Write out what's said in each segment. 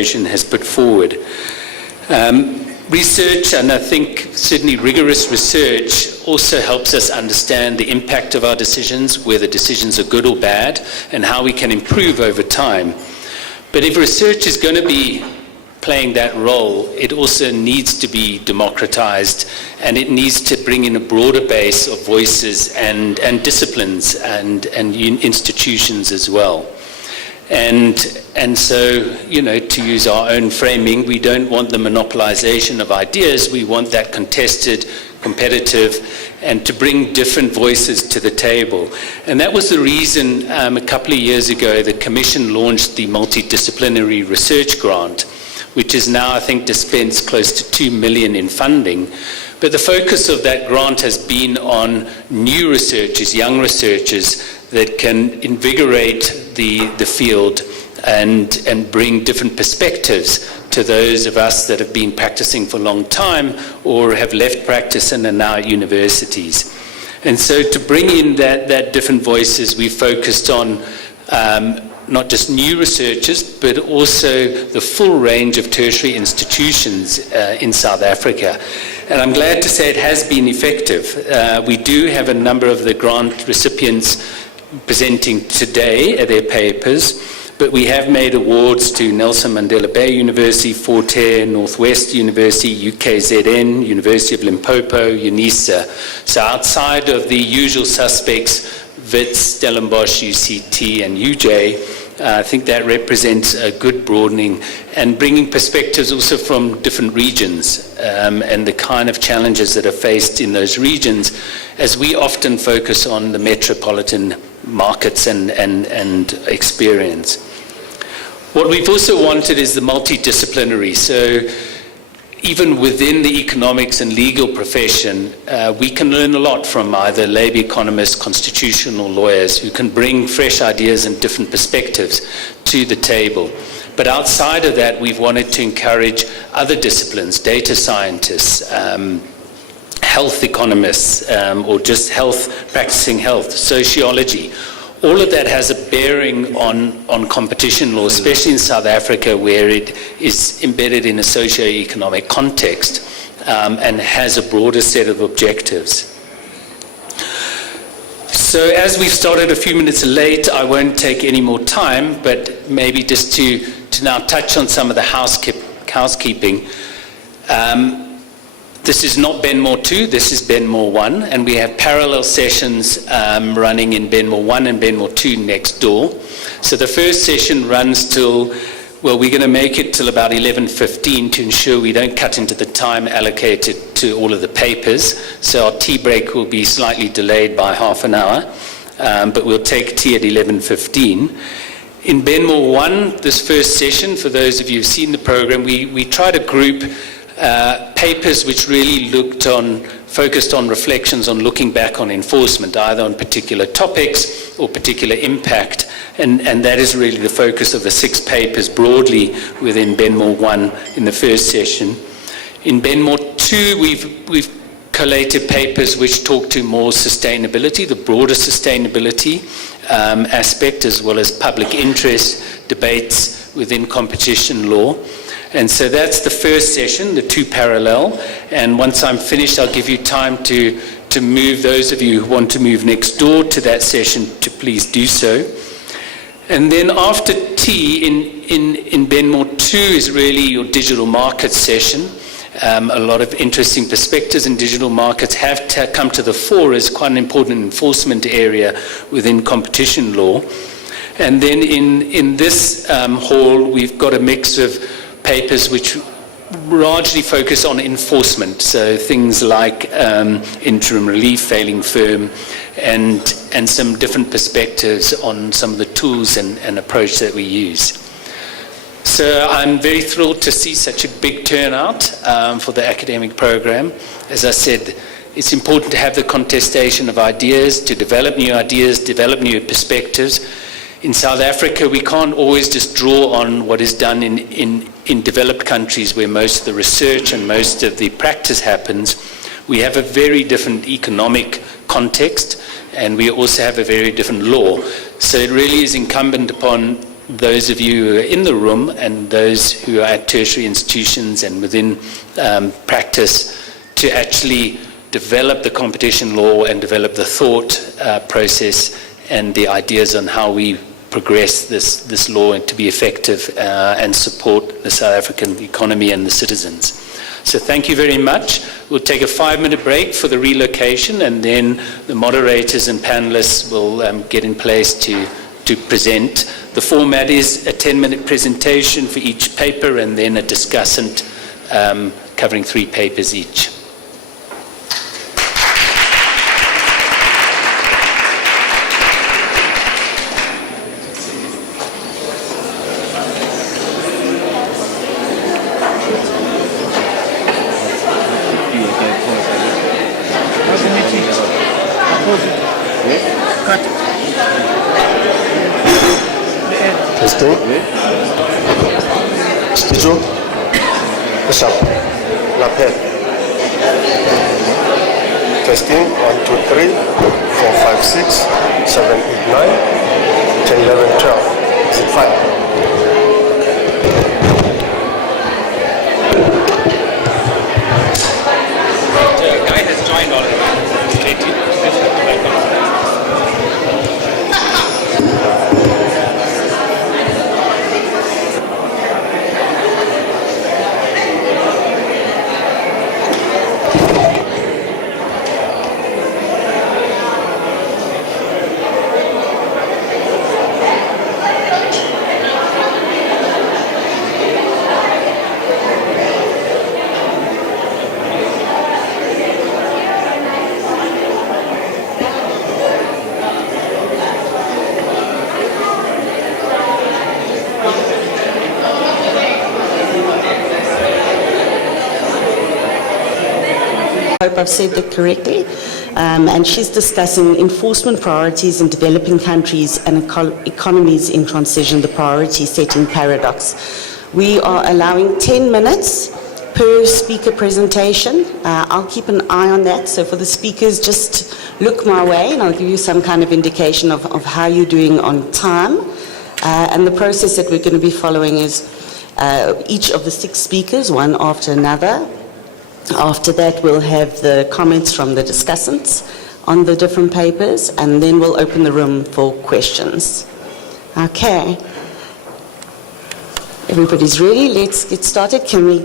Association has put forward. Research, and I think certainly rigorous research, also helps us understand the impact of our decisions, whether decisions are good or bad, and how we can improve over time. But if research is going to be playing that role, it also needs to be democratized, and it needs to bring in a broader base of voices and disciplines and institutions as well. And so, you know, to use our own framing, we don't want the monopolization of ideas. We want that contested, competitive, and to bring different voices to the table. And that was the reason a couple of years ago the Commission launched the Multidisciplinary Research Grant, which is now, I think, dispensed close to 2 million in funding. But the focus of that grant has been on new researchers, young researchers, that can invigorate the field and bring different perspectives to those of us that have been practicing for a long time or have left practice and are now at universities. And so to bring in that different voices, we focused on not just new researchers, but also the full range of tertiary institutions in South Africa. And I'm glad to say it has been effective. We do have a number of the grant recipients presenting today their papers, but we have made awards to Nelson Mandela Bay University, Forte, Northwest University, UKZN, University of Limpopo, UNISA. So outside of the usual suspects, WITS, Stellenbosch, UCT, and UJ, I think that represents a good broadening and bringing perspectives also from different regions and the kind of challenges that are faced in those regions, as we often focus on the metropolitan markets and experience. What we've also wanted is the multidisciplinary. So even within the economics and legal profession, we can learn a lot from either labor economists, constitutional lawyers, who can bring fresh ideas and different perspectives to the table. But outside of that, we've wanted to encourage other disciplines, data scientists, health economists, or just practicing health, sociology. All of that has a bearing on competition law, especially in South Africa, where it is embedded in a socioeconomic context and has a broader set of objectives. So as we've started a few minutes late, I won't take any more time, but maybe just to now touch on some of the housekeeping. This is not Benmore 2, this is Benmore 1, and we have parallel sessions running in Benmore 1 and Benmore 2 next door. So the first session runs till, well, we're going to make it till about 11:15 to ensure we don't cut into the time allocated to all of the papers. So our tea break will be slightly delayed by half an hour, but we'll take tea at 11:15. In Benmore 1, this first session, for those of you who've seen the program, we try to group papers which really focused on reflections on looking back on enforcement, either on particular topics or particular impact, and that is really the focus of the 6 papers broadly within Benmore 1 in the first session. In Benmore 2, we've collated papers which talk to more sustainability, the broader sustainability aspect, as well as public interest debates within competition law. And so that's the first session, the 2 parallel. And once I'm finished, I'll give you time to move, those of you who want to move next door to that session, to please do so. And then after tea, in Benmore 2 is really your digital markets session. A lot of interesting perspectives in digital markets have come to the fore as quite an important enforcement area within competition law. And then in this hall, we've got a mix of papers which largely focus on enforcement, so things like interim relief, failing firm, and some different perspectives on some of the tools and approach that we use. So I'm very thrilled to see such a big turnout for the academic program. As I said, it's important to have the contestation of ideas, to develop new ideas, develop new perspectives. In South Africa, we can't always just draw on what is done in developed countries where most of the research and most of the practice happens. We have a very different economic context, and we also have a very different law. So it really is incumbent upon those of you who are in the room and those who are at tertiary institutions and within practice to actually develop the competition law and develop the thought process and the ideas on how we progress this law to be effective and support the South African economy and the citizens. So thank you very much. We'll take a 5-minute break for the relocation, and then the moderators and panelists will get in place to present. The format is a 10-minute presentation for each paper and then a discussant covering 3 papers each. Testing. Studio. Bishop. Lapel. Testing. 1, 2, 3, 4, 5, 6, 7, 8, 9, 10, 11, 12. Is it 5? The guy has joined already. I hope I've said that correctly. And she's discussing enforcement priorities in developing countries and economies in transition, the priority setting paradox. We are allowing 10 minutes per speaker presentation. I'll keep an eye on that. So for the speakers, just look my way and I'll give you some kind of indication of how you're doing on time. And the process that we're going to be following is each of the 6 speakers, one after another. After that, we'll have the comments from the discussants on the different papers, and then we'll open the room for questions. Okay. Everybody's ready? Let's get started. Can we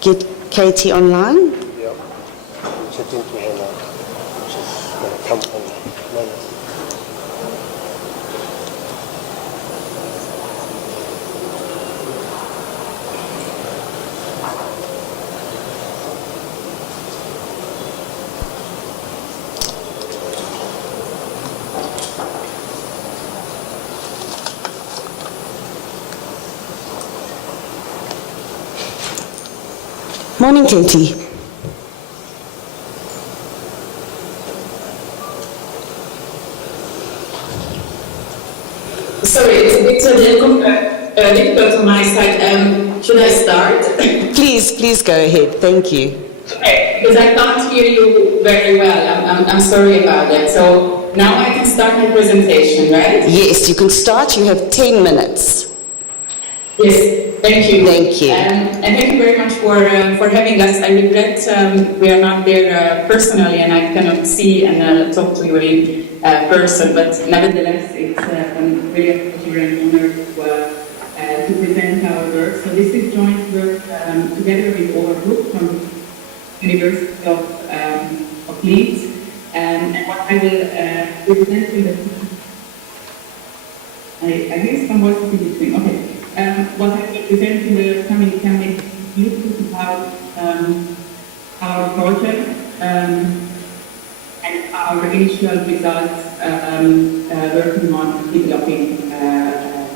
get Katie online? Yeah. Sitting to her now. She's going to come online. Morning, Katie. Sorry, it's a bit difficult on my side. Should I start? Please go ahead. Thank you. Okay, because I can't hear you very well. I'm sorry about that. So now I can start my presentation, right? Yes, you can start. You have 10 minutes. Yes, thank you. Thank you. And thank you very much for having us. I regret we are not there personally, and I cannot see and talk to you in person. But nevertheless, it's really a pleasure and honor to present our work. So this is joint work together with our group from University of Leeds, and what I will present in the I hear some voices in between. Okay. What I will present in the coming 10 minutes is about our project and our initial results working on developing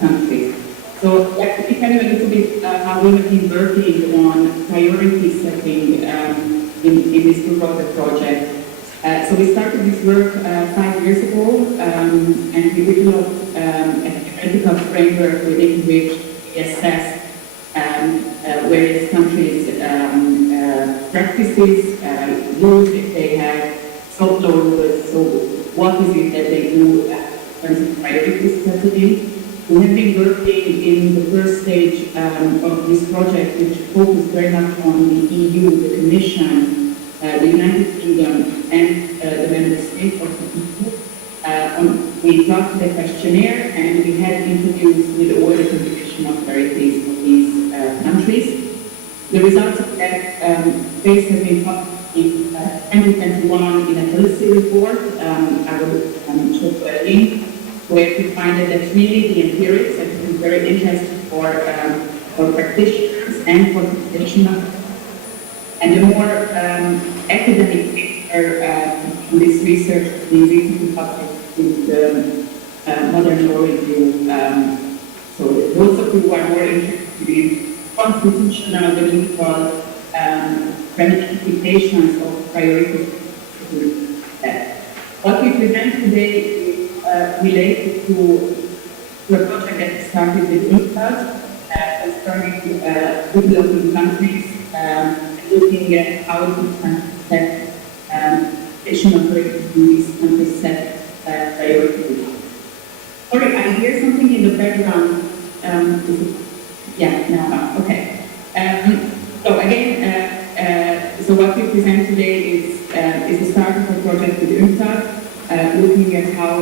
countries. So let me tell you a little bit how we have been working on priority setting in this group of the project. So we started this work 5 years ago, and we developed an ethical framework within which we assess various countries' practices, rules if they have soft laws. So what is it that they do in terms of priorities in. We have been working in the first stage of this project, which focused very much on the EU, the Commission, the United Kingdom, and the member states of the EU. We drafted a questionnaire and we had interviews with all the competition authorities of these countries. The results of that phase have been published in 2021 in a policy report. I will show you a link where we find that really the empirics have been very interesting for practitioners and for professionals. And the more academic paper from this research has been recently published in the Modern Law Review. So those of you who are more interested in constitutional, legal, ramifications of priorities. What we present today is related to a project that started with UNCTAD, concerning developing countries, looking at how different countries set national authorities in these countries set priorities. Sorry, I hear something in the background. Yeah, no, okay. So again, so what we present today is the start of a project with UNCTAD, looking at how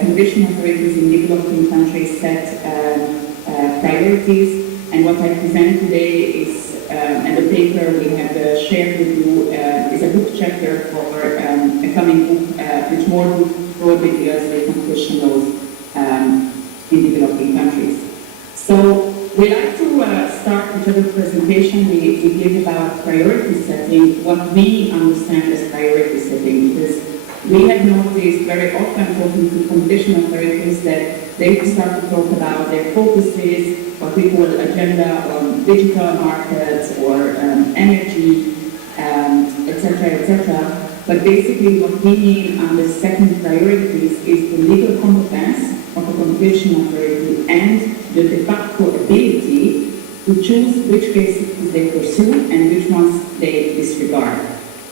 competition authorities in developing countries set priorities. And what I present today is, and the paper we have shared with you is a book chapter for a coming book, which more broadly deals with competition laws in developing countries. So we like to start with a presentation we give about priority setting, what we understand as priority setting, because we have noticed very often talking to competition authorities that they start to talk about their focuses, what we call agenda on digital markets or energy, etc., etc. But basically what we mean under second priorities is the legal competence of a competition authority and the de facto ability to choose which cases they pursue and which ones they disregard.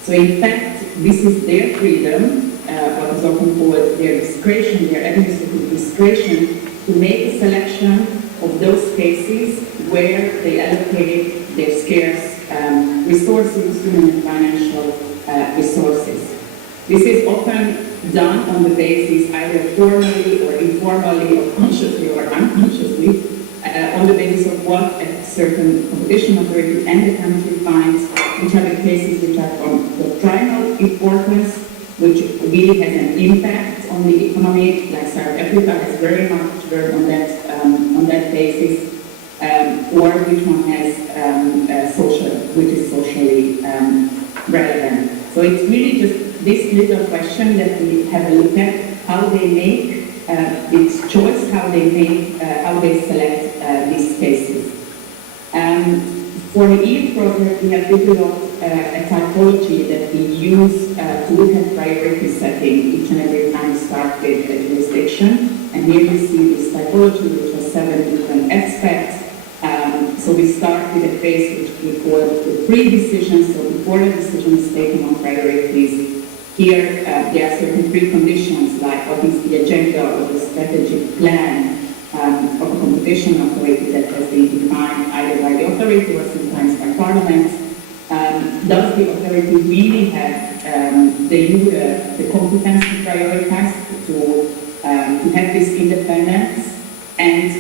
So in fact, this is their freedom, what is often called their discretion, their administrative discretion, to make a selection of those cases where they allocate their scarce resources, human and financial resources. This is often done on the basis either formally or informally or consciously or unconsciously on the basis of what a certain competition authority and the country finds, which are the cases which are of doctrinal importance, which really has an impact on the economy, like South Africa has very much worked on that basis, or which one has which is socially relevant. So it's really just this little question that we have a look at, how they make its choice, how they select these cases. For the EU project, we have developed a typology that we use to look at priority setting each and every time we start with a jurisdiction. And here you see this typology, which has 7 different aspects. So we start with a phase which we call the pre-decision, so before the decision is taken on priorities. Here, there are certain preconditions, like what is the agenda or the strategic plan of a competition authority that has been defined either by the authority or sometimes by Parliament. Does the authority really have the competence to prioritize, to have this independence? And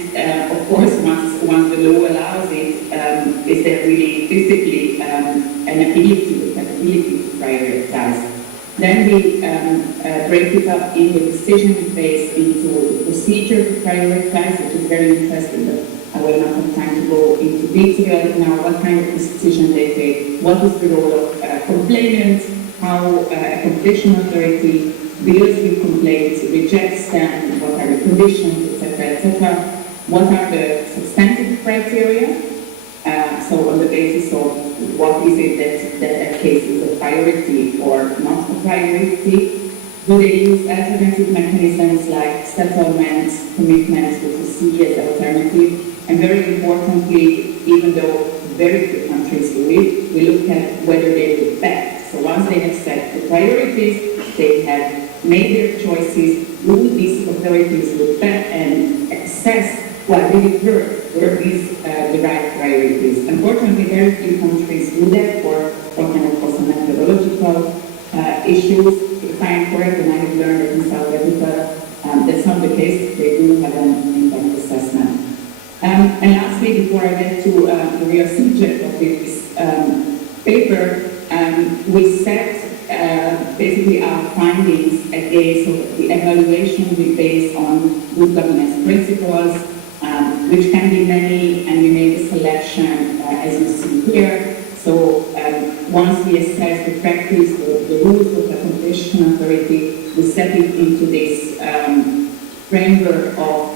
of course, once the law allows it, is there really physically an ability, capability to prioritize? Then we break it up in the decision phase into the procedure to prioritize, which is very interesting, but I will not have time to go into detail now. What kind of decision they take, what is the role of complainants, how a competition authority deals with complaints, rejects them, what are the conditions, etc., etc. What are the substantive criteria? So on the basis of what is it that a case is a priority or not a priority? Do they use alternative mechanisms like settlements, commitments, which we see as alternative? And very importantly, even though very few countries do it, we look at whether they look back. So once they have set the priorities, they have made their choices, will these authorities look back and assess what really were these the right priorities? Unfortunately, very few countries do that for kind of also methodological issues. If I am correct, and I have learned that in South Africa, that's not the case. They do have an impact assessment. And lastly, before I get to the real subject of this paper, we set basically our findings against the evaluation we base on good governance principles, which can be many, and we made a selection as you see here. So once we assess the practice, the rules of the competition authority, we set it into this framework of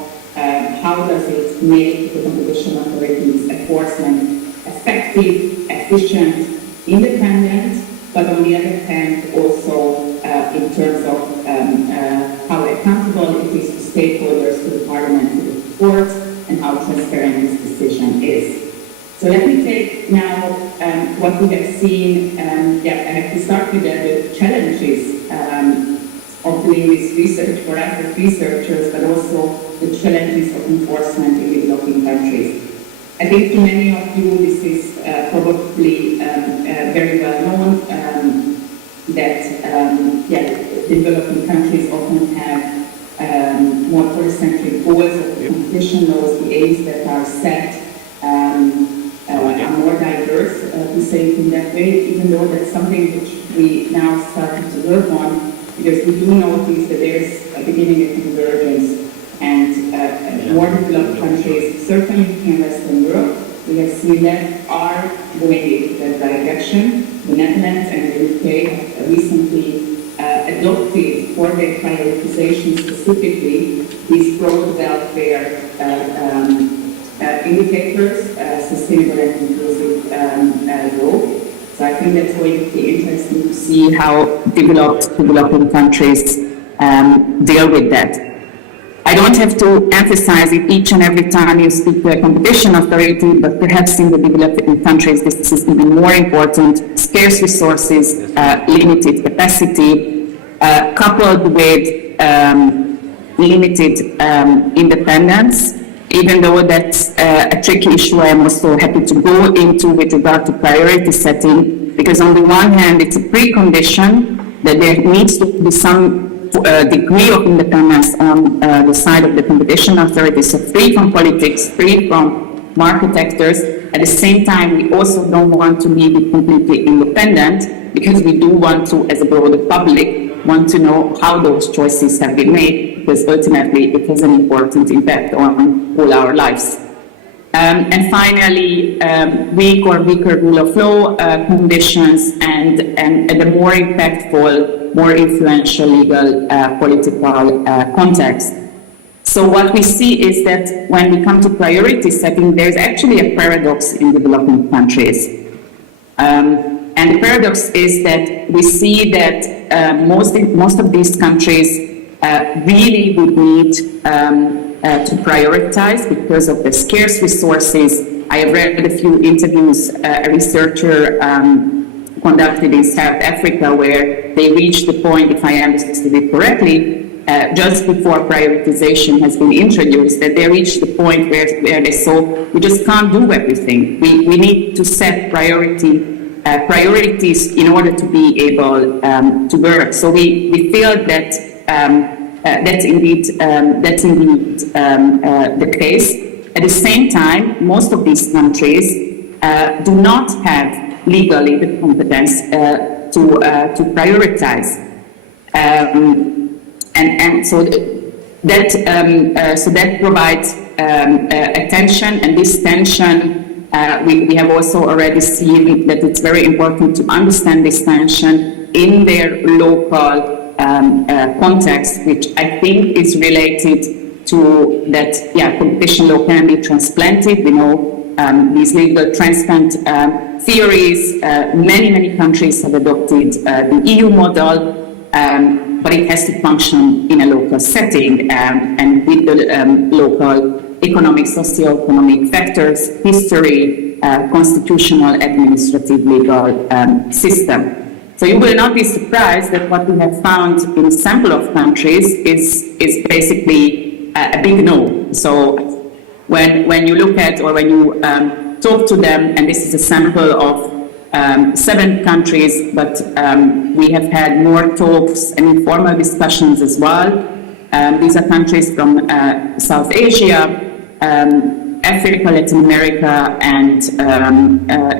how does it make the competition authority's enforcement effective, efficient, independent, but on the other hand also in terms of how accountable it is to stakeholders, to the parliament, to the courts, and how transparent this decision is. So let me take now what we have seen. I have to start with the challenges of doing this research for us as researchers, but also the challenges of enforcement in developing countries. I think to many of you this is probably very well known that developing countries often have more polycentric goals of the competition laws, the aims that are set are more diverse, to say it in that way, even though that's something which we now started to work on, because we do notice that there's a beginning of convergence, and more developed countries, certainly in Western Europe, we have seen that are going in that direction. The Netherlands and the UK have recently adopted for their prioritization specifically these broad welfare indicators, sustainable and inclusive growth. So I think that's going to be interesting to see how developing countries deal with that. I don't have to emphasize it each and every time you speak to a competition authority, but perhaps in the developing countries this is even more important. Scarce resources, limited capacity, coupled with limited independence. Even though that's a tricky issue, I am also happy to go into with regard to priority setting, because on the one hand, it's a precondition that there needs to be some degree of independence on the side of the competition authority, so free from politics, free from market actors. At the same time, we also don't want to leave it completely independent, because we do want to, as a broader public, want to know how those choices have been made, because ultimately it has an important impact on all our lives. And finally, weak or weaker rule of law conditions and the more impactful, more influential legal political context. So what we see is that when we come to priority setting, there's actually a paradox in developing countries. And the paradox is that we see that most of these countries really would need to prioritize because of the scarce resources. I have read a few interviews a researcher conducted in South Africa where they reached the point, if I understood it correctly, just before prioritization has been introduced, that they reached the point where they saw we just can't do everything. We need to set priorities in order to be able to work. So we feel that that's indeed the case. At the same time, most of these countries do not have legally the competence to prioritize, and so that provides a tension, and this tension we have also already seen that it's very important to understand this tension in their local context, which I think is related to that, competition law can be transplanted. We know these legal transplant theories. Many countries have adopted the EU model, but it has to function in a local setting and with the local economic, socioeconomic factors, history, constitutional, administrative, legal system. So you will not be surprised that what we have found in a sample of countries is basically a big no. So when you look at, or when you talk to them, and this is a sample of 7 countries, but we have had more talks and informal discussions as well. These are countries from South Asia, Africa, Latin America, and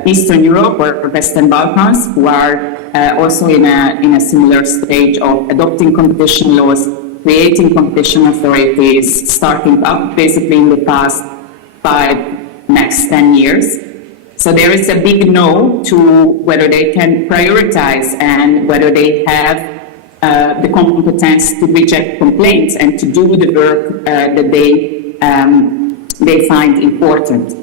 Eastern Europe or Western Balkans, who are also in a similar stage of adopting competition laws, creating competition authorities, starting up basically in the past 5, max 10 years. So there is a big no to whether they can prioritize and whether they have the competence to reject complaints and to do the work that they find important.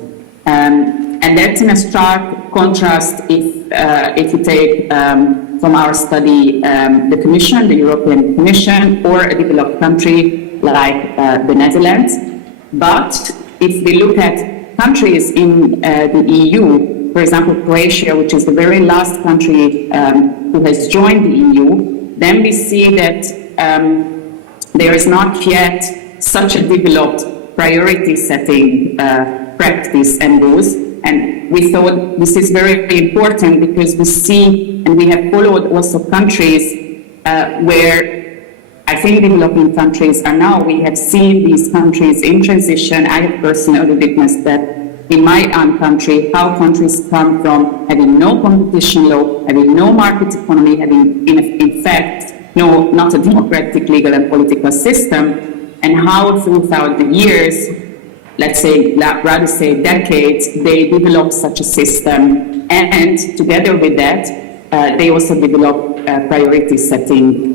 And that's in a stark contrast if you take from our study the Commission, the European Commission, or a developed country like the Netherlands. But if we look at countries in the EU, for example, Croatia, which is the very last country who has joined the EU, then we see that there is not yet such a developed priority setting practice and rules. And we thought this is very important because we see, and we have followed also countries where I think developing countries are now. We have seen these countries in transition. I have personally witnessed that in my own country, how countries come from having no competition law, having no market economy, having in fact not a democratic legal and political system, and how throughout the years, let's say, rather say decades, they develop such a system, and together with that, they also develop priority setting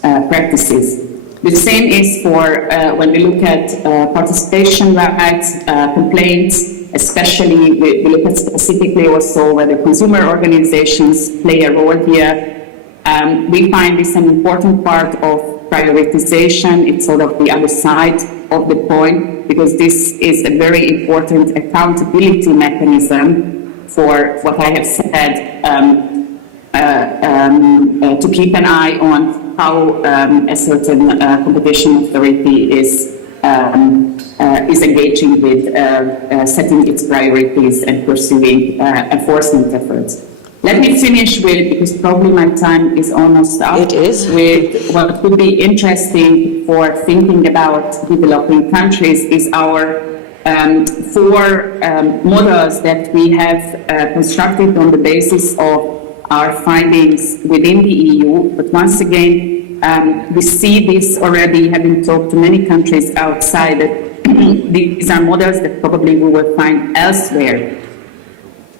practices. The same is for when we look at participation rights, complaints, especially we look at specifically also whether consumer organizations play a role here. We find this an important part of prioritization. It's sort of the other side of the point, because this is a very important accountability mechanism for what I have said, to keep an eye on how a certain competition authority is engaging with setting its priorities and pursuing enforcement efforts. Let me finish with, because probably my time is almost up. It is. With what would be interesting for thinking about developing countries is our 4 models that we have constructed on the basis of our findings within the EU. But once again, we see this already, having talked to many countries outside, that these are models that probably we will find elsewhere.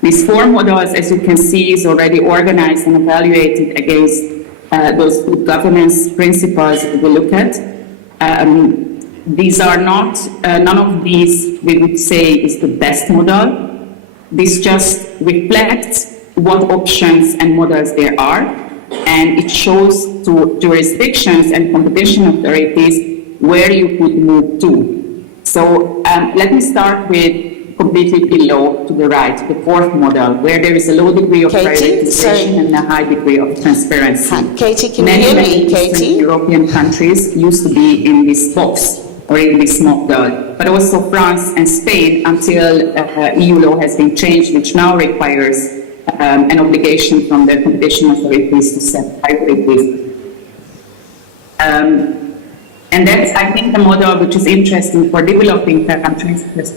These 4 models, as you can see, is already organized and evaluated against those good governance principles that we look at. These are not, none of these we would say is the best model. This just reflects what options and models there are, and it shows to jurisdictions and competition authorities where you could move to. So let me start with completely below to the right, the 4th model, where there is a low degree of prioritization and a high degree of transparency. Katie, can you hear me, Katie? European countries used to be in this box or in this model, but also France and Spain until EU law has been changed, which now requires an obligation from the competition authorities to set priorities. And that's, I think, a model which is interesting for developing countries, because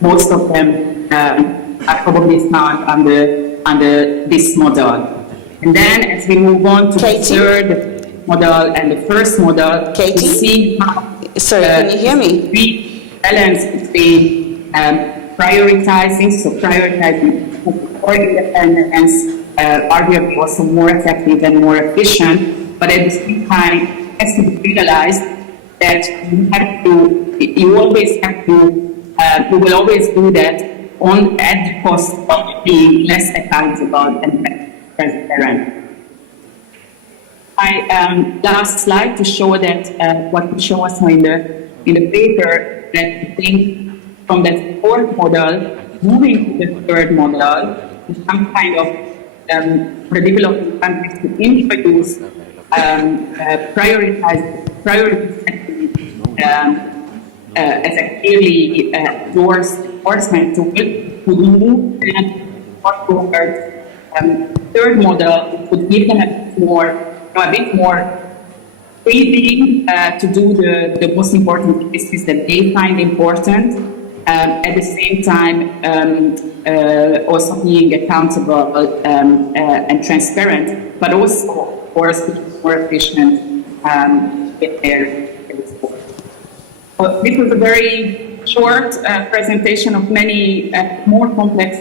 most of them are probably found under this model. And then as we move on to the 3rd model and the 1st model, we see how can you hear me? We balance between prioritizing for independence, arguably also more effective and more efficient, but at the same time, it has to be realized that you always have to, you will always do that at the cost of being less accountable and transparent. My last slide to show that what we show us in the paper, that I think from that 4th model, moving to the 3rd model, some kind of for developing countries to introduce prioritization as a clearly enforcement tool to move them forward. Third model would give them a bit more freedom to do the most important cases that they find important. At the same time, also being accountable and transparent, but also, of course, more efficient with their support. So this was a very short presentation of many more complex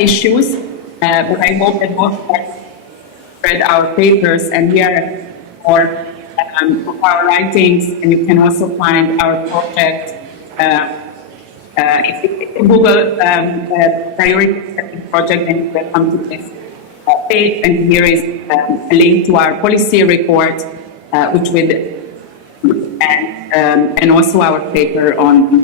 issues, but I hope that both sides read our papers and hear more of our writings, and you can also find our project. If you Google priority project, then you will come to this page, and here is a link to our policy report, which will, and also our paper on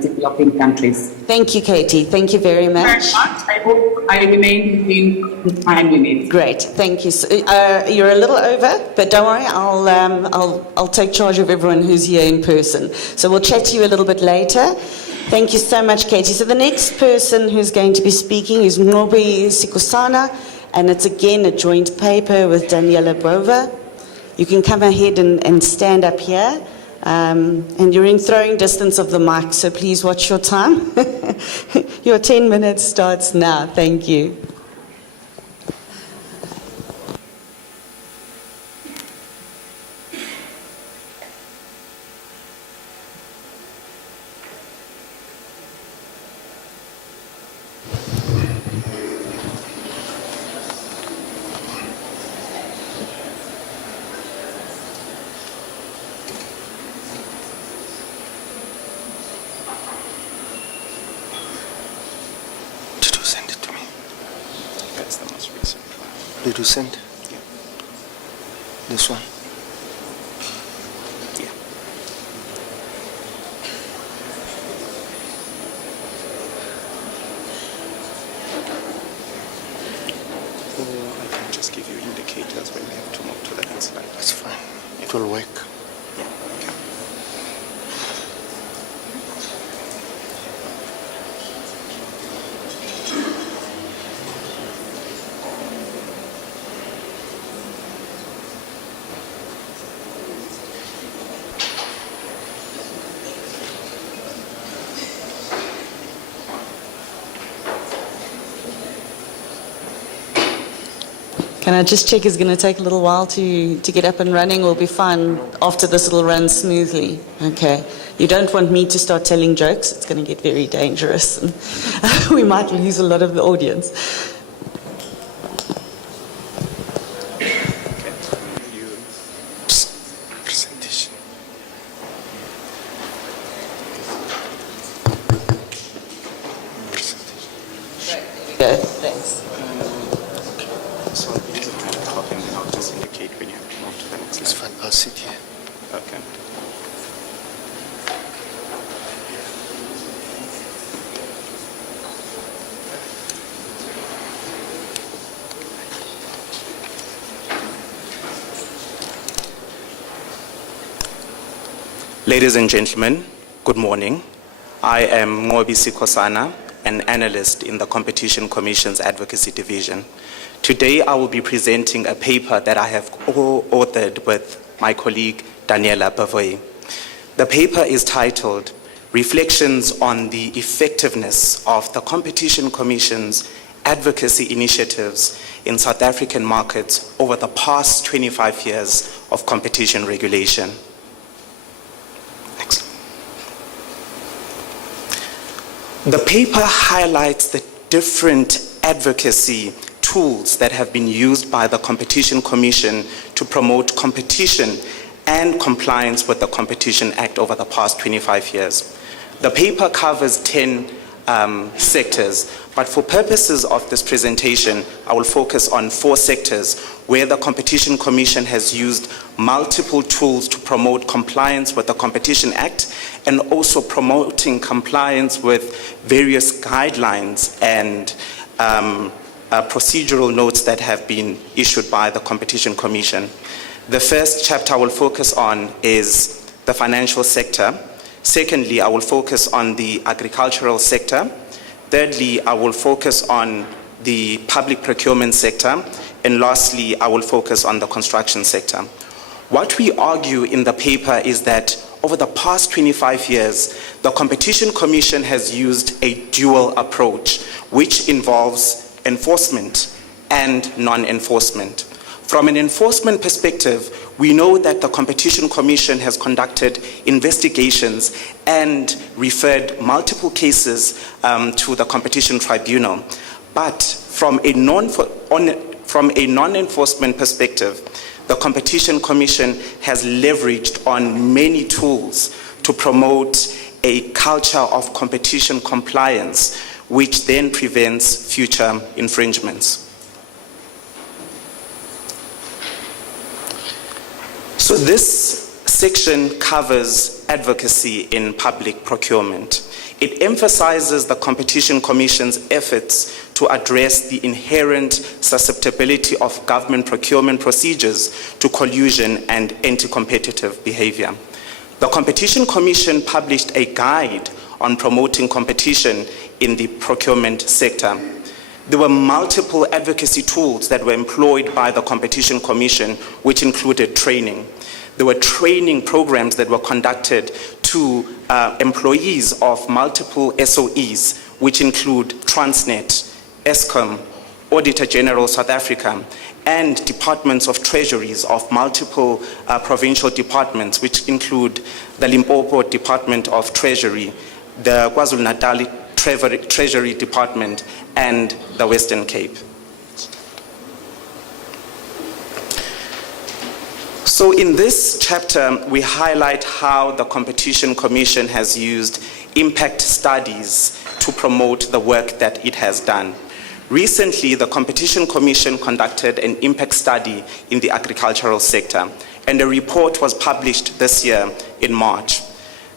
developing countries. Thank you, Katie. Thank you very much. I hope I remain within the time limit. Great, thank you. So, you're a little over, but don't worry, I'll take charge of everyone who's here in person. So we'll chat to you a little bit later. Thank you so much, Katie. So the next person who's going to be speaking is Ngobi Sikosana, and it's again a joint paper with Daniela Bova. You can come ahead and stand up here. And you're in throwing distance of the mic, so please watch your time. Your 10 minutes starts now. Thank you. Did you send? Yeah. This one? Yeah. Or I can just give you indicators when we have to move to the next slide. That's fine. It will work. Yeah. Okay. Can I just check, it's going to take a little while to get up and running? We'll be fine after this, it'll run smoothly. Okay. You don't want me to start telling jokes, it's going to get very dangerous. We might lose a lot of the audience. Presentation. Go, thanks. So I'll use a kind of clock and then I'll just indicate when you have to move to the next It's slide. fine. I'll sit here. Okay. Ladies and gentlemen, good morning. I am Ngobi Sikosana, an analyst in the Competition Commission's Advocacy Division. Today I will be presenting a paper that I have co-authored with my colleague Daniela Bova. The paper is titled Reflections on the Effectiveness of the Competition Commission's Advocacy Initiatives in South African Markets over the past 25 years of competition regulation. Next. The paper highlights the different advocacy tools that have been used by the Competition Commission to promote competition and compliance with the Competition Act over the past 25 years. The paper covers 10 sectors, but for purposes of this presentation, I will focus on 4 sectors where the Competition Commission has used multiple tools to promote compliance with the Competition Act and also promoting compliance with various guidelines and procedural notes that have been issued by the Competition Commission. The first chapter I will focus on is the financial sector. Secondly, I will focus on the agricultural sector. Thirdly, I will focus on the public procurement sector. And lastly, I will focus on the construction sector. What we argue in the paper is that over the past 25 years, the Competition Commission has used a dual approach, which involves enforcement and non-enforcement. From an enforcement perspective, we know that the Competition Commission has conducted investigations and referred multiple cases to the Competition Tribunal. But from a non-enforcement perspective, the Competition Commission has leveraged on many tools to promote a culture of competition compliance, which then prevents future infringements. So this section covers advocacy in public procurement. It emphasizes the Competition Commission's efforts to address the inherent susceptibility of government procurement procedures to collusion and anti-competitive behavior. The Competition Commission published a guide on promoting competition in the procurement sector. There were multiple advocacy tools that were employed by the Competition Commission, which included training. There were training programs that were conducted to employees of multiple SOEs, which include Transnet, Eskom, Auditor General South Africa, and departments of treasuries of multiple provincial departments, which include the Limpopo Department of Treasury, the KwaZulu-Natal Treasury Department, and the Western Cape. So in this chapter, we highlight how the Competition Commission has used impact studies to promote the work that it has done. Recently, the Competition Commission conducted an impact study in the agricultural sector, and a report was published this year in March.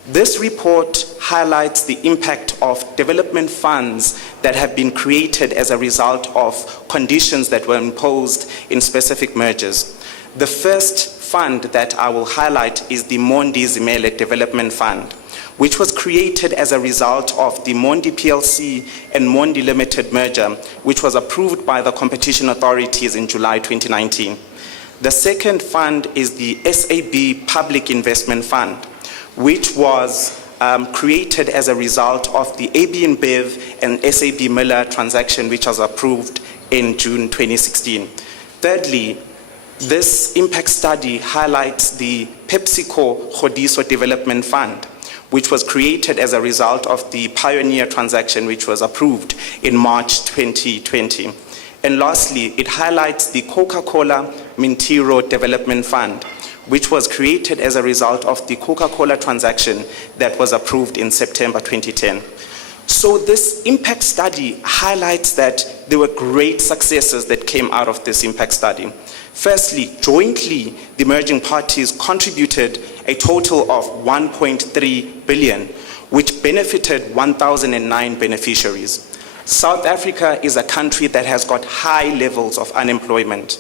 This report highlights the impact of development funds that have been created as a result of conditions that were imposed in specific mergers. The first fund that I will highlight is the Mondi Zimele Development Fund, which was created as a result of the Mondi PLC and Mondi Limited merger, which was approved by the competition authorities in July 2019. The second fund is the SAB Public Investment Fund, which was created as a result of the AB InBev and SAB Miller transaction, which was approved in June 2016. Thirdly, this impact study highlights the PepsiCo Khodiso Development Fund, which was created as a result of the Pioneer transaction, which was approved in March 2020. And lastly, it highlights the Coca-Cola Mintiro Development Fund, which was created as a result of the Coca-Cola transaction that was approved in September 2010. So this impact study highlights that there were great successes that came out of this impact study. Firstly, jointly, the merging parties contributed a total of 1.3 billion, which benefited 1,009 beneficiaries. South Africa is a country that has got high levels of unemployment.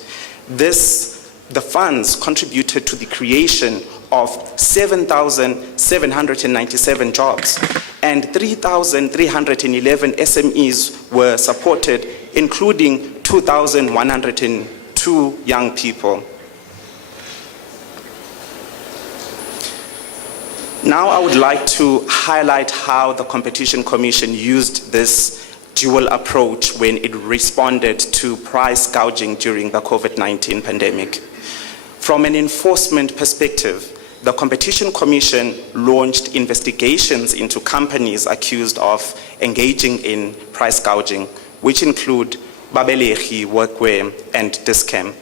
The funds contributed to the creation of 7,797 jobs, and 3,311 SMEs were supported, including 2,102 young people. Now I would like to highlight how the Competition Commission used this dual approach when it responded to price gouging during the COVID-19 pandemic. From an enforcement perspective, the Competition Commission launched investigations into companies accused of engaging in price gouging, which include Babelehi, Workwear, and Discam.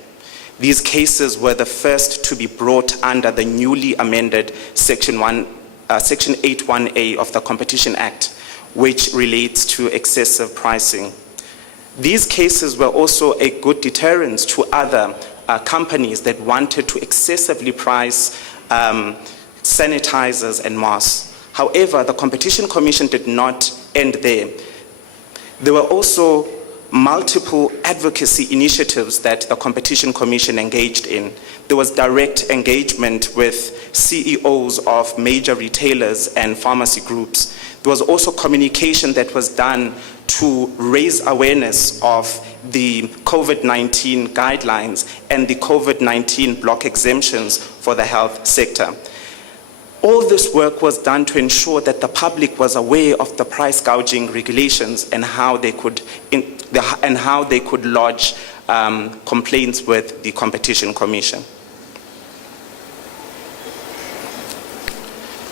These cases were the first to be brought under the newly amended Section 81A of the Competition Act, which relates to excessive pricing. These cases were also a good deterrent to other companies that wanted to excessively price sanitizers and masks. However, the Competition Commission did not end there. There were also multiple advocacy initiatives that the Competition Commission engaged in. There was direct engagement with CEOs of major retailers and pharmacy groups. There was also communication that was done to raise awareness of the COVID-19 guidelines and the COVID-19 block exemptions for the health sector. All this work was done to ensure that the public was aware of the price gouging regulations and how they could lodge complaints with the Competition Commission.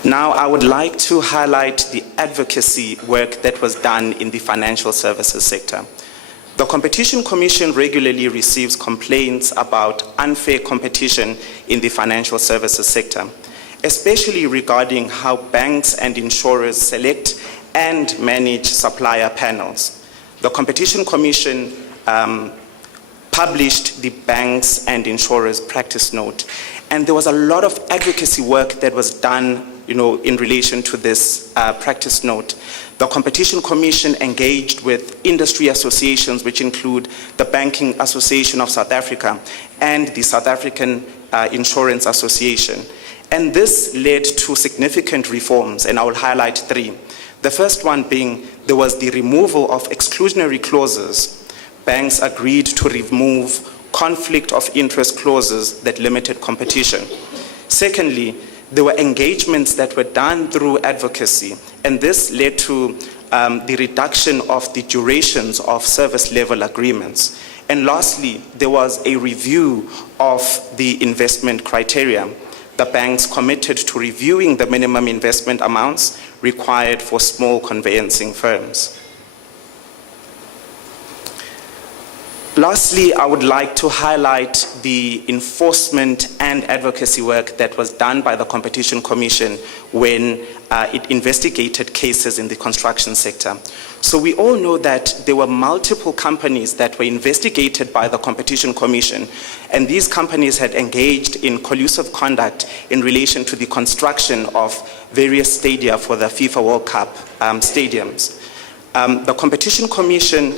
Now, I would like to highlight the advocacy work that was done in the financial services sector. The Competition Commission regularly receives complaints about unfair competition in the financial services sector, especially regarding how banks and insurers select and manage supplier panels. The Competition Commission published the Banks and Insurers Practice Note, and there was a lot of advocacy work that was done in relation to this practice note. The Competition Commission engaged with industry associations, which include the Banking Association of South Africa and the South African Insurance Association. And this led to significant reforms, and I will highlight three. The first one being there was the removal of exclusionary clauses. Banks agreed to remove conflict of interest clauses that limited competition. Secondly, there were engagements that were done through advocacy, and this led to the reduction of the durations of service level agreements. And lastly, there was a review of the investment criteria. The banks committed to reviewing the minimum investment amounts required for small conveyancing firms. Lastly, I would like to highlight the enforcement and advocacy work that was done by the Competition Commission when it investigated cases in the construction sector. So we all know that there were multiple companies that were investigated by the Competition Commission, and these companies had engaged in collusive conduct in relation to the construction of various stadia for the FIFA World Cup stadiums. The Competition Commission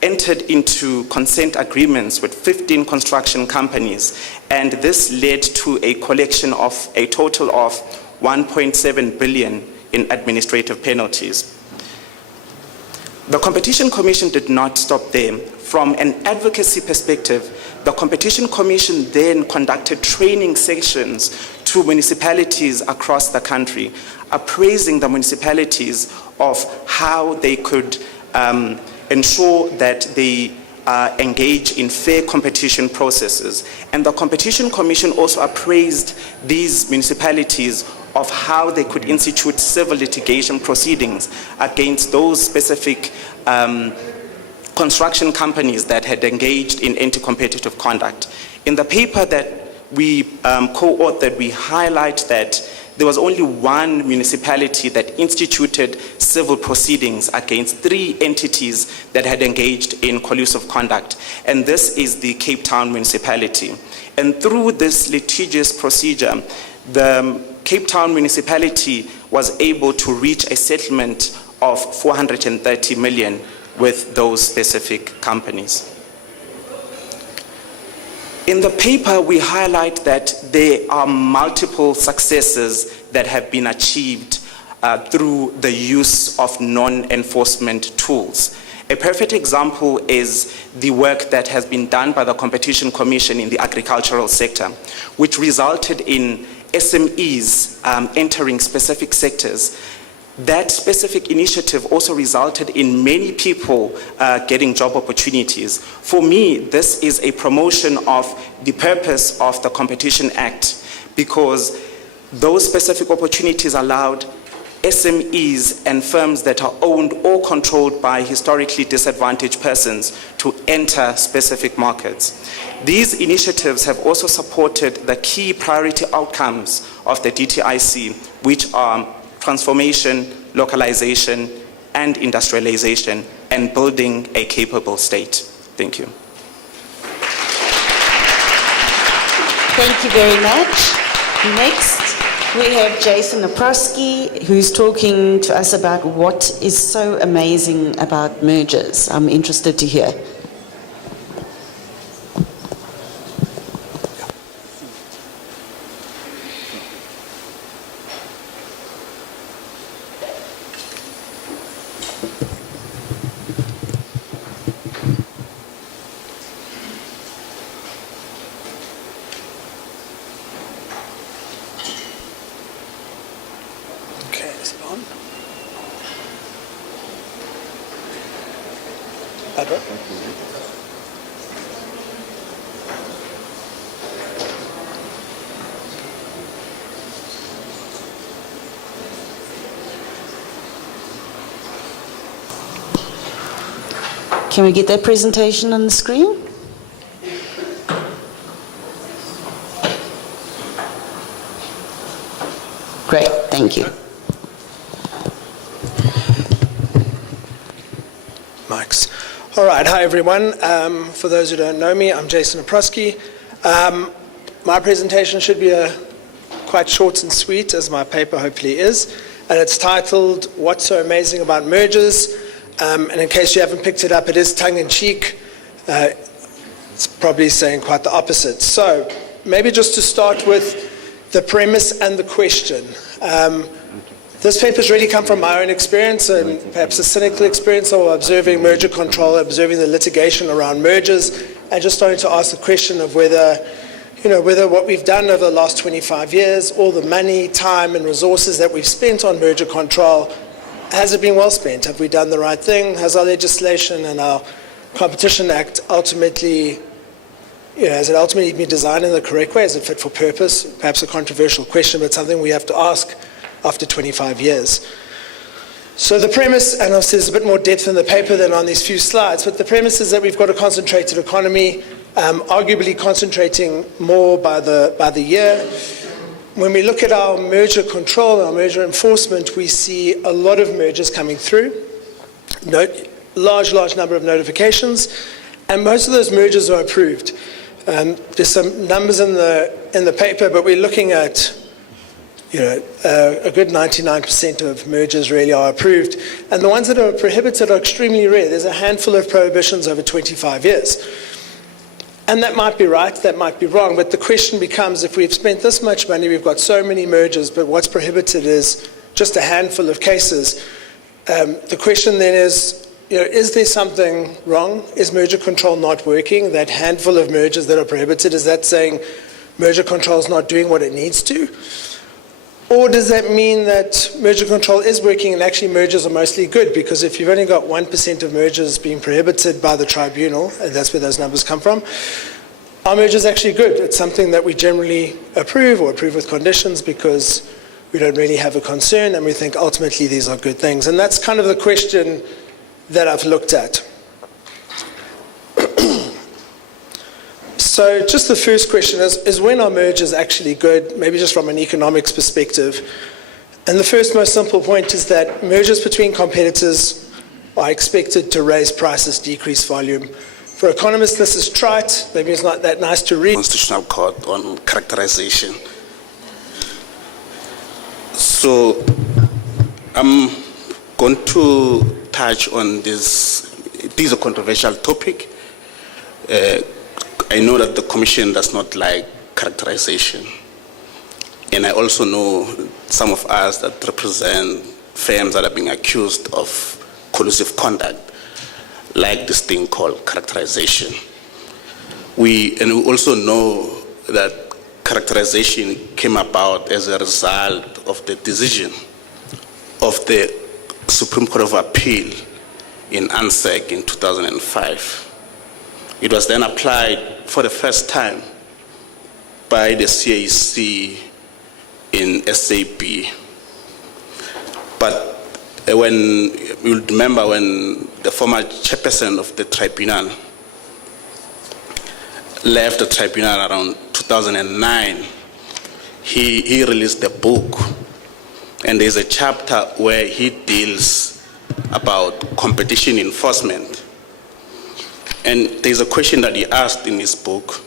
entered into consent agreements with 15 construction companies, and this led to a collection of a total of 1.7 billion in administrative penalties. The Competition Commission did not stop there. From an advocacy perspective, the Competition Commission then conducted training sessions to municipalities across the country, appraising the municipalities of how they could ensure that they engage in fair competition processes. And the Competition Commission also appraised these municipalities of how they could institute civil litigation proceedings against those specific construction companies that had engaged in anti-competitive conduct. In the paper that we co-authored, we highlight that there was only one municipality that instituted civil proceedings against 3 entities that had engaged in collusive conduct, and this is the Cape Town municipality. And through this litigious procedure, the Cape Town municipality was able to reach a settlement of 430 million with those specific companies. In the paper, we highlight that there are multiple successes that have been achieved through the use of non-enforcement tools. A perfect example is the work that has been done by the Competition Commission in the agricultural sector, which resulted in SMEs entering specific sectors. That specific initiative also resulted in many people getting job opportunities. For me, this is a promotion of the purpose of the Competition Act, because those specific opportunities allowed SMEs and firms that are owned or controlled by historically disadvantaged persons to enter specific markets. These initiatives have also supported the key priority outcomes of the DTIC, which are transformation, localization, and industrialization, and building a capable state. Thank you. Thank you very much. Next, We have Jason Naprosky, who's talking to us about what is so amazing about mergers. I'm interested to hear. Okay, is it on? Edward? Can we get that presentation on the screen? Great, thank you. Mics. All right, hi everyone. For those who don't know me, I'm Jason Naprosky. My presentation should be quite short and sweet, as my paper hopefully is, and it's titled, What's So Amazing About Mergers? And in case you haven't picked it up, it is tongue-in-cheek. It's probably saying quite the opposite. So maybe just to start with the premise and the question. This paper's really come from my own experience and perhaps a cynical experience of observing merger control, observing the litigation around mergers, and just starting to ask the question of whether what we've done over the last 25 years, all the money, time, and resources that we've spent on merger control, has it been well spent? Have we done the right thing? Has our legislation and our Competition Act ultimately, has it ultimately been designed in the correct way? Is it fit for purpose? Perhaps a controversial question, but something we have to ask after 25 years. So the premise, and obviously there's a bit more depth in the paper than on these few slides, but the premise is that we've got a concentrated economy, arguably concentrating more by the year. When we look at our merger control, our merger enforcement, we see a lot of mergers coming through, large number of notifications, and most of those mergers are approved. There's some numbers in the paper, but we're looking at a good 99% of mergers really are approved, and the ones that are prohibited are extremely rare. There's a handful of prohibitions over 25 years. And that might be right, that might be wrong, but the question becomes, if we've spent this much money, we've got so many mergers, but what's prohibited is just a handful of cases. The question then is there something wrong? Is merger control not working? That handful of mergers that are prohibited, is that saying merger control is not doing what it needs to? Or does that mean that merger control is working and actually mergers are mostly good? Because if you've only got 1% of mergers being prohibited by the tribunal, and that's where those numbers come from, are mergers actually good? It's something that we generally approve or approve with conditions because we don't really have a concern and we think ultimately these are good things. And that's kind of the question that I've looked at. So just the first question is when are mergers actually good, maybe just from an economics perspective? And the first most simple point is that mergers between competitors are expected to raise prices, decrease volume. For economists, this is trite. Maybe it's not that nice to read. Constitutional Court on characterization. So I'm going to touch on this. It is a controversial topic. I know that the Commission does not like characterization. And I also know some of us that represent firms that are being accused of collusive conduct, like this thing called characterization. We also know that characterization came about as a result of the decision of the Supreme Court of Appeal in ANSEC in 2005. It was then applied for the first time by the CAC in SAP. But when you remember when the former chairperson of the tribunal left the tribunal around 2009, he released a book, and there's a chapter where he deals about competition enforcement. And there's a question that he asked in his book.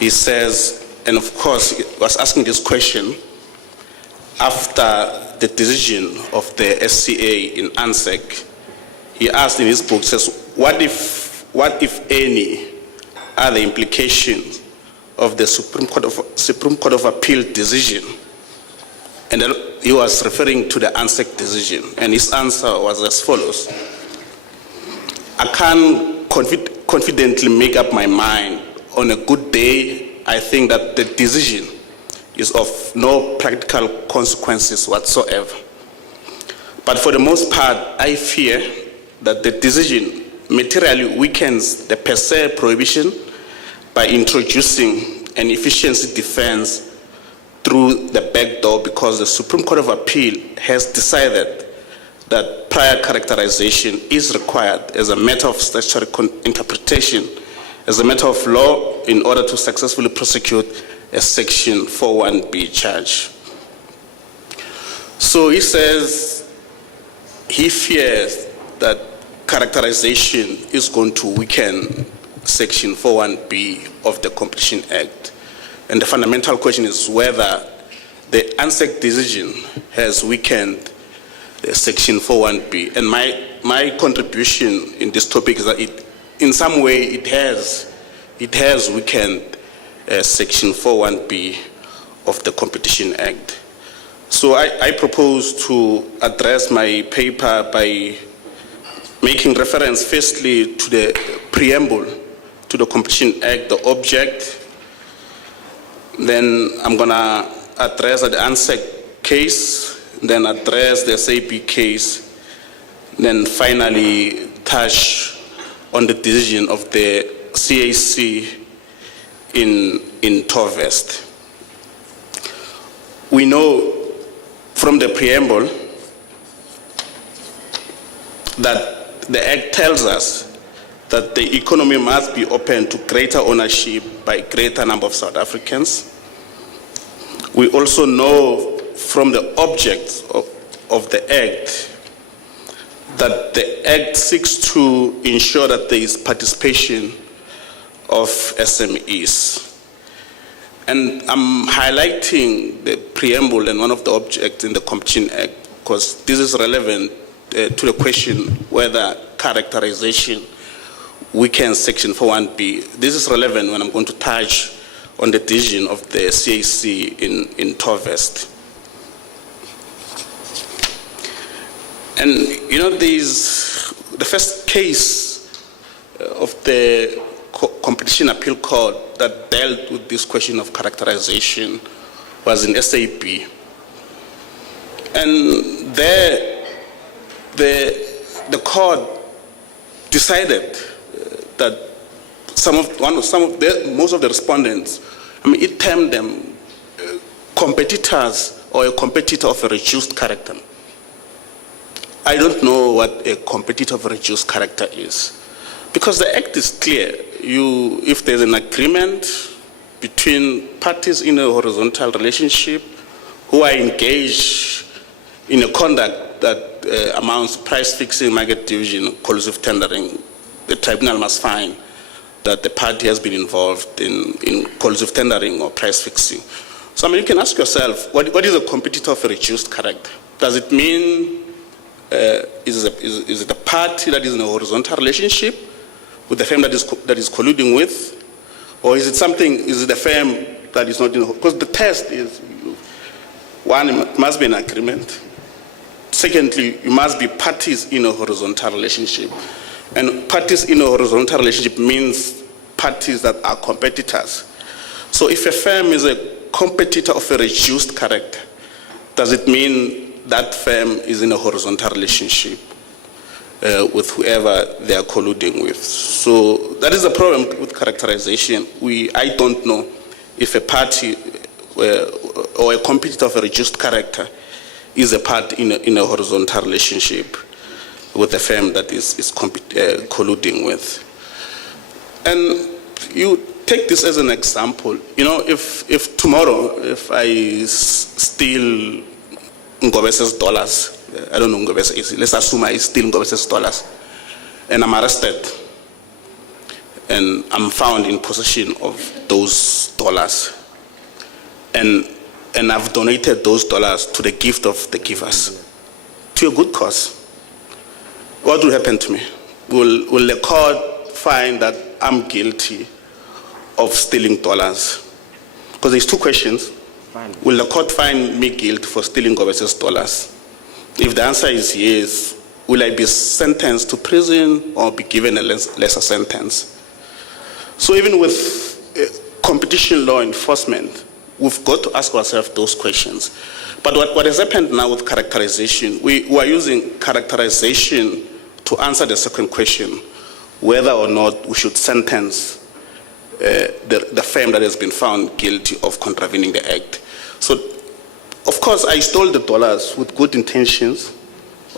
He says, and of course, he was asking this question after the decision of the SCA in ANSEC, he asked in his book, says, what if any are the implications of the Supreme Court of Appeal decision? And then he was referring to the ANSEC decision, and his answer was as follows. I can't confidently make up my mind. On a good day, I think that the decision is of no practical consequences whatsoever. But for the most part, I fear that the decision materially weakens the per se prohibition by introducing an efficiency defense through the back door, because the Supreme Court of Appeal has decided that prior characterization is required as a matter of statutory interpretation, as a matter of law, in order to successfully prosecute a Section 41B charge. So he says he fears that characterization is going to weaken Section 41B of the Competition Act. And the fundamental question is whether the ANSEC decision has weakened Section 41B. And my contribution in this topic is that in some way it has weakened Section 41B of the Competition Act. So I propose to address my paper by making reference firstly to the preamble to the Competition Act, the object. Then I'm going to address the ANSEC case, then address the SAP case, then finally touch on the decision of the CAC in Torvest. We know from the preamble that the Act tells us that the economy must be open to greater ownership by a greater number of South Africans. We also know from the objects of the Act that the Act seeks to ensure that there is participation of SMEs. And I'm highlighting the preamble and one of the objects in the Competition Act because this is relevant to the question whether characterization weakens Section 41B. This is relevant when I'm going to touch on the decision of the CAC in Torvest. And you know, the first case of the Competition Appeal Court that dealt with this question of characterization was in SAP. And there, the court decided that most of the respondents, it termed them competitors or a competitor of a reduced character. I don't know what a competitor of a reduced character is, because the Act is clear. If there's an agreement between parties in a horizontal relationship who are engaged in a conduct that amounts to price fixing, market division, collusive tendering, the tribunal must find that the party has been involved in collusive tendering or price fixing. So you can ask yourself, what is a competitor of a reduced character? Does it mean, is it a party that is in a horizontal relationship with the firm that is colluding with? Or is it a firm that is not in, because the test is, one, it must be an agreement. Secondly, you must be parties in a horizontal relationship. And parties in a horizontal relationship means parties that are competitors. So if a firm is a competitor of a reduced character, does it mean that firm is in a horizontal relationship with whoever they are colluding with? So that is the problem with characterization. I don't know if a party or a competitor of a reduced character is a party in a horizontal relationship with the firm that is colluding with. And you take this as an example. You know, if tomorrow, if I steal Ngobese's dollars, I don't know Ngobese is, let's assume I steal Ngobese's dollars, and I'm arrested, and I'm found in possession of those dollars, and and I've donated those dollars to the gift of the givers, to a good cause, what will happen to me? Will the court find that I'm guilty of stealing dollars? Because there's two questions. Will the court find me guilty for stealing overseas dollars? If the answer is yes, will I be sentenced to prison or be given a lesser sentence? So even with competition law enforcement, we've got to ask ourselves those questions. But what has happened now with characterization, we are using characterization to answer the second question, whether or not we should sentence the firm that has been found guilty of contravening the act. So, of course, I stole the dollars with good intentions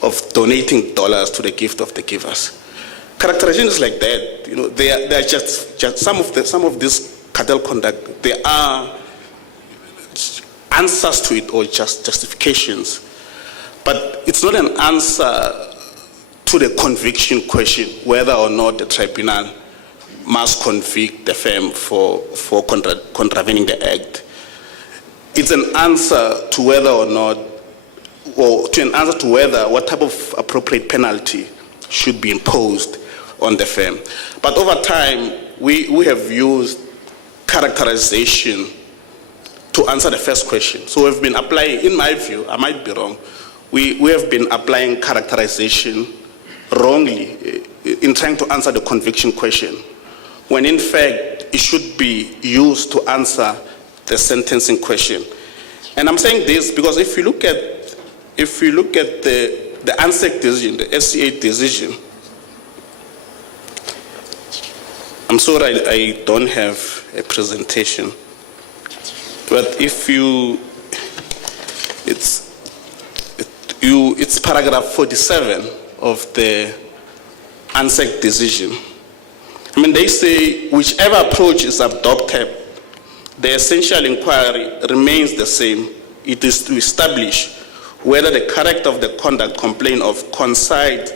of donating dollars to the gift of the givers. Characterization is like that. You know, they are just some of this cartel conduct. There are answers to it or just justifications, but it's not an answer to the conviction question, whether or not the tribunal must convict the firm for contravening the act. It's an answer to whether or not, or to an answer to whether what type of appropriate penalty should be imposed on the firm. But over time, we have used characterization to answer the first question. So we've been applying, in my view, I might be wrong, we have been applying characterization wrongly in trying to answer the conviction question, when in fact it should be used to answer the sentencing question. And I'm saying this because if you look at the ANSEC decision, the SCA decision, I'm sorry I don't have a presentation, but if it's paragraph 47 of the ANSEC decision. I mean, they say whichever approach is adopted, the essential inquiry remains the same. It is to establish whether the character of the conduct complained of coincides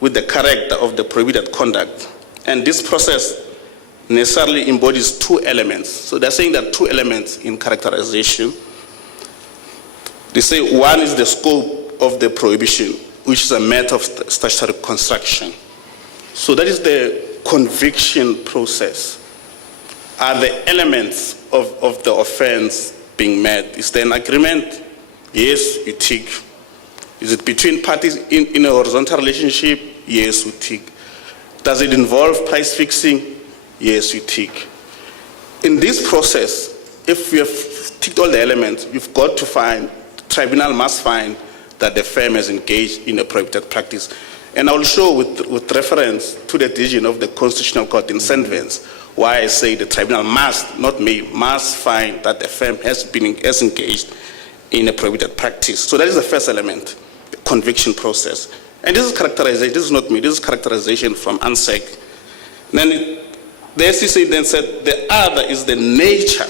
with the character of the prohibited conduct. And this process necessarily embodies two elements. So they're saying there are two elements in characterization. They say one is the scope of the prohibition, which is a matter of statutory construction. So that is the conviction process. Are the elements of the offense being met? Is there an agreement? Yes, you tick. Is it between parties in a horizontal relationship? Yes, you tick. Does it involve price fixing? Yes, you tick. In this process, if you have ticked all the elements, you've got to find, tribunal must find that the firm has engaged in a prohibited practice. And I will show with reference to the decision of the Constitutional Court in St. Vance why I say the tribunal must, not me, must find that the firm has engaged in a prohibited practice. So that is the first element, the conviction process. And this is characterization, this is not me, this is characterization from ANSEC. Then the SEC then said the other is the nature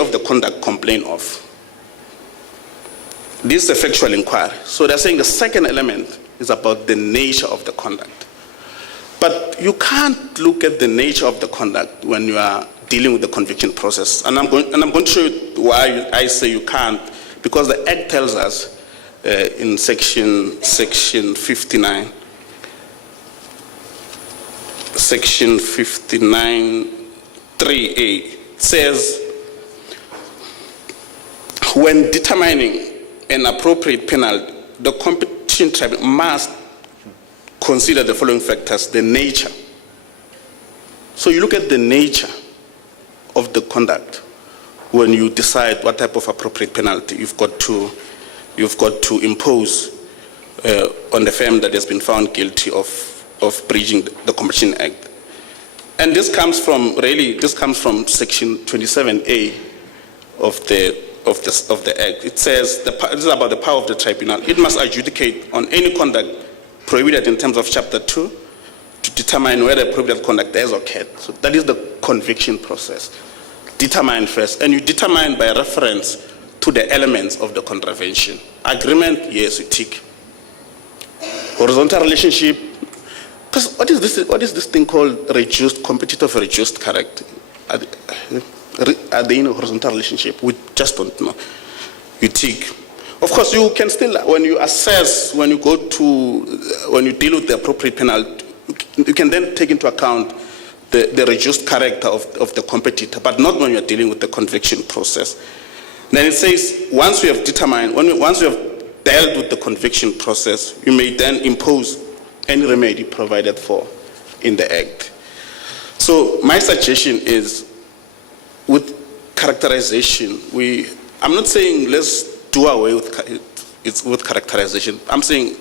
of the conduct complained of. This is a factual inquiry. So they're saying the second element is about the nature of the conduct. But you can't look at the nature of the conduct when you are dealing with the conviction process. And I'm going to show you why I say you can't, because the Act tells us in section 59, section 59 3A says, when determining an appropriate penalty, the competition tribunal must consider the following factors: the nature. So you look at the nature of the conduct when you decide what type of appropriate penalty you've got to impose on the firm that has been found guilty of breaching the Competition Act. And this comes from section 27A of the Act. It says this is about the power of the tribunal. It must adjudicate on any conduct prohibited in terms of Chapter 2 to determine whether prohibited conduct has occurred. So that is the conviction process. Determine first, and you determine by reference to the elements of the contravention. Agreement, yes, you tick. Horizontal relationship, because what is this thing called competitive reduced character? Are they in a horizontal relationship with just don't know. You tick. Of course, you can still, when you assess, when you deal with the appropriate penalty, you can then take into account the reduced character of the competitor, but not when you're dealing with the conviction process. Then it says, once we have dealt with the conviction process, you may then impose any remedy provided for in the Act. So my suggestion is, with characterization, I'm not saying let's do away with characterization. I'm saying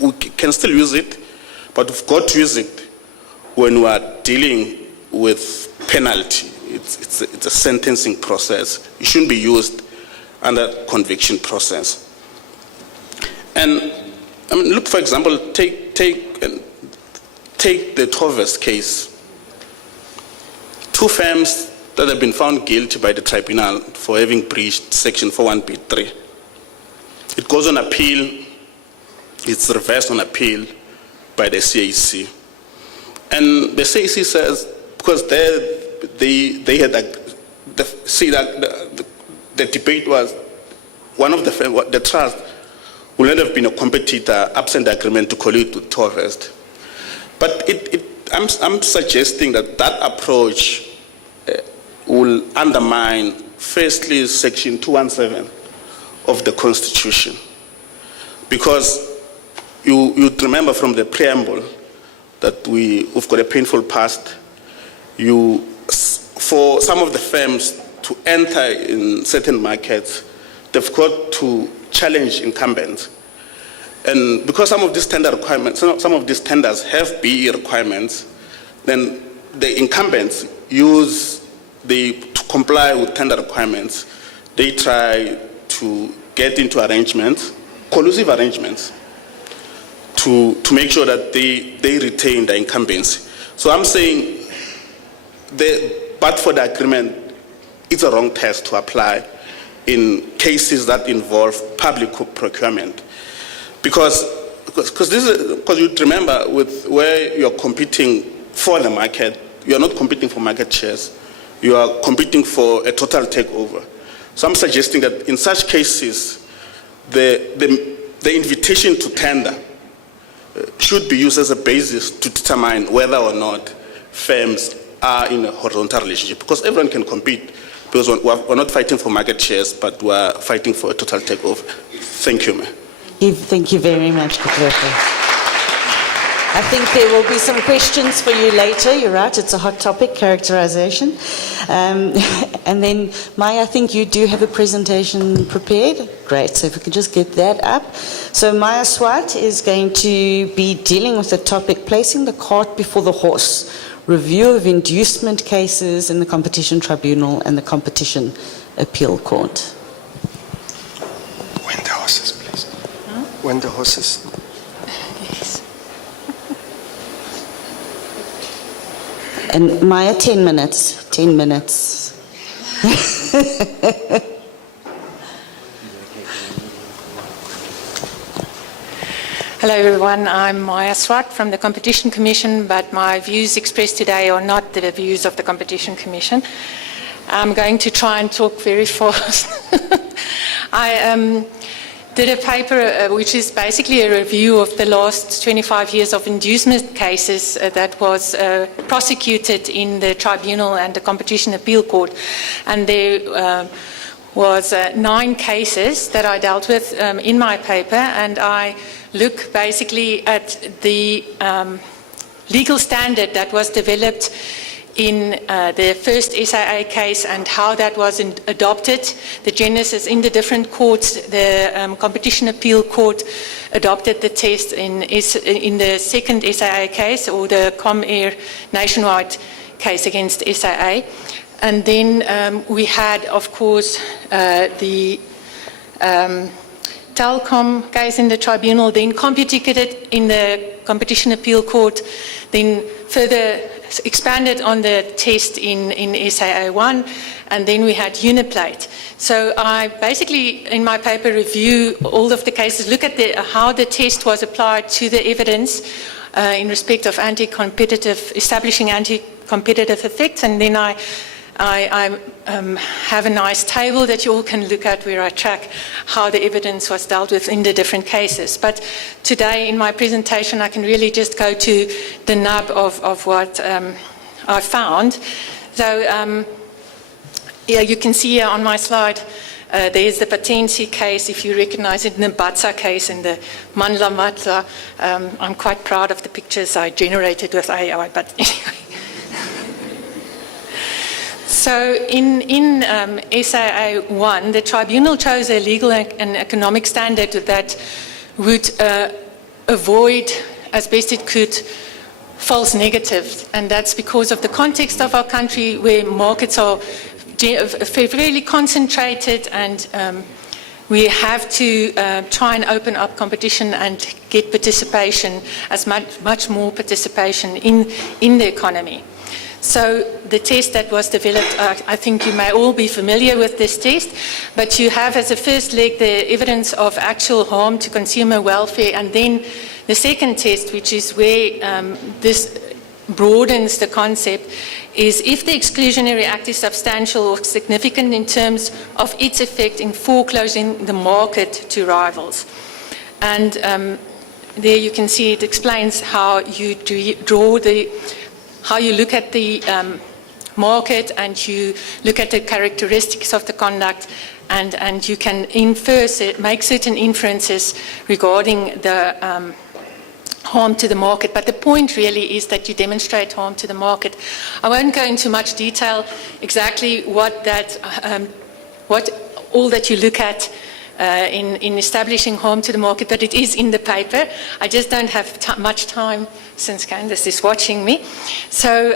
we can still use it, but we've got to use it when we are dealing with penalty. It's a sentencing process. It shouldn't be used under conviction process. And I mean, look, for example, take the Tovest case. 2 firms that have been found guilty by the tribunal for having breached Section 41B3. It goes on appeal. It's reversed on appeal by the CAC. And the CAC says, because they had the debate was, one of the trust would not have been a competitor absent the agreement to collude with Tovest. But I'm suggesting that approach will undermine, firstly, Section 217 of the Constitution. Because you'd remember from the preamble that we've got a painful past. For some of the firms to enter in certain markets, they've got to challenge incumbents. And because some of these tender requirements, some of these tenders have BE requirements, then the incumbents to comply with tender requirements, they try to get into arrangements, collusive arrangements, to make sure that they retain the incumbency. So I'm saying, but for the agreement, it's a wrong test to apply in cases that involve public procurement. Because you remember, with where you're competing for the market, you're not competing for market shares, you are competing for a total takeover. So I'm suggesting that in such cases, the invitation to tender should be used as a basis to determine whether or not firms are in a horizontal relationship. Because everyone can compete, because we're not fighting for market shares, but we're fighting for a total takeover. Thank you, ma'am. Thank you very much, Katlego. I think there will be some questions for you later. You're right, it's a hot topic, characterization. And then, Maya, I think you do have a presentation prepared. Great, so if we could just get that up. So Maya Swart is going to be dealing with the topic, placing the cart before the horse, review of inducement cases in the Competition Tribunal and the Competition Appeal Court. When the horses, please. Huh? When the horses. Yes. And Maya, 10 minutes. 10 minutes. Hello everyone, I'm Maya Swart from the Competition Commission, but my views expressed today are not the views of the Competition Commission. I'm going to try and talk very fast. I did a paper which is basically a review of the last 25 years of inducement cases that was prosecuted in the Tribunal and the Competition Appeal Court. And there was 9 cases that I dealt with in my paper, and I look basically at the legal standard that was developed in the first SAA case and how that was adopted, the genesis in the different courts. The Competition Appeal Court adopted the test in the second SAA case, or the ComAir nationwide case against SAA. And then we had, of course, the Telkom case in the tribunal, then CompuTicket in the Competition Appeal Court, then further expanded on the test in SAA1, and then we had Uniplate. So I basically, in my paper, review all of the cases, look at how the test was applied to the evidence in respect of establishing anti-competitive effects, and then I I have a nice table that you all can look at where I track how the evidence was dealt with in the different cases. But today in my presentation I can really just go to the nub of what I found. So yeah, you can see here on my slide there's the Patensi case, if you recognize it, the Batsa case and the Mandla Matla. I'm quite proud of the pictures I generated with AI, but anyway. So in SAA 1, the tribunal chose a legal and economic standard that would avoid, as best it could, false negatives. And that's because of the context of our country where markets are fairly concentrated, and we have to try and open up competition and get participation, as much more participation in the economy. So the test that was developed, I think you may all be familiar with this test, but you have as a first leg the evidence of actual harm to consumer welfare, and then the second test, which is where this broadens the concept, is if the exclusionary act is substantial or significant in terms of its effect in foreclosing the market to rivals. And there you can see it explains how you how you look at the market, and you look at the characteristics of the conduct, and you can make certain inferences regarding the harm to the market. But the point really is that you demonstrate harm to the market. I won't go into much detail exactly what all that you look at in establishing harm to the market, but it is in the paper. I just don't have much time since Candace is watching me. So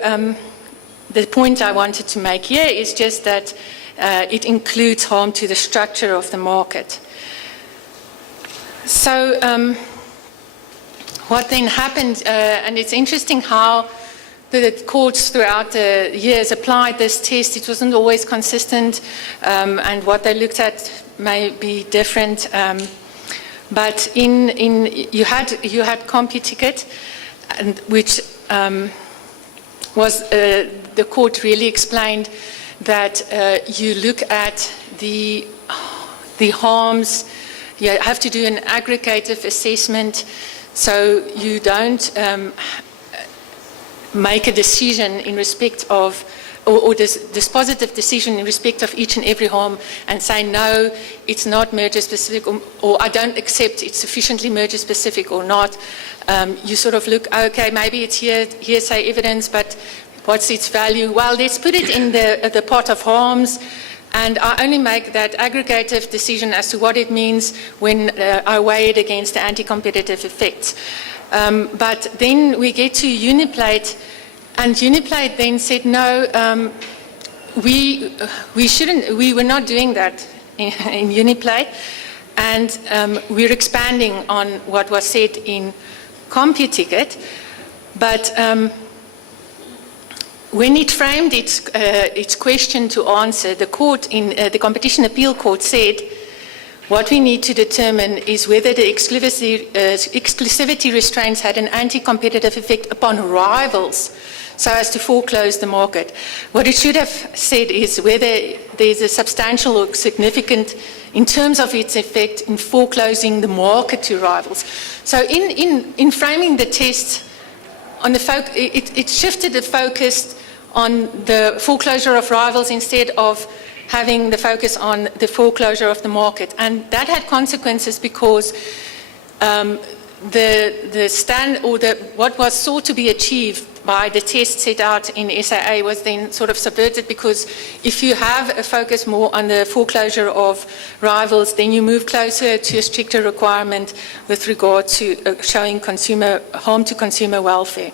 the point I wanted to make here is just that it includes harm to the structure of the market. So what then happened, and it's interesting how the courts throughout the years applied this test. It wasn't always consistent, and what they looked at may be different. But you had CompuTicket, and which was the court really explained that you look at the harms. You have to do an aggregative assessment. So you don't make a decision in respect of, or this positive decision in respect of each and every harm and say, no, it's not merger specific, or I don't accept it's sufficiently merger specific or not. You sort of look, okay, maybe it's hearsay evidence, but what's its value? Well, let's put it in the pot of harms. And I only make that aggregative decision as to what it means when I weigh it against the anti-competitive effects. But then we get to Uniplate, and Uniplate then said, no, we shouldn't, we were not doing that in Uniplate, and we're expanding on what was said in CompuTicket, but when it framed its question to answer, the court in the Competition Appeal Court said, what we need to determine is whether the exclusivity restraints had an anti-competitive effect upon rivals so as to foreclose the market. What it should have said is whether there's a substantial or significant in terms of its effect in foreclosing the market to rivals. So in framing the test, on the it shifted the focus on the foreclosure of rivals instead of having the focus on the foreclosure of the market. And that had consequences because what was sought to be achieved by the test set out in SAA was then sort of subverted, because if you have a focus more on the foreclosure of rivals, then you move closer to a stricter requirement with regard to showing harm to consumer welfare.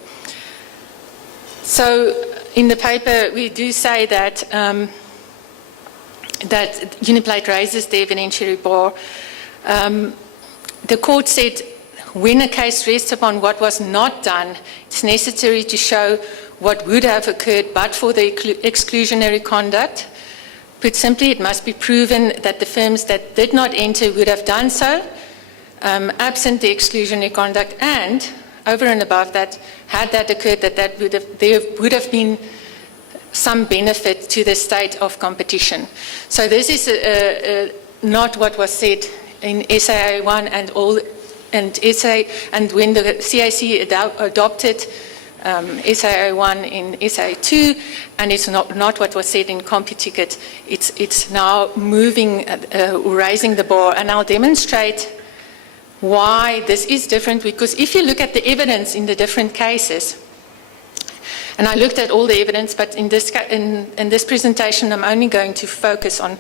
So in the paper, we do say that that Uniplate raises the evidentiary bar. The court said when a case rests upon what was not done, it's necessary to show what would have occurred but for the exclusionary conduct. Put simply, it must be proven that the firms that did not enter would have done so, absent the exclusionary conduct, and over and above that, had that occurred, there would have been some benefit to the state of competition. So this is not what was said in SAA1 and when the CAC adopted SAA1 in SAA2, and it's not what was said in CompuTicket. It's now moving, raising the bar, and I'll demonstrate why this is different, because if you look at the evidence in the different cases, and I looked at all the evidence, but in this presentation I'm only going to focus on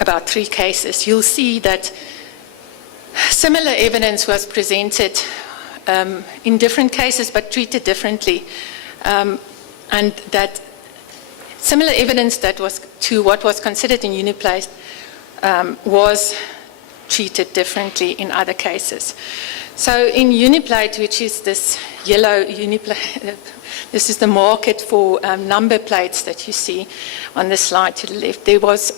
about 3 cases. You'll see that similar evidence was presented in different cases but treated differently, and that similar evidence that was to what was considered in Uniplate was treated differently in other cases. So in Uniplate, which is this yellow Uniplate, this is the market for number plates that you see on the slide to the left. There was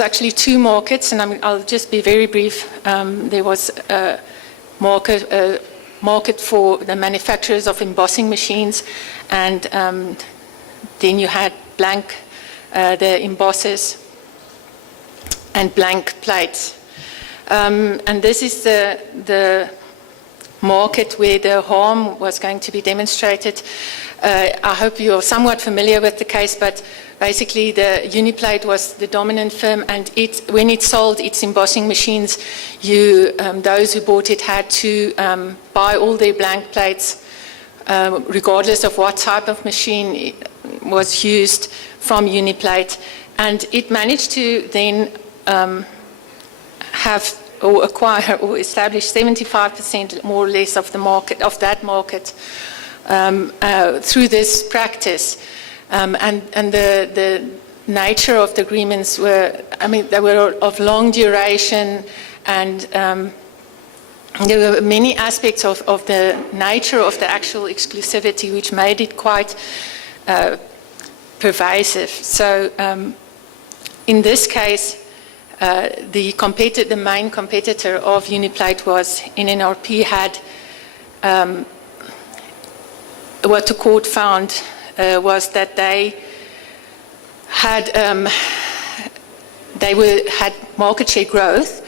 actually 2 markets, and I'll just be very brief. There was a market for the manufacturers of embossing machines, and then you had blank, the embossers, and blank plates. And this is the market where the harm was going to be demonstrated. I hope you're somewhat familiar with the case, but basically the Uniplate was the dominant firm, and when it sold its embossing machines, those who bought it had to buy all their blank plates, regardless of what type of machine was used from Uniplate. And it managed to then have or acquire or establish 75% more or less of the market, of that market, through this practice. And the nature of the agreements were, they were of long duration, and there were many aspects of the nature of the actual exclusivity which made it quite pervasive. So in this case, the main competitor of Uniplate was NNRP, had what the court found was that they had market share growth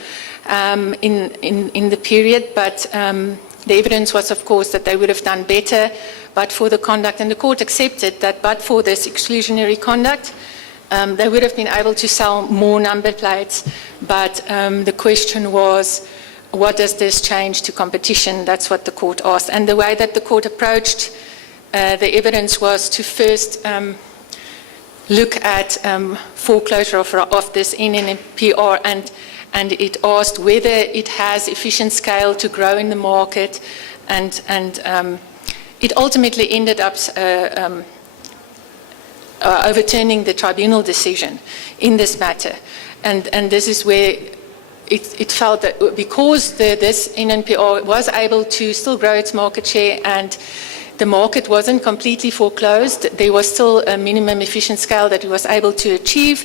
in the period, but the evidence was, of course, that they would have done better but for the conduct, and the court accepted that but for this exclusionary conduct, they would have been able to sell more number plates, but the question was, what does this change to competition? That's what the court asked. And the way that the court approached the evidence was to first look at foreclosure of this NNPR, and it asked whether it has efficient scale to grow in the market, and it ultimately ended up overturning the tribunal decision in this matter. And this is where it felt that because this NNPR was able to still grow its market share and the market wasn't completely foreclosed, there was still a minimum efficient scale that it was able to achieve.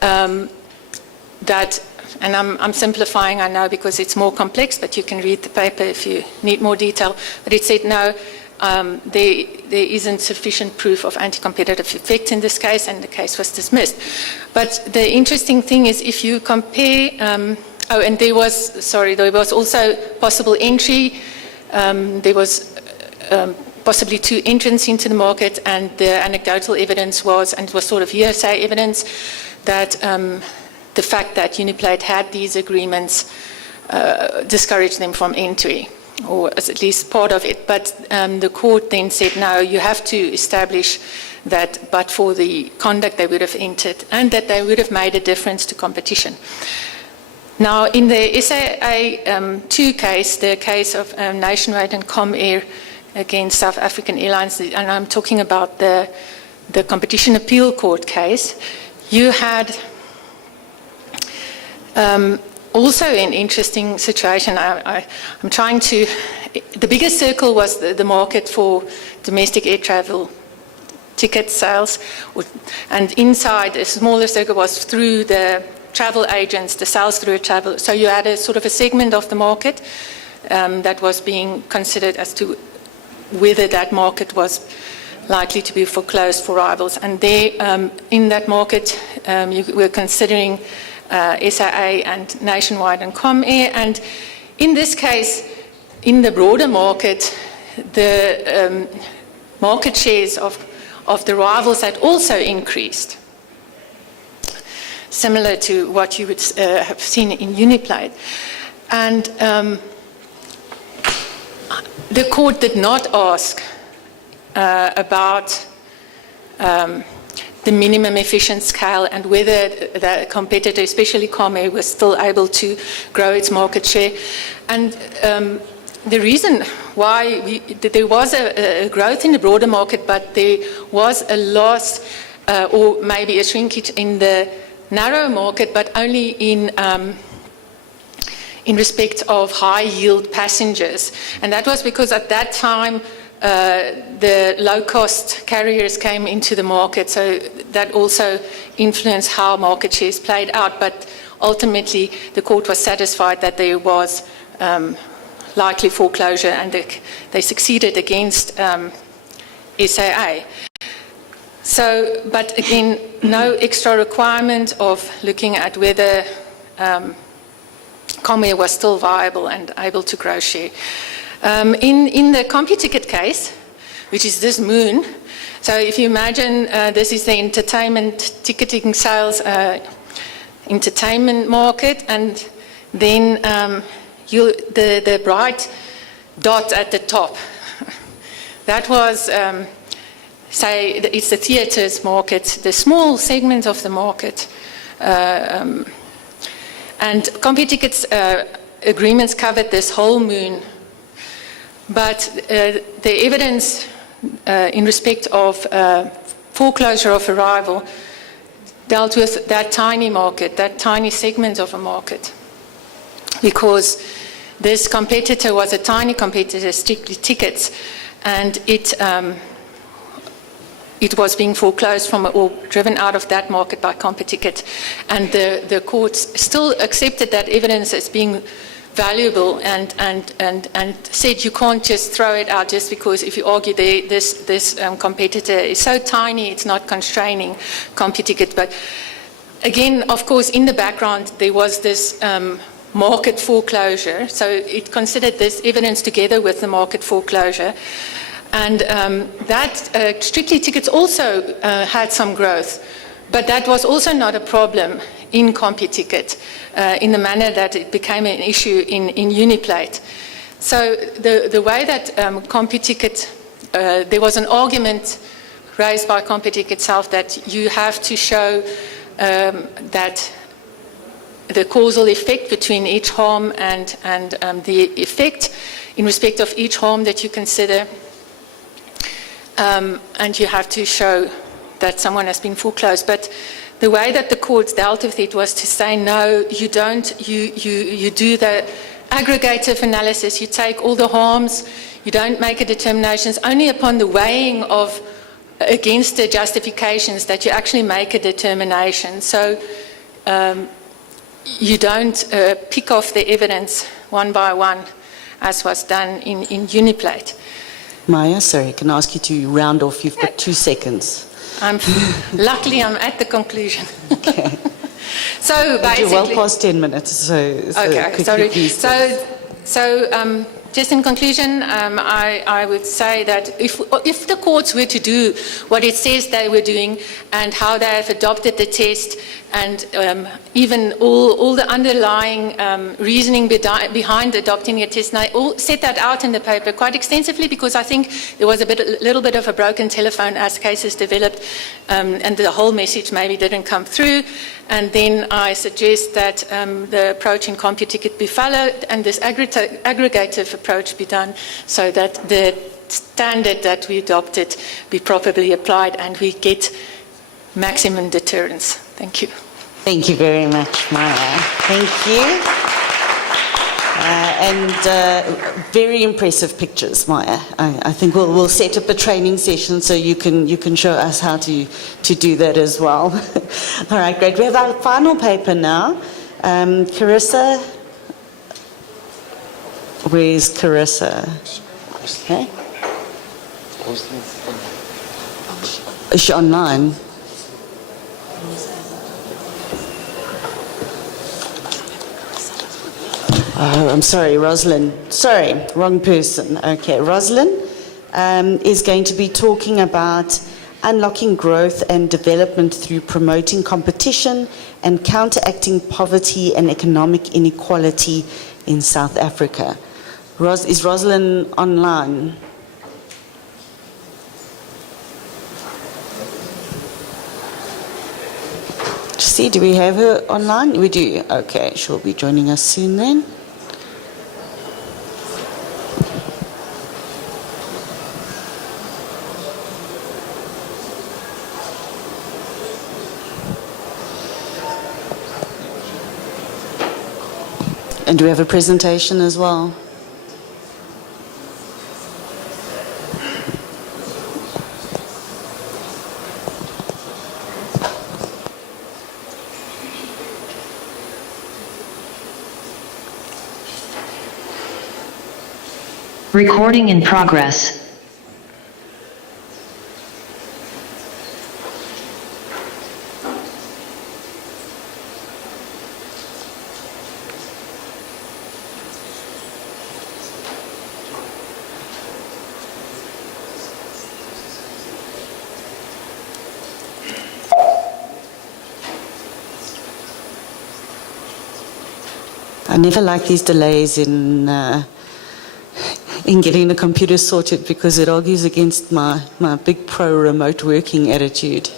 That, and I'm simplifying, I know, because it's more complex, but you can read the paper if you need more detail. But it said no, there isn't sufficient proof of anti-competitive effect in this case, and the case was dismissed. But the interesting thing is, if you compare, and there was also possible entry. There was possibly 2 entrants into the market, and the anecdotal evidence was, and it was sort of hearsay evidence, that the fact that Uniplate had these agreements discouraged them from entry, or at least part of it. But the court then said, no, you have to establish that but for the conduct they would have entered, and that they would have made a difference to competition. Now, in the SAA2 case, the case of Nationwide and Comair against South African Airlines, and I'm talking about the Competition Appeal Court case, you had also an interesting situation. I'm trying to, the biggest circle was the market for domestic air travel ticket sales, and inside a smaller circle was through the travel agents, the sales through a travel. So you had a sort of a segment of the market that was being considered as to whether that market was likely to be foreclosed for rivals. And there, in that market, we're considering SAA and Nationwide and ComAir. And in this case, in the broader market, the market shares of the rivals had also increased, similar to what you would have seen in Uniplate. And the court did not ask about the minimum efficient scale and whether the competitor, especially ComAir, was still able to grow its market share. And the reason why there was a growth in the broader market, but there was a loss or maybe a shrinkage in the narrow market, but only in respect of high-yield passengers. And that was because at that time, the low-cost carriers came into the market, so that also influenced how market shares played out. But ultimately, the court was satisfied that there was likely foreclosure, and they succeeded against SAA. So, but again, no extra requirement of looking at whether ComAir was still viable and able to grow share. In the CompuTicket case, which is this moon, so if you imagine this is the entertainment ticketing sales entertainment market, and then the bright dot at the top, that was, say, it's the theatres market, the small segment of the market. And CompuTicket's agreements covered this whole moon. But the evidence in respect of foreclosure of a rival dealt with that tiny market, that tiny segment of a market. Because this competitor was a tiny competitor, Strictly Tickets, and it was being foreclosed from or driven out of that market by CompuTicket. And the courts still accepted that evidence as being valuable and said you can't just throw it out just because if you argue this competitor is so tiny it's not constraining CompuTicket. But again, of course, in the background there was this market foreclosure, so it considered this evidence together with the market foreclosure. And that Strictly Tickets also had some growth, but that was also not a problem in CompuTicket in the manner that it became an issue in Uniplate. So the way that CompuTicket, there was an argument raised by CompuTicket itself that you have to show that the causal effect between each harm and the effect in respect of each harm that you consider, and you have to show that someone has been foreclosed. But the way that the courts dealt with it was to say, no, you don't, you do the aggregative analysis, you take all the harms, you don't make a determination. It's only upon the weighing of against the justifications that you actually make a determination. So you don't pick off the evidence one by one, as was done in Uniplate. Maya, sorry, can I ask you to round off? You've got 2 seconds. Luckily, I'm at the conclusion. Okay. So basically, you're well past 10 minutes, so okay, sorry. So just in conclusion, I would say that if the courts were to do what it says they were doing and how they have adopted the test and even all the underlying reasoning behind adopting a test, and I all set that out in the paper quite extensively because I think there was a little bit of a broken telephone as cases developed and the whole message maybe didn't come through. And then I suggest that the approach in CompuTicket be followed and this aggregative approach be done so that the standard that we adopted be properly applied and we get maximum deterrence. Thank you. Thank you very much, Maya. Thank you. Very impressive pictures, Maya. I think we'll set up a training session so you can show us how to do that as well. All right, great. We have our final paper now. Carissa. Where's Carissa? Okay. Is she online? Oh, I'm sorry, Rosalind. Sorry, wrong person. Okay, Rosalind is going to be talking about unlocking growth and development through promoting competition and counteracting poverty and economic inequality in South Africa. Is Rosalind online? See, do we have her online? We do. Okay, she'll be joining us soon then. And do we have a presentation as well? Recording in progress. I never like these delays in getting the computer sorted because it argues against my big pro-remote working attitude.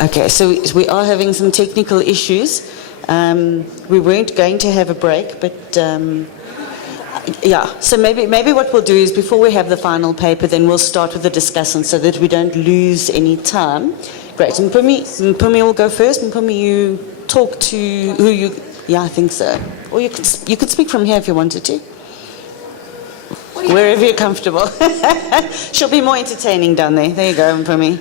Okay, so we are having some technical issues. We weren't going to have a break, but yeah, so maybe what we'll do is before we have the final paper, then we'll start with the discussant so that we don't lose any time. Great. And Mpumi will go first. Mpumi, you talk to who you... Yeah, I think so. Or you could speak from here if you wanted to. Wherever you're comfortable. She'll be more entertaining down there. There you go, Mpumi.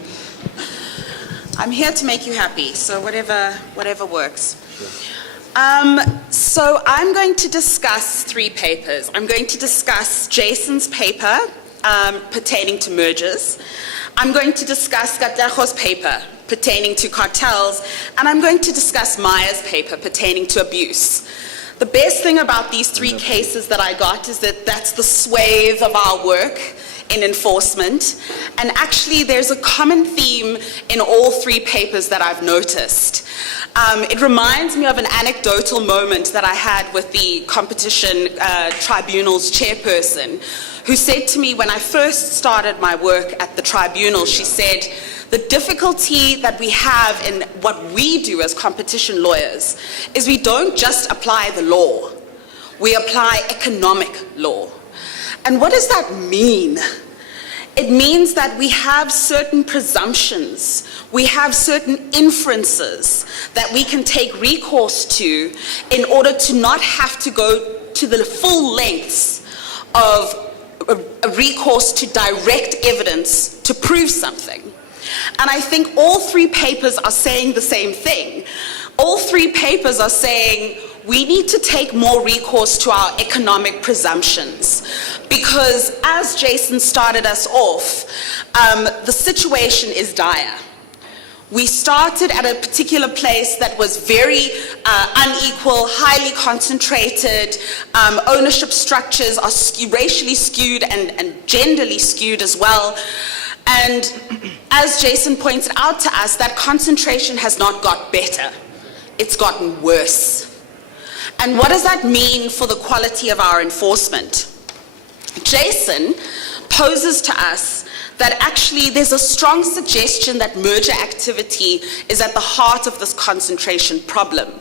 I'm here to make you happy, so whatever works. So I'm going to discuss 3 papers. I'm going to discuss Jason's paper pertaining to mergers. I'm going to discuss Katlego paper pertaining to cartels, and I'm going to discuss Maya's paper pertaining to abuse. The best thing about these 3 cases that I got is that that's the swathe of our work in enforcement, and actually there's a common theme in all 3 papers that I've noticed. It reminds me of an anecdotal moment that I had with the competition tribunal's chairperson, who said to me when I first started my work at the tribunal, she said, the difficulty that we have in what we do as competition lawyers is we don't just apply the law, we apply economic law. And what does that mean? It means that we have certain presumptions, we have certain inferences that we can take recourse to in order to not have to go to the full lengths of a recourse to direct evidence to prove something. And I think all 3 papers are saying the same thing. All 3 papers are saying we need to take more recourse to our economic presumptions, because as Jason started us off, the situation is dire. We started at a particular place that was very unequal, highly concentrated. Ownership structures are racially skewed and genderly skewed as well. And as Jason pointed out to us, that concentration has not got better. It's gotten worse. And what does that mean for the quality of our enforcement? Jason poses to us that actually there's a strong suggestion that merger activity is at the heart of this concentration problem.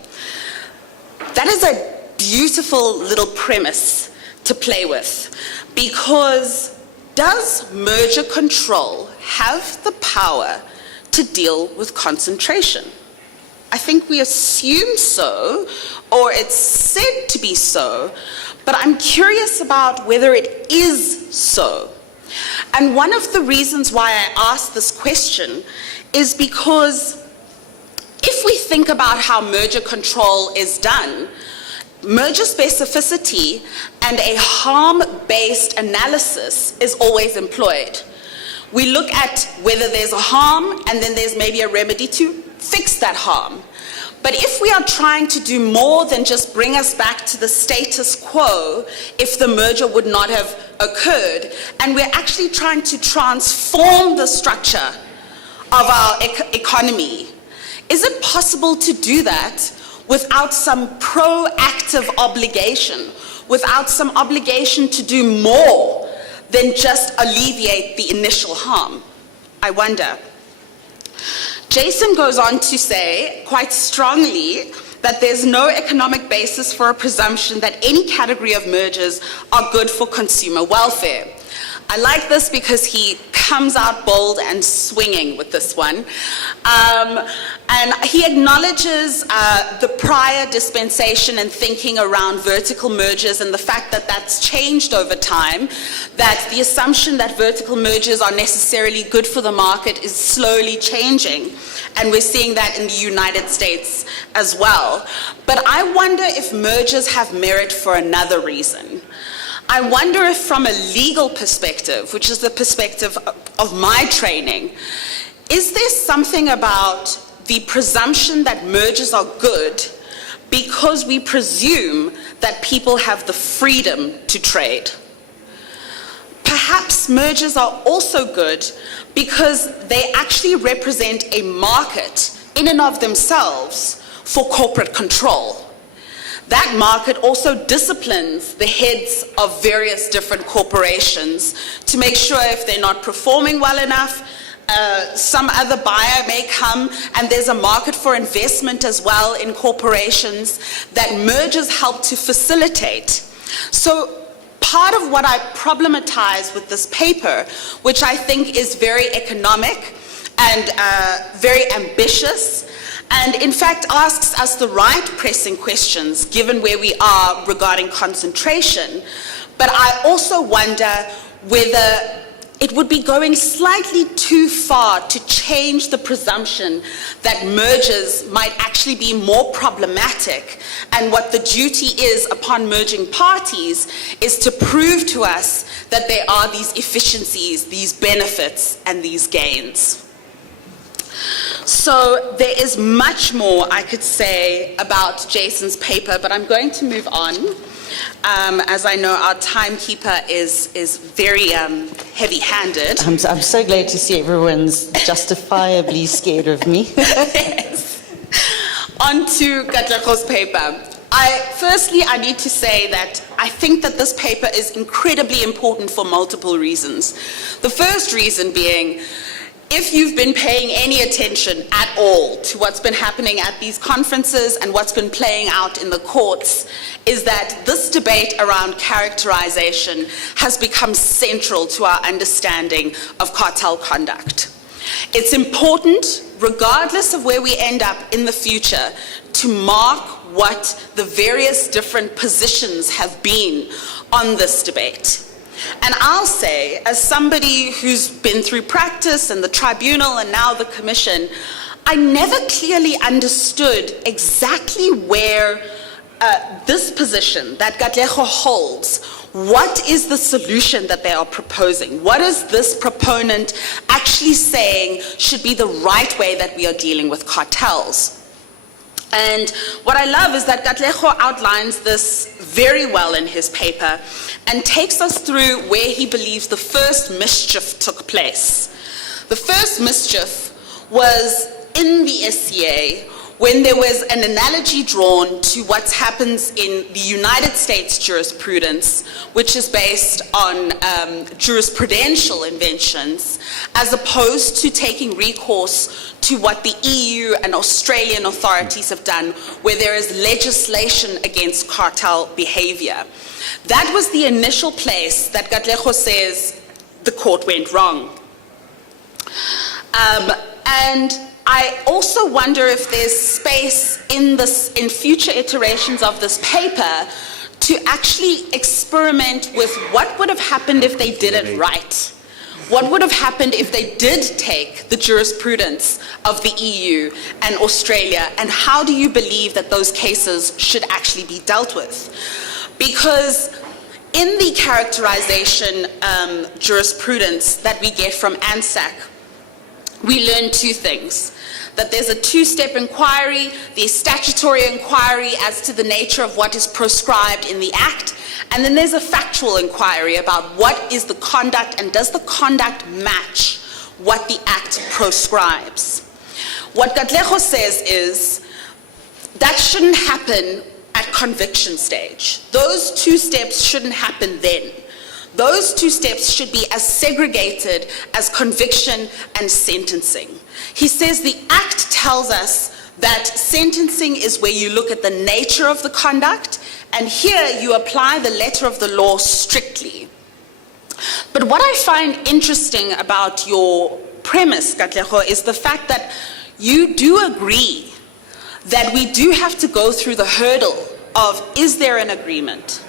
That is a beautiful little premise to play with, because does merger control have the power to deal with concentration? I think we assume so, or it's said to be so, but I'm curious about whether it is so. And one of the reasons why I ask this question is because if we think about how merger control is done, merger specificity and a harm-based analysis is always employed. We look at whether there's a harm, and then there's maybe a remedy to fix that harm. But if we are trying to do more than just bring us back to the status quo if the merger would not have occurred, and we're actually trying to transform the structure of our economy, is it possible to do that without some proactive obligation, without some obligation to do more than just alleviate the initial harm? I wonder. Jason goes on to say, quite strongly, that there's no economic basis for a presumption that any category of mergers are good for consumer welfare. I like this because he comes out bold and swinging with this one. And he acknowledges the prior dispensation and thinking around vertical mergers and the fact that that's changed over time, that the assumption that vertical mergers are necessarily good for the market is slowly changing. And we're seeing that in the United States as well. But I wonder if mergers have merit for another reason. I wonder if from a legal perspective, which is the perspective of my training, is there something about the presumption that mergers are good because we presume that people have the freedom to trade? Perhaps mergers are also good because they actually represent a market in and of themselves for corporate control. That market also disciplines the heads of various different corporations to make sure if they're not performing well enough, some other buyer may come, and there's a market for investment as well in corporations that mergers help to facilitate. So part of what I problematize with this paper, which I think is very economic and very ambitious, and in fact asks us the right pressing questions given where we are regarding concentration. But I also wonder whether it would be going slightly too far to change the presumption that mergers might actually be more problematic, and what the duty is upon merging parties is to prove to us that there are these efficiencies, these benefits, and these gains. So there is much more I could say about Jason's paper, but I'm going to move on, as I know our timekeeper is very heavy-handed. I'm so glad to see everyone's justifiably scared of me. Yes. On to Katleko's paper. Firstly, I need to say that I think that this paper is incredibly important for multiple reasons. The first reason being, if you've been paying any attention at all to what's been happening at these conferences and what's been playing out in the courts, is that this debate around characterization has become central to our understanding of cartel conduct. It's important, regardless of where we end up in the future, to mark what the various different positions have been on this debate. And I'll say, as somebody who's been through practice and the tribunal and now the commission, I never clearly understood exactly where this position that Katlego holds, what is the solution that they are proposing? What is this proponent actually saying should be the right way that we are dealing with cartels? And what I love is that Katlego outlines this very well in his paper and takes us through where he believes the first mischief took place. The first mischief was in the SCA when there was an analogy drawn to what happens in the United States jurisprudence, which is based on jurisprudential inventions, as opposed to taking recourse to what the EU and Australian authorities have done, where there is legislation against cartel behavior. That was the initial place that Katlego says the court went wrong. And I also wonder if there's space in future iterations of this paper to actually experiment with what would have happened if they did it right. What would have happened if they did take the jurisprudence of the EU and Australia, and how do you believe that those cases should actually be dealt with? Because in the characterization jurisprudence that we get from ANSAC, we learn two things. That there's a two-step inquiry, the statutory inquiry as to the nature of what is proscribed in the Act, and then there's a factual inquiry about what is the conduct and does the conduct match what the Act proscribes. What Cartel says is that shouldn't happen at conviction stage. Those two steps shouldn't happen then. Those two steps should be as segregated as conviction and sentencing. He says the Act tells us that sentencing is where you look at the nature of the conduct, and here you apply the letter of the law strictly. But what I find interesting about your premise, Cartel, is the fact that you do agree that we do have to go through the hurdle of, is there an agreement?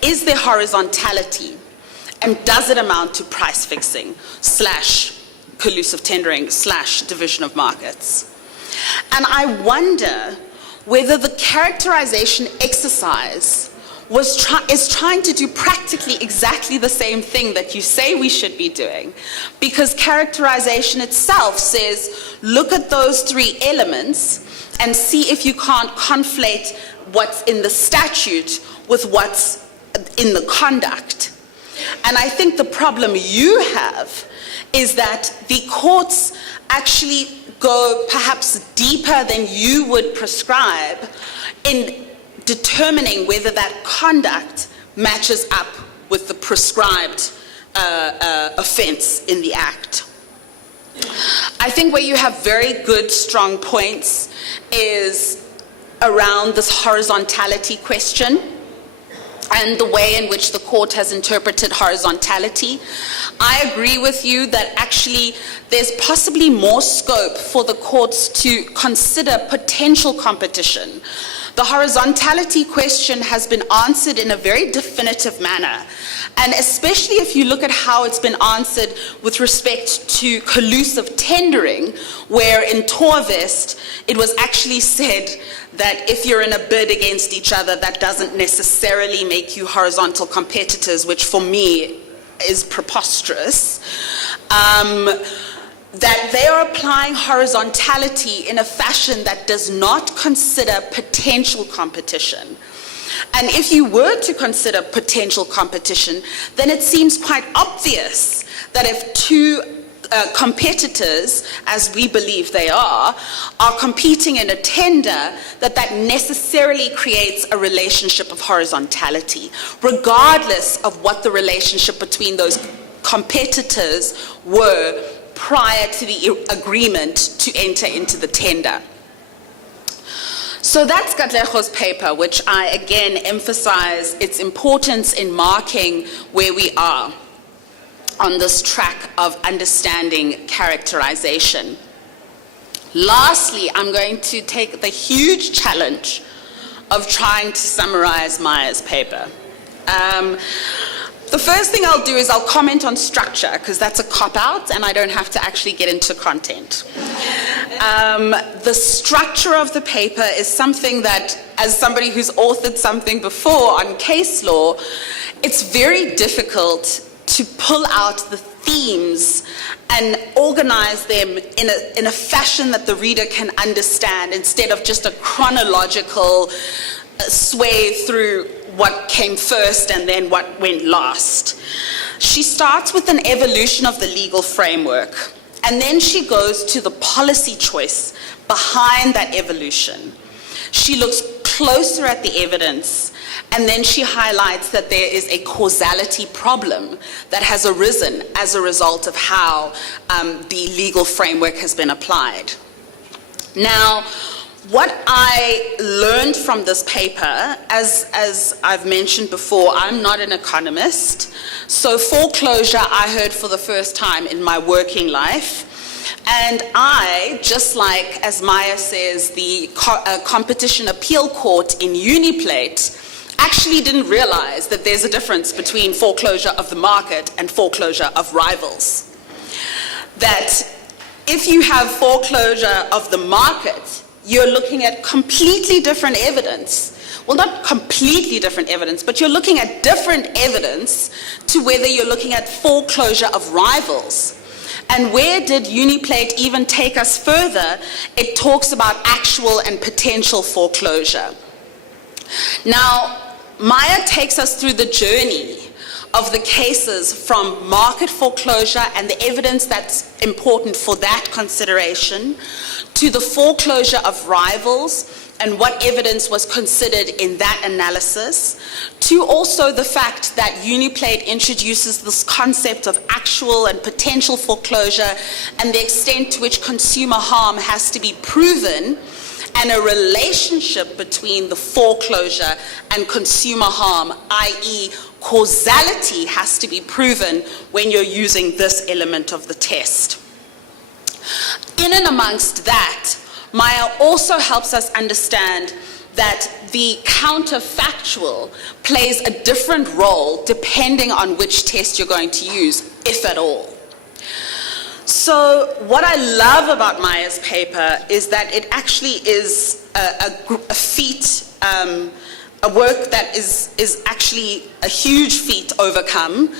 Is there horizontality? And does it amount to price fixing / collusive tendering / division of markets? And I wonder whether the characterization exercise is trying to do practically exactly the same thing that you say we should be doing. Because characterization itself says, look at those three elements and see if you can't conflate what's in the statute with what's in the conduct. And I think the problem you have is that the courts actually go perhaps deeper than you would prescribe in determining whether that conduct matches up with the prescribed offense in the Act. I think where you have very good, strong points is around this horizontality question and the way in which the court has interpreted horizontality. I agree with you that actually there's possibly more scope for the courts to consider potential competition. The horizontality question has been answered in a very definitive manner, and especially if you look at how it's been answered with respect to collusive tendering, where in Torvest it was actually said that if you're in a bid against each other, that doesn't necessarily make you horizontal competitors, which for me is preposterous. That they are applying horizontality in a fashion that does not consider potential competition. And if you were to consider potential competition, then it seems quite obvious that if two competitors, as we believe they are competing in a tender, that necessarily creates a relationship of horizontality, regardless of what the relationship between those competitors were prior to the agreement to enter into the tender. So that's Cartel's paper, which I again emphasize its importance in marking where we are on this track of understanding characterization. Lastly, I'm going to take the huge challenge of trying to summarize Maya's paper. The first thing I'll do is I'll comment on structure, because that's a cop-out and I don't have to actually get into content. The structure of the paper is something that, as somebody who's authored something before on case law, it's very difficult to pull out the themes and organize them in a fashion that the reader can understand, instead of just a chronological sway through what came first and then what went last. She starts with an evolution of the legal framework, and then she goes to the policy choice behind that evolution. She looks closer at the evidence, and then she highlights that there is a causality problem that has arisen as a result of how the legal framework has been applied. Now, what I learned from this paper, as I've mentioned before, I'm not an economist, so foreclosure I heard for the first time in my working life. And I, just like, as Maya says, the competition appeal court in Uniplate, actually didn't realize that there's a difference between foreclosure of the market and foreclosure of rivals. that if you have foreclosure of the market, you're looking at completely different evidence. Well, not completely different evidence, but you're looking at different evidence to whether you're looking at foreclosure of rivals. And where did Uniplate even take us further? It talks about actual and potential foreclosure. Now, Maya takes us through the journey of the cases from market foreclosure and the evidence that's important for that consideration, to the foreclosure of rivals and what evidence was considered in that analysis, to also the fact that Uniplate introduces this concept of actual and potential foreclosure and the extent to which consumer harm has to be proven, and a relationship between the foreclosure and consumer harm, i.e. causality has to be proven when you're using this element of the test. In and amongst that, Maya also helps us understand that the counterfactual plays a different role depending on which test you're going to use, if at all. So what I love about Maya's paper is that it actually is a feat, a work that is actually a huge feat to overcome.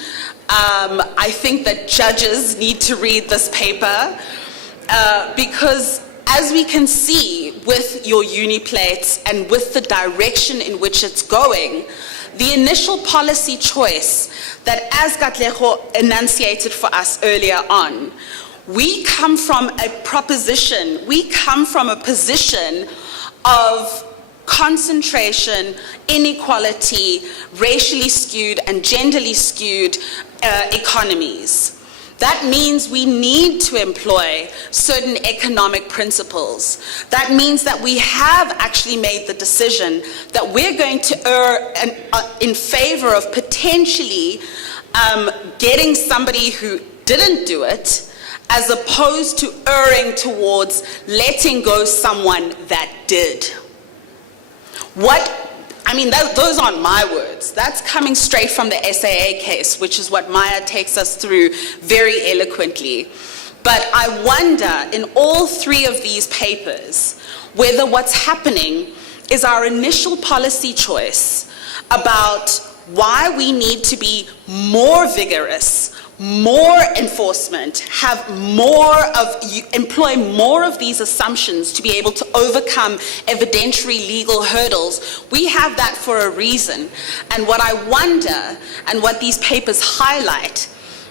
I think that judges need to read this paper because as we can see with your Uniplates and with the direction in which it's going, the initial policy choice that, as Katlego enunciated for us earlier on, we come from a proposition, we come from a position of concentration, inequality, racially skewed and genderly skewed economies. That means we need to employ certain economic principles. That means that we have actually made the decision that we're going to err in favor of potentially getting somebody who didn't do it, as opposed to erring towards letting go someone that did. Those aren't my words. That's coming straight from the SAA case, which is what Maya takes us through very eloquently. But I wonder, in all three of these papers, whether what's happening is our initial policy choice about why we need to be more vigorous, more enforcement, employ more of these assumptions to be able to overcome evidentiary legal hurdles. We have that for a reason. And what I wonder, and what these papers highlight,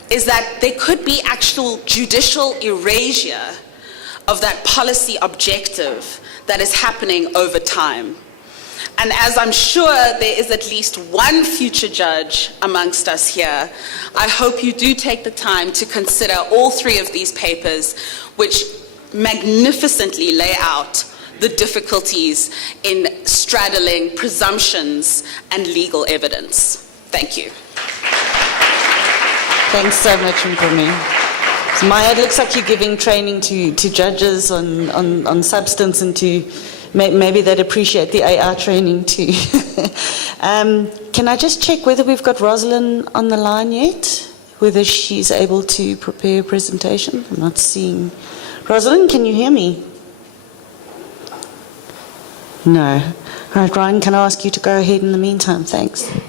is that there could be actual judicial erasure of that policy objective that is happening over time. And as I'm sure there is at least one future judge amongst us here, I hope you do take the time to consider all three of these papers, which magnificently lay out the difficulties in straddling presumptions and legal evidence. Thank you. Thanks so much, Mpumi. So Maya, it looks like you're giving training to judges on substance and to maybe they'd appreciate the AR training too. Can I just check whether we've got Rosalind on the line yet? Whether she's able to prepare a presentation? I'm not seeing. Rosalind, can you hear me? No. All right, Ryan, can I ask you to go ahead in the meantime? Thanks. I'm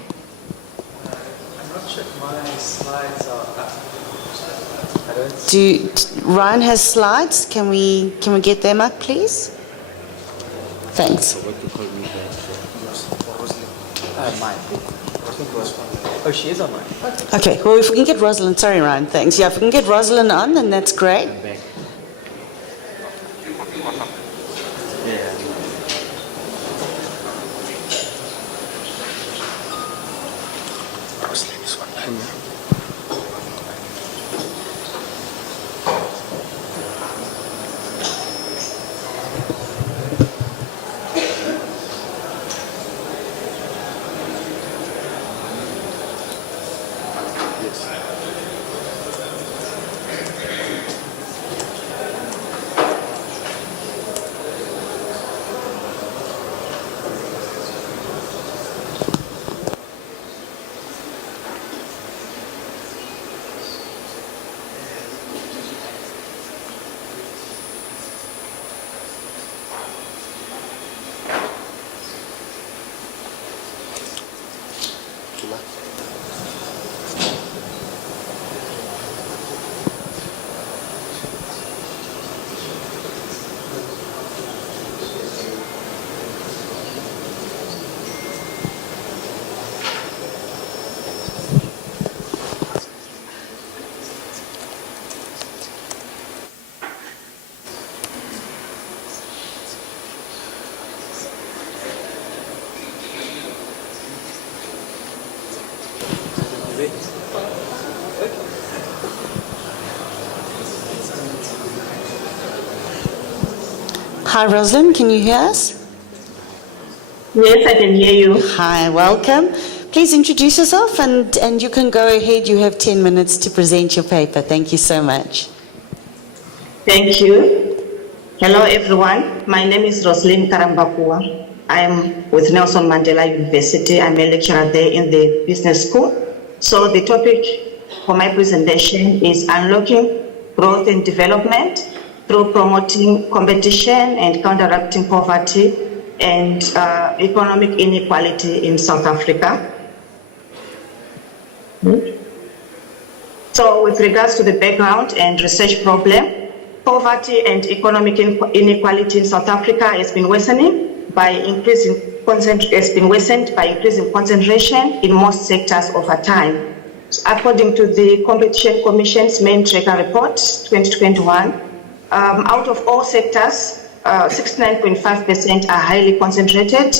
not sure if my slides are up. Ryan has slides. Can we get them up, please? Thanks. Oh, she is online. Okay, well, if we can get Rosalind, sorry, Ryan, thanks. Yeah, if we can get Rosalind on, then that's great. Hi, Rosalind, can you hear us? Yes, I can hear you. Hi, welcome. Please introduce yourself and you can go ahead. You have 10 minutes to present your paper. Thank you so much. Thank you. Hello, everyone. My name is Rosalind Karambakua. I am with Nelson Mandela University. I'm a lecturer there in the business school. So the topic for my presentation is unlocking growth and development through promoting competition and counteracting poverty and economic inequality in South Africa. So with regards to the background and research problem, poverty and economic inequality in South Africa has been worsened by increasing concentration in most sectors over time. According to the Competition Commission's main tracker report 2021, out of all sectors, 69.5% are highly concentrated,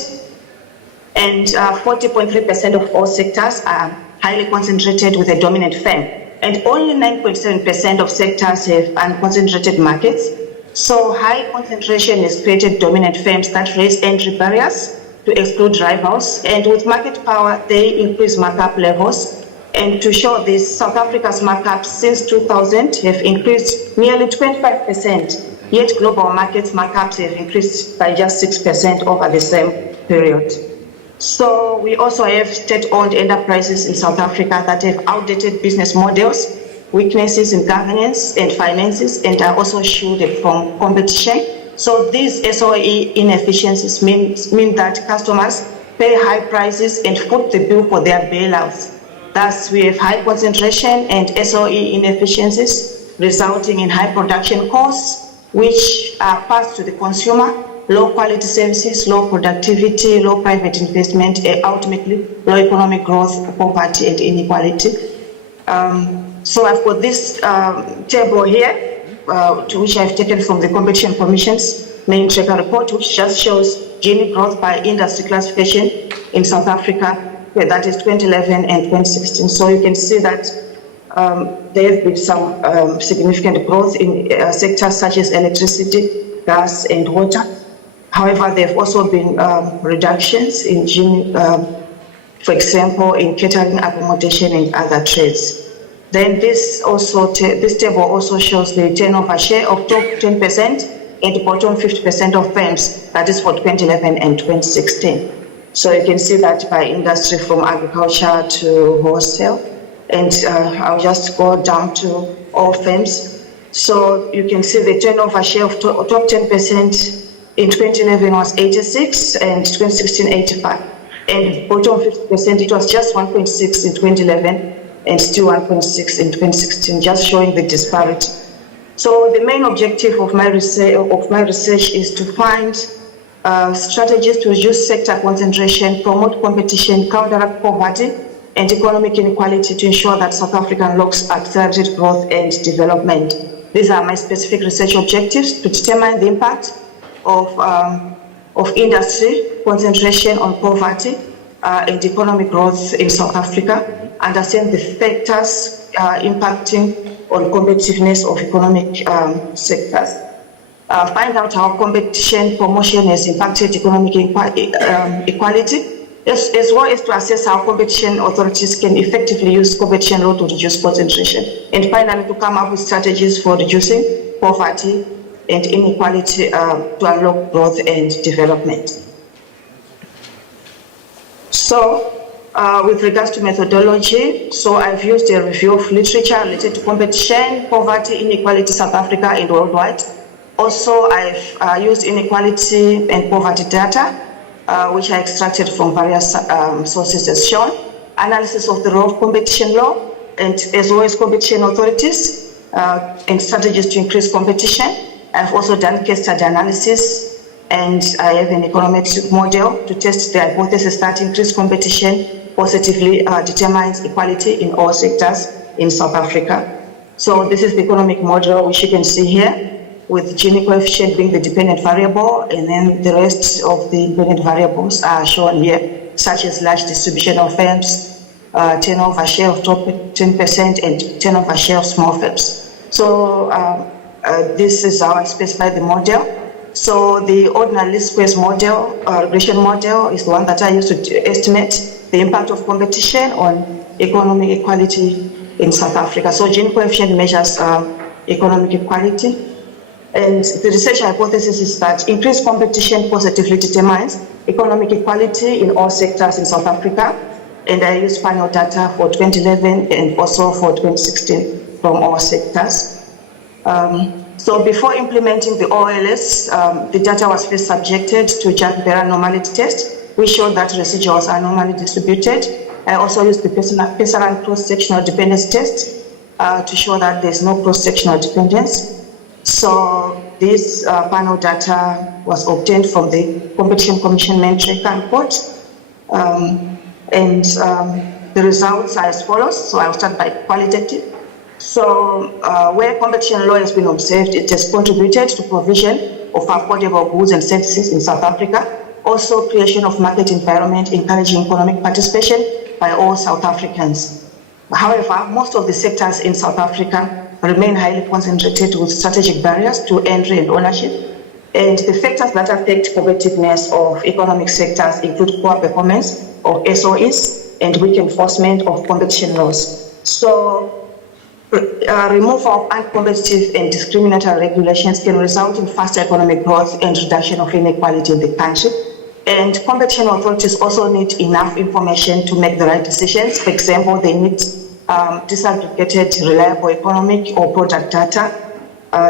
and 40.3% of all sectors are highly concentrated with a dominant firm. And only 9.7% of sectors have unconcentrated markets. So high concentration has created dominant firms that raise entry barriers to exclude rivals. And with market power, they increase markup levels. And to show this, South Africa's markups since 2000 have increased nearly 25%, yet global markets markups have increased by just 6% over the same period. So we also have state-owned enterprises in South Africa that have outdated business models, weaknesses in governance and finances, and are also shielded from competition. So these SOE inefficiencies mean that customers pay high prices and foot the bill for their bailouts. Thus, we have high concentration and SOE inefficiencies, resulting in high production costs, which are passed to the consumer, low quality services, low productivity, low private investment, and ultimately low economic growth, poverty, and inequality. So I've got this table here, which I've taken from the Competition Commission's main tracker report, which just shows Gini growth by industry classification in South Africa. That is 2011 and 2016. So you can see that there have been some significant growth in sectors such as electricity, gas, and water. However, there have also been reductions in Gini, for example, in catering, accommodation, and other trades. Then this table also shows the turnover share of top 10% and bottom 50% of firms. That is for 2011 and 2016. So you can see that by industry from agriculture to wholesale. And I'll just go down to all firms. So you can see the turnover share of top 10% in 2011 was 86 and 2016 85. And bottom 50% it was just 1.6 in 2011 and still 1.6 in 2016, just showing the disparity. So the main objective of my research is to find strategies to reduce sector concentration, promote competition, counteract poverty, and economic inequality to ensure that South Africa unlocks accelerated growth and development. These are my specific research objectives: to determine the impact of industry concentration on poverty and economic growth in South Africa, understand the factors impacting on competitiveness of economic sectors, find out how competition promotion has impacted economic equality, as well as to assess how competition authorities can effectively use competition law to reduce concentration, and finally to come up with strategies for reducing poverty and inequality to unlock growth and development. So, with regards to methodology, so I've used a review of literature related to competition, poverty, inequality, South Africa and worldwide. Also, I've used inequality and poverty data, which I extracted from various sources as shown, analysis of the role of competition law, and as well as competition authorities, and strategies to increase competition. I've also done case study analysis, and I have an econometric model to test the hypothesis that increased competition positively determines equality in all sectors in South Africa. So this is the economic model, which you can see here, with Gini coefficient being the dependent variable, and then the rest of the independent variables are shown here, such as large distribution of firms, turnover share of top 10%, and turnover share of small firms. So this is how I specify the model. So the ordinary least squares model, regression model, is the one that I use to estimate the impact of competition on economic equality in South Africa. So Gini coefficient measures economic equality. And the research hypothesis is that increased competition positively determines economic equality in all sectors in South Africa. And I used final data for 2011 and also for 2016 from all sectors. So before implementing the OLS, the data was first subjected to Jack-Berra normality test, which showed that residuals are normally distributed. I also used the Pesaran cross-sectional dependence test to show that there's no cross-sectional dependence. So this panel data was obtained from the Competition Commission main tracker report. The results are as follows. So I'll start by qualitative. So where competition law has been observed, it has contributed to provision of affordable goods and services in South Africa. Also creation of market environment encouraging economic participation by all South Africans. However, most of the sectors in South Africa remain highly concentrated with strategic barriers to entry and ownership. And the factors that affect competitiveness of economic sectors include poor performance of SOEs and weak enforcement of competition laws. So removal of uncompetitive and discriminatory regulations can result in faster economic growth and reduction of inequality in the country. And competition authorities also need enough information to make the right decisions. For example, they need disaggregated, reliable economic or product data.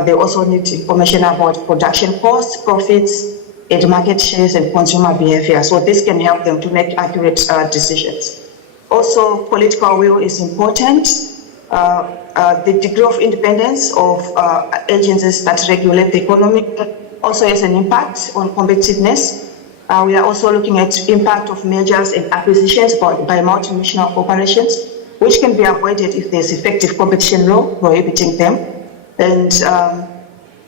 They also need information about production costs, profits, and market shares and consumer behavior. So this can help them to make accurate decisions. Also, political will is important. The degree of independence of agencies that regulate the economy also has an impact on competitiveness. We are also looking at impact of mergers and acquisitions by multinational corporations, which can be avoided if there's effective competition law prohibiting them. And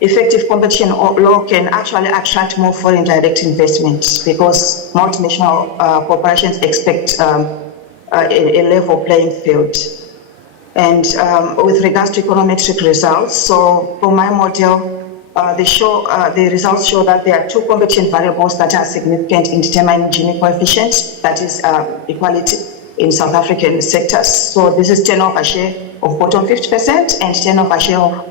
effective competition law can actually attract more foreign direct investment because multinational corporations expect a level playing field. And with regards to econometric results, so for my model, the results show that there are two competition variables that are significant in determining Gini coefficient, that is equality in South African sectors. So this is turnover share of bottom 50% and turnover share of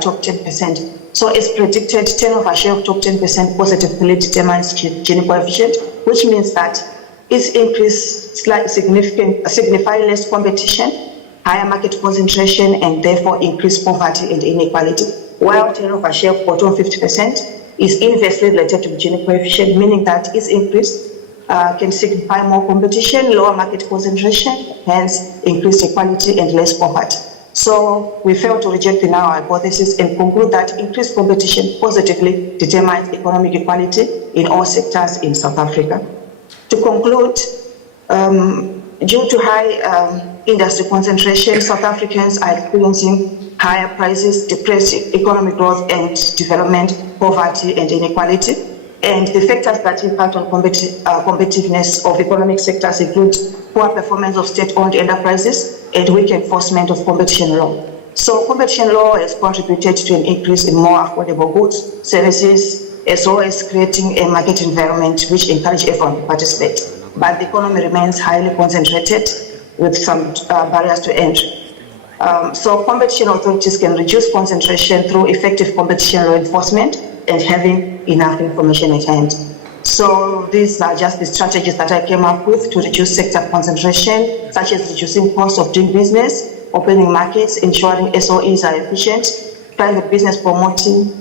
top 10%. So as predicted, turnover share of top 10% positively determines Gini coefficient, which means that its increase signify less competition, higher market concentration, and therefore increased poverty and inequality. While turnover share of bottom 50% is inversely related to Gini coefficient, meaning that its increase can signify more competition, lower market concentration, hence increased equality and less poverty. So we failed to reject the null hypothesis and conclude that increased competition positively determines economic equality in all sectors in South Africa. To conclude, due to high industry concentration, South Africans are experiencing higher prices, depressed economic growth and development, poverty and inequality. And the factors that impact on competitiveness of economic sectors include poor performance of state-owned enterprises and weak enforcement of competition law. So competition law has contributed to an increase in more affordable goods, services, as well as creating a market environment which encourages everyone to participate. But the economy remains highly concentrated with some barriers to entry. So competition authorities can reduce concentration through effective competition law enforcement and having enough information at hand. So these are just the strategies that I came up with to reduce sector concentration, such as reducing costs of doing business, opening markets, ensuring SOEs are efficient, private business promotion,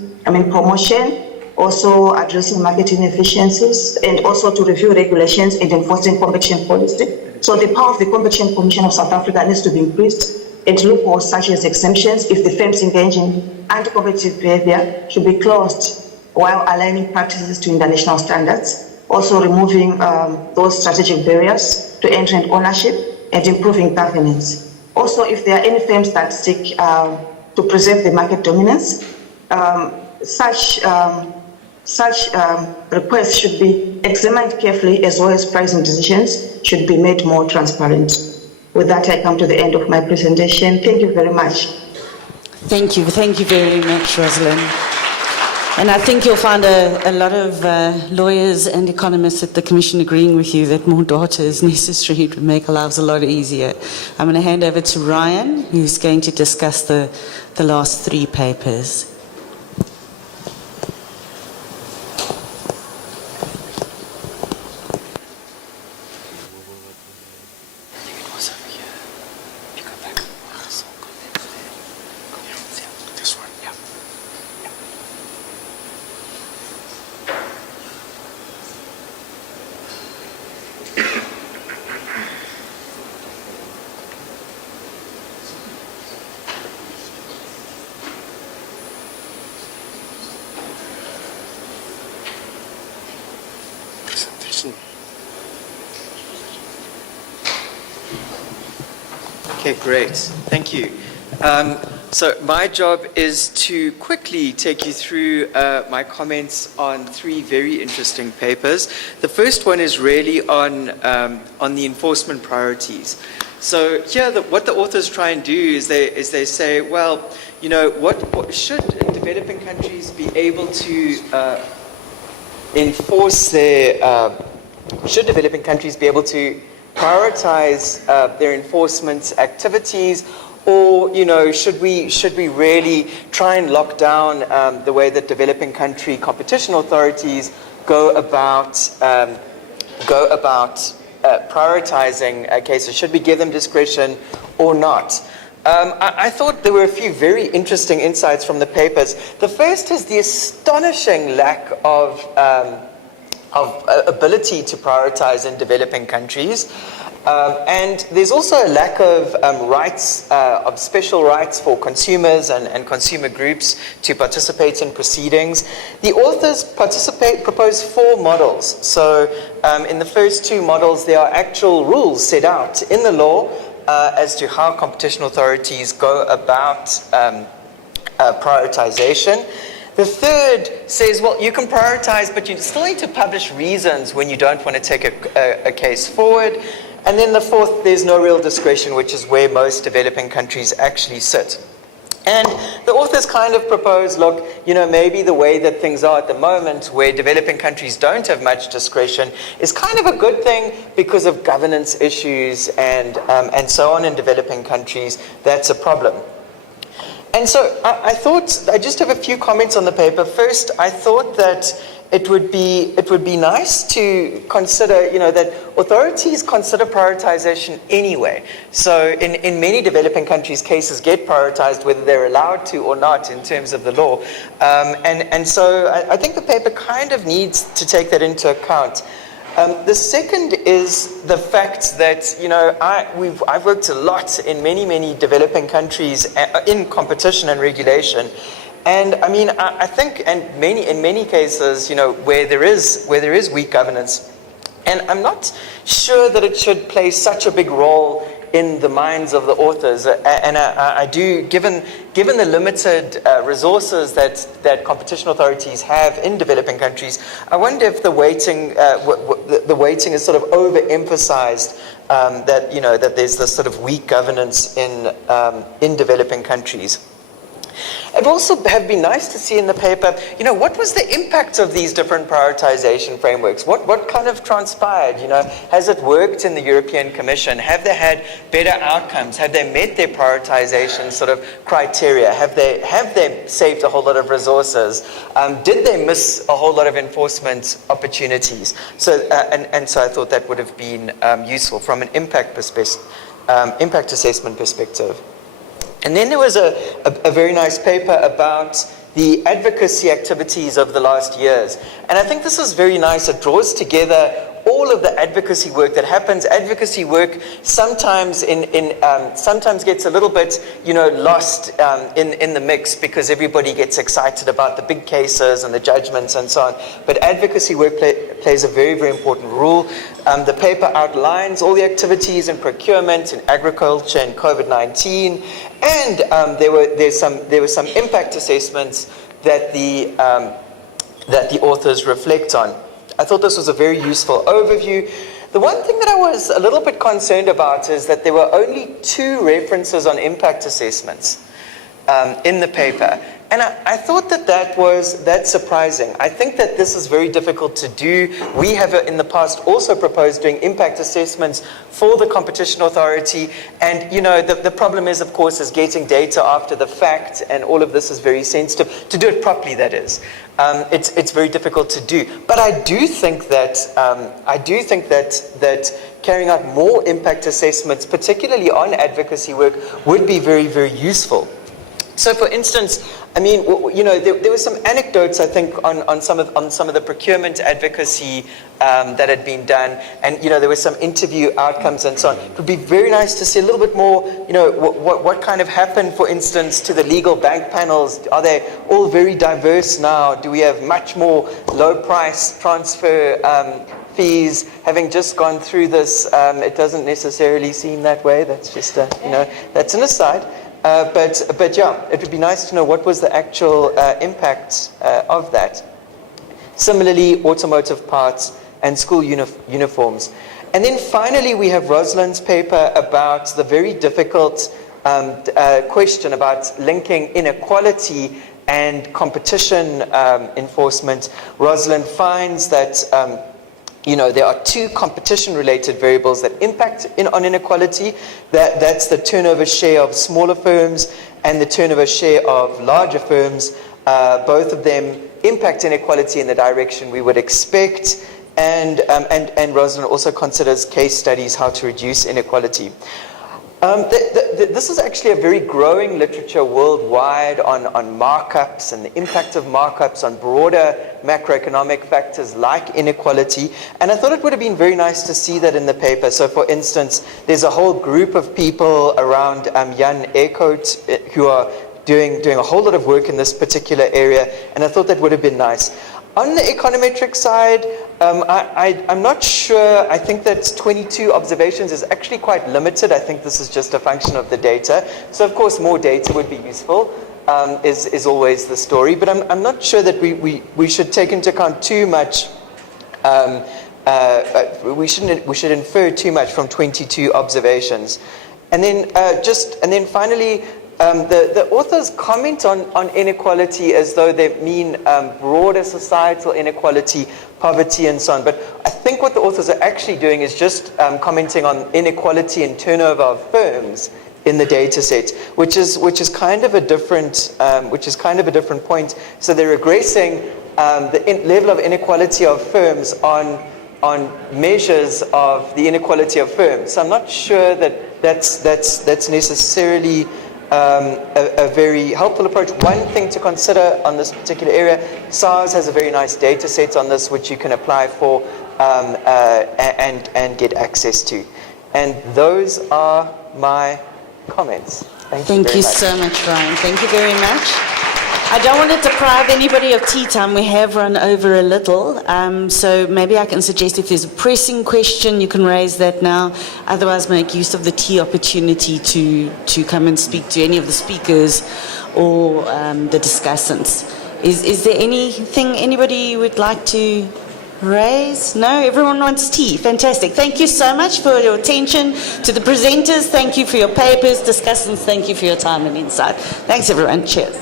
also addressing market inefficiencies, and also to review regulations and enforcing competition policy. So the power of the Competition Commission of South Africa needs to be increased, and loopholes such as exemptions if the firms engage in anti-competitive behavior should be closed while aligning practices to international standards, also removing those strategic barriers to entry and ownership and improving governance. Also, if there are any firms that seek to preserve the market dominance, such requests should be examined carefully, as well as pricing decisions should be made more transparent. With that, I come to the end of my presentation. Thank you very much. Thank you very much, Rosalind. And I think you'll find a lot of lawyers and economists at the Commission agreeing with you that more data is necessary to make our lives a lot easier. I'm going to hand over to Ryan, who's going to discuss the last 3 papers. Okay, great. Thank you. So my job is to quickly take you through my comments on 3 very interesting papers. The first one is really on the enforcement priorities. So here, what the authors try and do is they say, well, you know, what should developing countries be able to enforce their? Should developing countries be able to prioritize their enforcement activities, or you know, should we really try and lock down the way that developing country competition authorities go about prioritizing cases? Should we give them discretion or not? I thought there were a few very interesting insights from the papers. The first is the astonishing lack of ability to prioritize in developing countries. And there's also a lack of rights, of special rights for consumers and consumer groups to participate in proceedings. The authors propose 4 models. So in the first 2 models, there are actual rules set out in the law as to how competition authorities go about prioritization. The third says, well, you can prioritize, but you still need to publish reasons when you don't want to take a case forward. And then the fourth, there's no real discretion, which is where most developing countries actually sit. And the authors kind of propose, look, you know, maybe the way that things are at the moment, where developing countries don't have much discretion, is kind of a good thing because of governance issues and so on in developing countries. That's a problem. And so I thought, I just have a few comments on the paper. First, I thought that it would be nice to consider, you know, that authorities consider prioritization anyway. So in many developing countries, cases get prioritized whether they're allowed to or not in terms of the law. And so I think the paper kind of needs to take that into account. The second is the fact that, you know, I've worked a lot in many developing countries in competition and regulation. And I mean, I think, and in many cases, you know, where there is weak governance, and I'm not sure that it should play such a big role in the minds of the authors. And I do, given the limited resources that competition authorities have in developing countries, I wonder if the weighting is sort of overemphasized. That, you know, that there's this sort of weak governance in developing countries. It would also have been nice to see in the paper, you know, what was the impact of these different prioritization frameworks? What kind of transpired? You know, has it worked in the European Commission? Have they had better outcomes? Have they met their prioritization sort of criteria? Have they saved a whole lot of resources? Did they miss a whole lot of enforcement opportunities? So and so I thought that would have been useful from an impact assessment perspective. And then there was a very nice paper about the advocacy activities of the last years. And I think this is very nice. It draws together all of the advocacy work that happens. Advocacy work sometimes sometimes gets a little bit, you know, lost in the mix because everybody gets excited about the big cases and the judgments and so on. But advocacy work plays a very important role. The paper outlines all the activities in procurement, in agriculture, in COVID-19, and there were some impact assessments that the authors reflect on. I thought this was a very useful overview. The one thing that I was a little bit concerned about is that there were only 2 references on impact assessments in the paper. And I thought that's surprising. I think that this is very difficult to do. We have in the past also proposed doing impact assessments for the Competition Authority. And, you know, the problem is, of course, is getting data after the fact, and all of this is very sensitive. To do it properly, that is. It's very difficult to do. But I do think that carrying out more impact assessments, particularly on advocacy work, would be very, very useful. So, for instance, I mean, you know, there were some anecdotes, I think, on some of the procurement advocacy that had been done, and you know, there were some interview outcomes and so on. It would be very nice to see a little bit more. You know, what kind of happened, for instance, to the legal bank panels? Are they all very diverse now? Do we have much more low price transfer fees? Having just gone through this, it doesn't necessarily seem that way. That's just you know, that's an aside. But yeah, it would be nice to know what was the actual impact of that. Similarly, automotive parts and school uniforms. And then finally, we have Rosalind's paper about the very difficult question about linking inequality and competition enforcement. Rosalind finds that you know, there are two competition-related variables that impact on inequality. That's the turnover share of smaller firms and the turnover share of larger firms. Both of them impact inequality in the direction we would expect. And Rosalind also considers case studies how to reduce inequality. This is actually a very growing literature worldwide on markups and the impact of markups on broader macroeconomic factors like inequality. And I thought it would have been very nice to see that in the paper. So, for instance, there's a whole group of people around Jan Eekhout who are doing a whole lot of work in this particular area. And I thought that would have been nice. On the econometric side, I'm not sure. I think that 22 observations is actually quite limited. I think this is just a function of the data. So, of course, more data would be useful, is always the story. But I'm not sure that we should take into account too much. We should infer too much from 22 observations. And then finally, the authors comment on inequality as though they mean broader societal inequality, poverty, and so on. But I think what the authors are actually doing is just commenting on inequality in turnover of firms in the data set, which is kind of a different point. So they're regressing the level of inequality of firms on measures of the inequality of firms. So I'm not sure that that's necessarily a very helpful approach. One thing to consider on this particular area, SARS has a very nice data set on this which you can apply for and get access to. And those are my comments. Thank you so much, Ryan. Thank you very much. I don't want to deprive anybody of tea time. We have run over a little, so maybe I can suggest if there's a pressing question, you can raise that now. Otherwise, make use of the tea opportunity to come and speak to any of the speakers or the discussants. Is there anything anybody would like to raise? No? Everyone wants tea. Fantastic. Thank you so much for your attention. To the presenters, thank you for your papers. Discussants, thank you for your time and insight. Thanks, everyone. Cheers.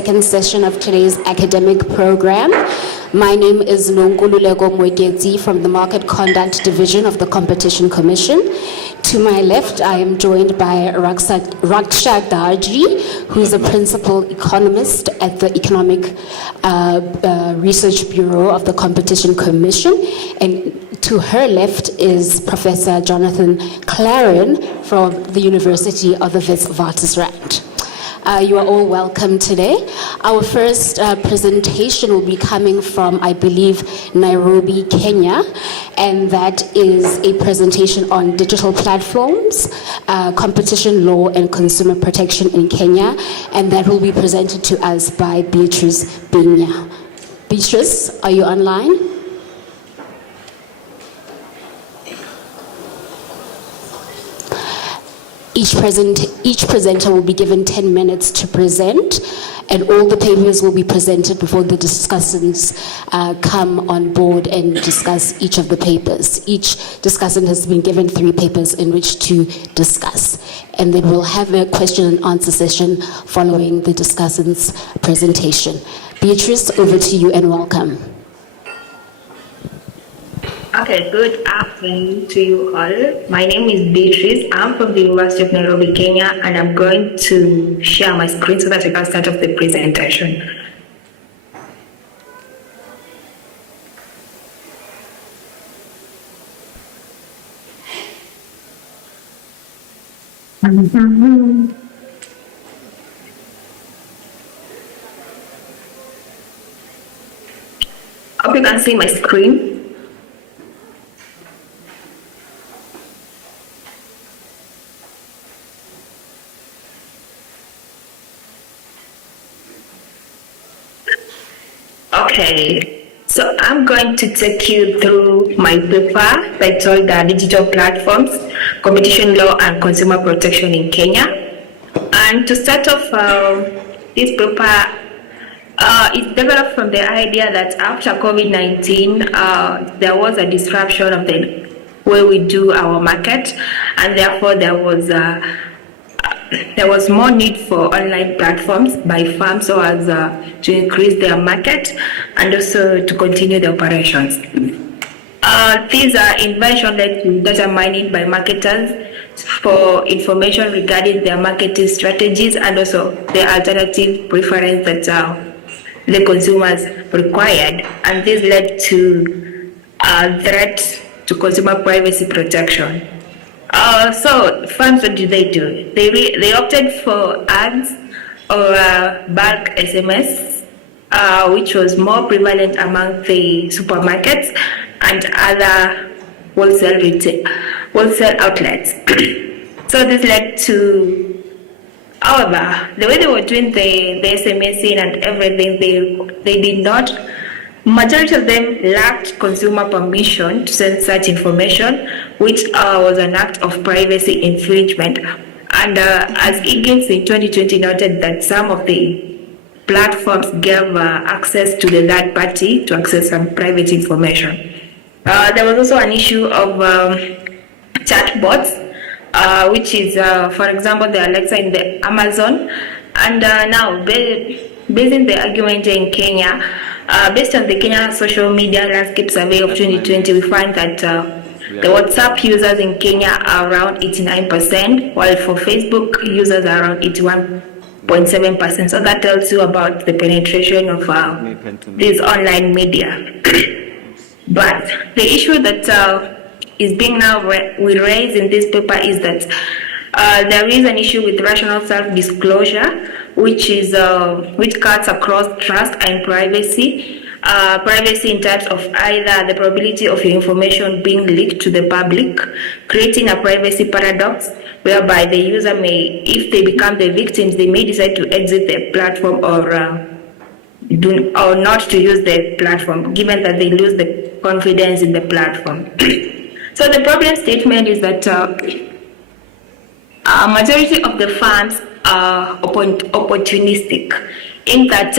Second session of today's academic program. My name is Nonkululeko Mwekezi from the Market Conduct Division of the Competition Commission. To my left, I am joined by Raksha Darji, who is a principal economist at the Economic Research Bureau of the Competition Commission. And to her left is Professor Jonathan Claren from the University of the Witwatersrand. You are all welcome today. Our first presentation will be coming from, I believe, Nairobi, Kenya, and that is a presentation on digital platforms, competition law and consumer protection in Kenya, and that will be presented to us by Beatrice Binya. Beatrice, are you online? Each presenter will be given 10 minutes to present, and all the papers will be presented before the discussants come on board and discuss each of the papers. Each discussant has been given 3 papers in which to discuss, and then we'll have a question and answer session following the discussant's presentation. Beatrice, over to you and welcome. Okay, good afternoon to you all. My name is Beatrice. I'm from the University of Nairobi, Kenya, and I'm going to share my screen so that I can start off the presentation. Hope you can see my screen. Okay, so I'm going to take you through my paper titled Digital Platforms, Competition Law and Consumer Protection in Kenya. And to start off, this paper is developed from the idea that after COVID-19, there was a disruption of the way we do our market, and therefore there was more need for online platforms by firms so as to increase their market and also to continue the operations. These are inventions led to data mining by marketers for information regarding their marketing strategies and also the alternative preference that the consumers required. And this led to a threat to consumer privacy protection. So firms, what do? They opted for ads or bulk SMS, which was more prevalent among the supermarkets and other wholesale outlets. So this led to, however, the way they were doing the SMSing and everything, they did not. Majority of them lacked consumer permission to send such information, which was an act of privacy infringement. And as Higgins in 2020 noted that some of the platforms gave access to the third party to access some private information. There was also an issue of chatbots, which is, for example, the Alexa in the Amazon. And now, based on the argument in Kenya, based on the Kenya social media landscape survey of 2020, we find that the WhatsApp users in Kenya are around 89%, while for Facebook users are around 81.7%. So that tells you about the penetration of these online media. But the issue that is being now raised in this paper is that there is an issue with rational self-disclosure, which cuts across trust and privacy. Privacy in terms of either the probability of your information being leaked to the public, creating a privacy paradox whereby the user may, if they become the victims, they may decide to exit the platform or not to use the platform, given that they lose the confidence in the platform. So the problem statement is that majority of the firms are opportunistic, in that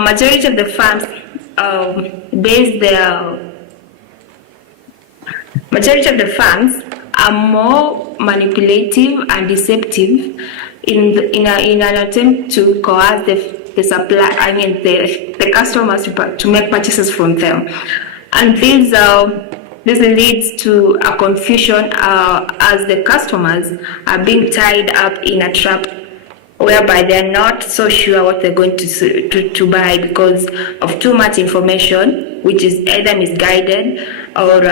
majority of the firms are more manipulative and deceptive in an attempt to coerce the supply. The customers to make purchases from them, and this leads to a confusion as the customers are being tied up in a trap whereby they're not so sure what they're going to buy because of too much information, which is either misguided or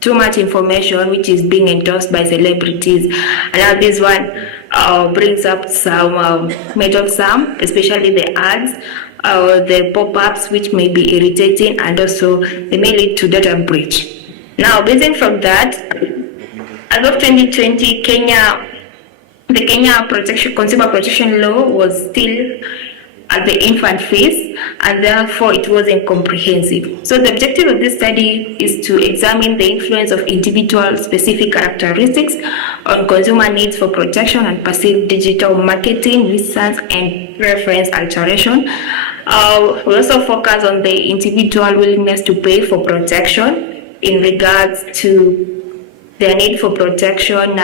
too much information which is being endorsed by celebrities. And now this one, brings up some major some, especially the ads or the pop-ups, which may be irritating, and also they may lead to data breach. Now, basing from that, as of 2020, the Kenya Consumer Protection Law was still at the infant phase, and therefore it wasn't comprehensive. So the objective of this study is to examine the influence of individual specific characteristics on consumer needs for protection and perceived digital marketing, resistance, and preference alteration. We also focus on the individual willingness to pay for protection in regards to their need for protection,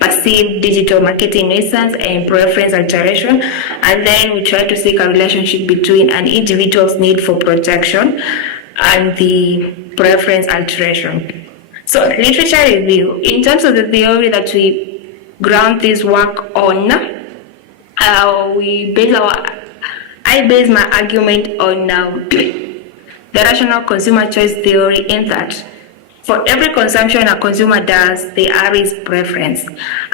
perceived digital marketing nuisance and preference alteration, and then we try to seek a relationship between an individual's need for protection and the preference alteration. So, literature review. In terms of the theory that we ground this work on, I base my argument on the rational consumer choice theory, in that for every consumption a consumer does, there is preference.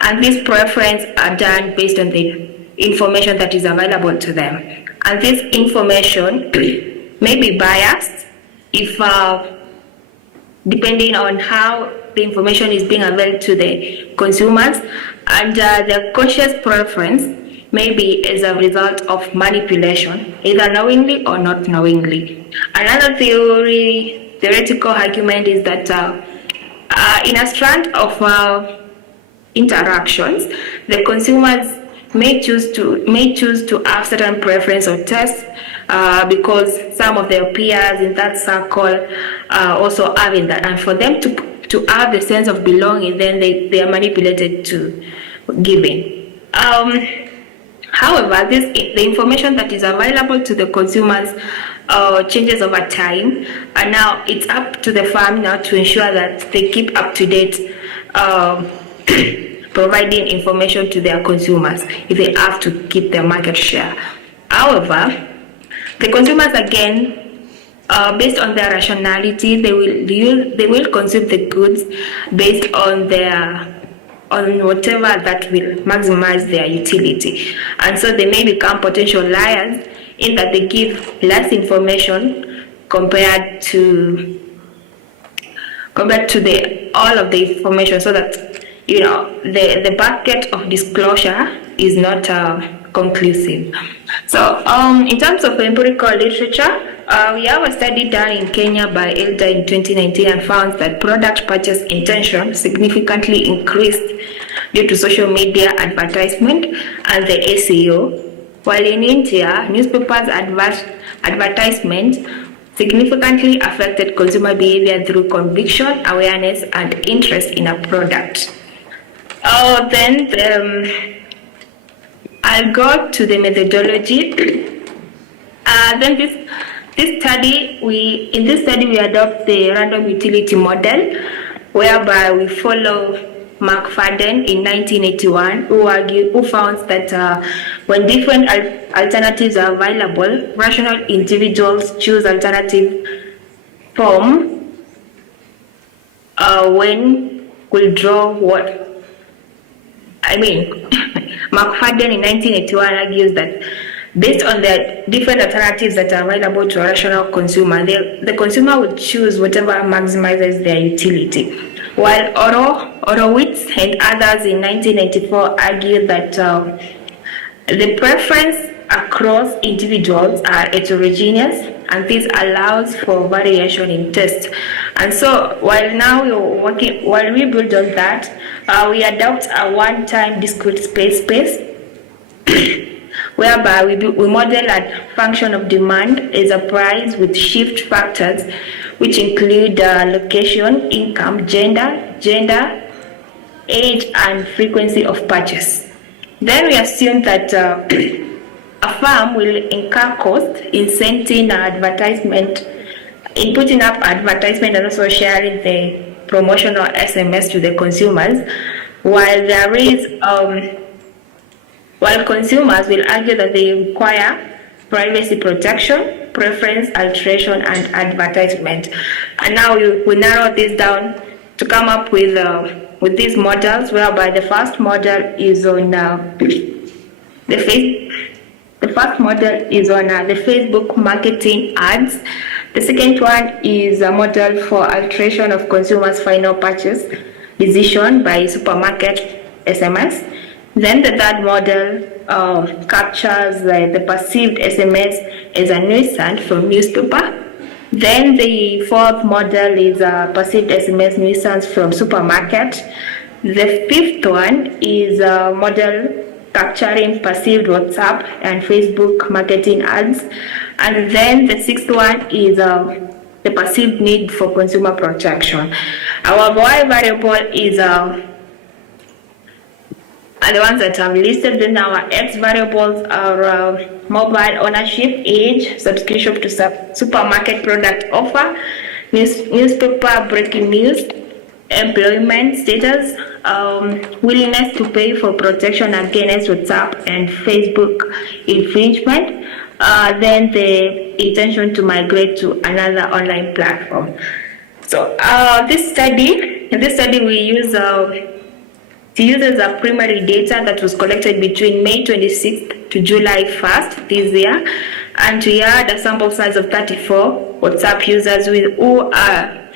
And these preferences are done based on the information that is available to them. And this information may be biased if, depending on how the information is being available to the consumers, and their conscious preference may be as a result of manipulation, either knowingly or not knowingly. Another theoretical argument is that in a strand of interactions, the consumers may choose to have certain preference or tests because some of their peers in that circle are also having that, and for them to have the sense of belonging, then they are manipulated to giving. However, the information that is available to the consumers changes over time, and now it's up to the firm now to ensure that they keep up to date, providing information to their consumers if they have to keep their market share. However, the consumers, again, based on their rationality, they will consume the goods based on whatever that will maximize their utility, and so they may become potential liars in that they give less information compared to all of the information, so that the bucket of disclosure is not conclusive. So in terms of empirical literature, we have a study done in Kenya by Elder in 2019 and found that product purchase intention significantly increased due to social media advertisement and the SEO, while in India, newspapers' advertisement significantly affected consumer behavior through conviction, awareness, and interest in a product. I'll go to the methodology. Then in this study we adopt the random utility model, whereby we follow McFadden in 1981, who found that when different alternatives are available, rational individuals choose alternative form when will draw what. McFadden in 1981 argues that based on the different alternatives that are available to a rational consumer, the consumer will choose whatever maximizes their utility. While Horowitz and others in 1994 argued that the preference across individuals are heterogeneous, and this allows for variation in taste. And so while we build on that, we adopt a one-time discrete space whereby we model a function of demand as a price with shift factors, which include location, income, gender, age, and frequency of purchase. Then we assume that a firm will incur cost in sending advertisement, in putting up advertisement, and also sharing the promotional SMS to the consumers, while consumers will argue that they require privacy protection, preference alteration, and advertisement. And now we narrow this down to come up with with these models, whereby the first model is on the first model is on the Facebook marketing ads. The second one is a model for alteration of consumers' final purchase decision by supermarket SMS. Then the third model captures the perceived SMS as a nuisance from newspaper. Then the fourth model is a perceived SMS nuisance from supermarket. The fifth one is a model capturing perceived WhatsApp and Facebook marketing ads. And then the sixth one is the perceived need for consumer protection. Our Y variable is are the ones that I've listed. Then our X variables are mobile ownership, age, subscription to supermarket product offer, newspaper breaking news, employment status, willingness to pay for protection against WhatsApp and Facebook infringement, then the intention to migrate to another online platform. So in this study we use uses a primary data that was collected between May 26th to July 1st this year, and we had a sample size of 34 WhatsApp users who are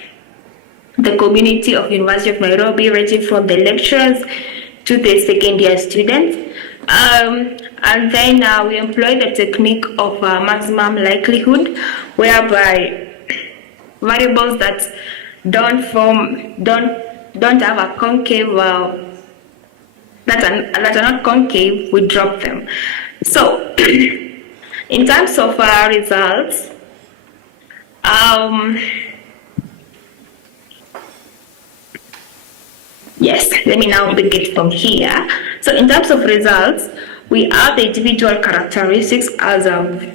the community of University of Nairobi, ranging from the lecturers to the second year students. And then we employ the technique of maximum likelihood, whereby variables that don't have a concave that are not concave, we drop them. So in terms of results, yes, let me now pick it from here. So in terms of results, we have the individual characteristics as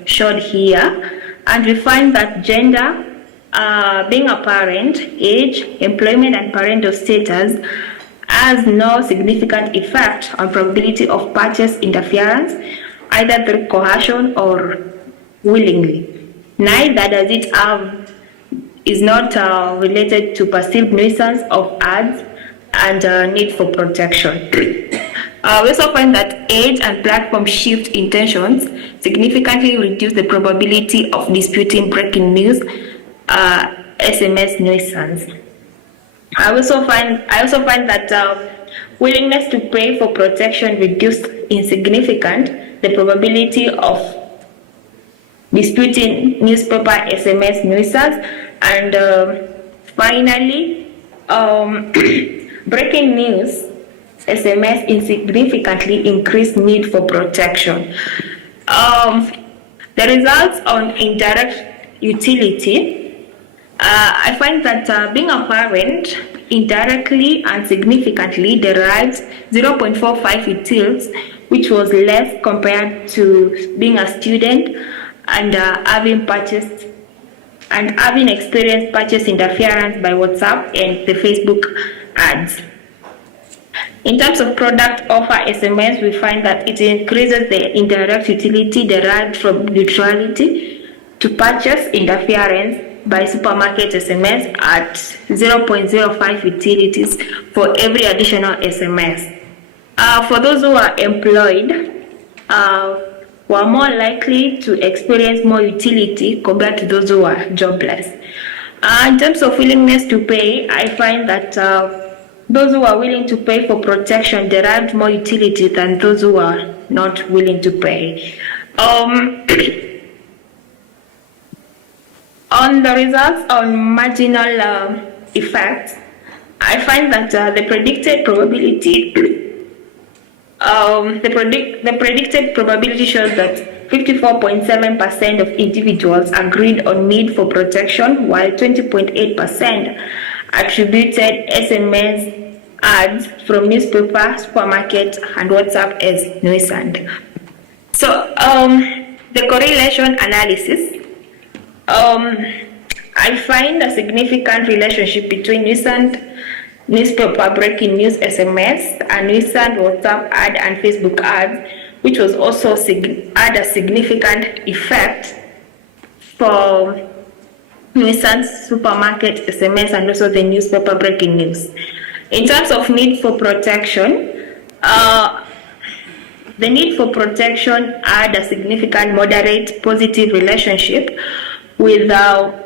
shown here, and we find that gender, being a parent, age, employment and parental status has no significant effect on probability of purchase interference, either through coercion or willingly. Neither does it is not related to perceived nuisance of ads and need for protection. We also find that age and platform shift intentions significantly reduce the probability of disputing breaking news SMS nuisance. I also find that willingness to pay for protection reduced insignificant the probability of disputing newspaper SMS nuisance, and finally, breaking news SMS insignificantly increased need for protection. The results on indirect utility. I find that being a parent indirectly and significantly derives 0.45 utils, which was less compared to being a student and having experienced purchase interference by WhatsApp and the Facebook ads. In terms of product offer SMS, we find that it increases the indirect utility derived from neutrality to purchase interference by supermarket SMS at 0.05 utilities for every additional SMS. For those who are employed, were more likely to experience more utility compared to those who are jobless. In terms of willingness to pay, I find that those who are willing to pay for protection derived more utility than those who are not willing to pay. On the results on marginal effects, I find that the predicted probability shows that 54.7% of individuals agreed on need for protection, while 20.8% attributed SMS ads from newspaper, supermarket, and WhatsApp as nuisance. So the correlation analysis. I find a significant relationship between nuisance newspaper breaking news SMS and nuisance WhatsApp ad and Facebook ads, which was also had a significant effect for nuisance supermarket SMS and also the newspaper breaking news. In terms of need for protection, the need for protection had a significant moderate positive relationship with the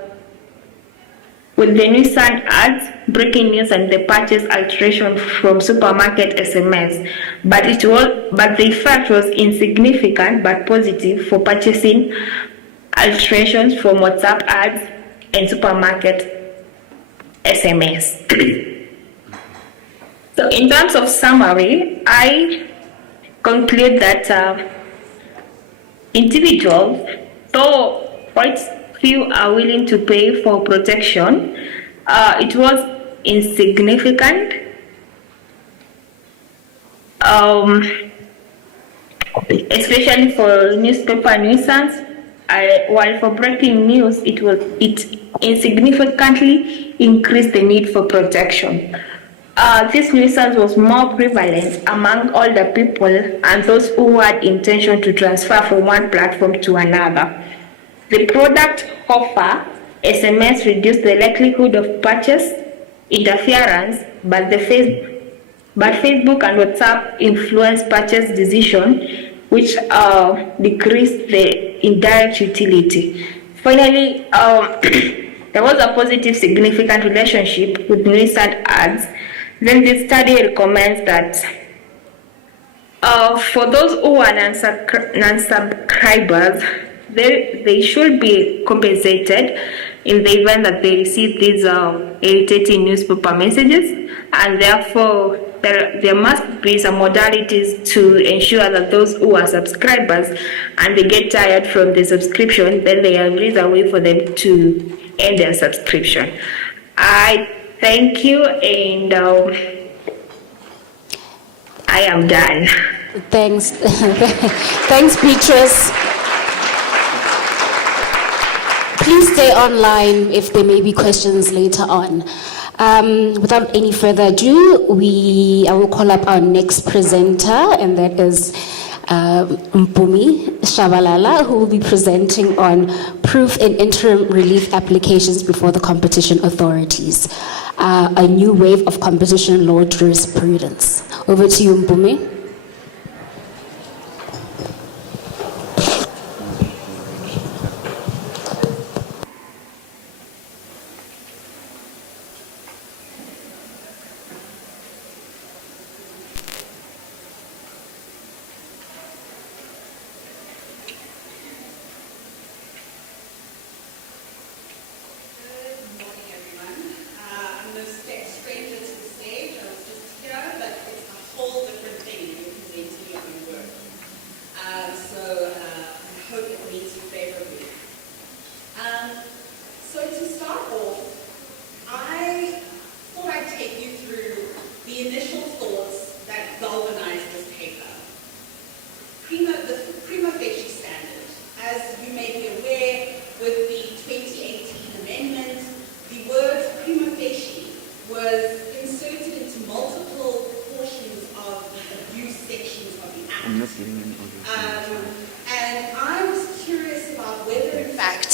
nuisance ads, breaking news, and the purchase alteration from supermarket SMS. But the effect was insignificant but positive for purchasing alterations from WhatsApp ads and supermarket SMS. So in terms of summary, I conclude that individuals, though quite few are willing to pay for protection, it was insignificant, especially for newspaper nuisance, while for breaking news, it insignificantly increased the need for protection. This nuisance was more prevalent among older people and those who had intention to transfer from one platform to another. The product offer, SMS, reduced the likelihood of purchase interference, but Facebook and WhatsApp influenced purchase decision, which decreased the indirect utility. Finally, there was a positive significant relationship with nuisance ads. Then the study recommends that for those who are non-subscribers, they should be compensated in the event that they receive these irritating newspaper messages, and therefore there must be some modalities to ensure that those who are subscribers and they get tired from the subscription, then there is a way for them to end their subscription. I thank you, and I am done. Thanks. Thanks, Beatrice. Please stay online if there may be questions later on. Without any further ado, I will call up our next presenter, and that is Mpumi Shabalala, who will be presenting on proof and interim relief applications before the competition authorities, a new wave of competition law jurisprudence. Over to you, Mpumi.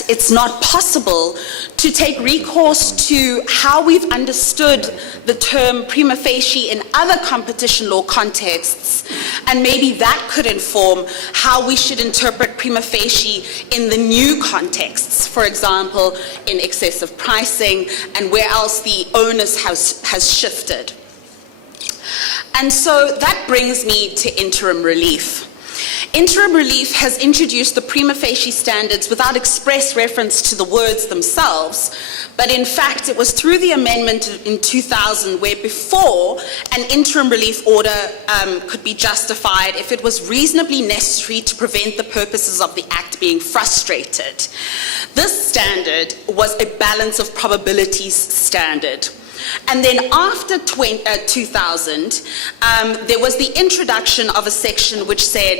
It's not possible to take recourse to how we've understood the term prima facie in other competition law contexts, and maybe that could inform how we should interpret prima facie in the new contexts, for example, in excessive pricing and where else the onus has shifted. And so that brings me to interim relief. Interim relief has introduced the prima facie standards without express reference to the words themselves, but in fact it was through the amendment in 2000 where before an interim relief order could be justified if it was reasonably necessary to prevent the purposes of the Act being frustrated. This standard was a balance of probabilities standard. And then after 2000, there was the introduction of a subsection which said,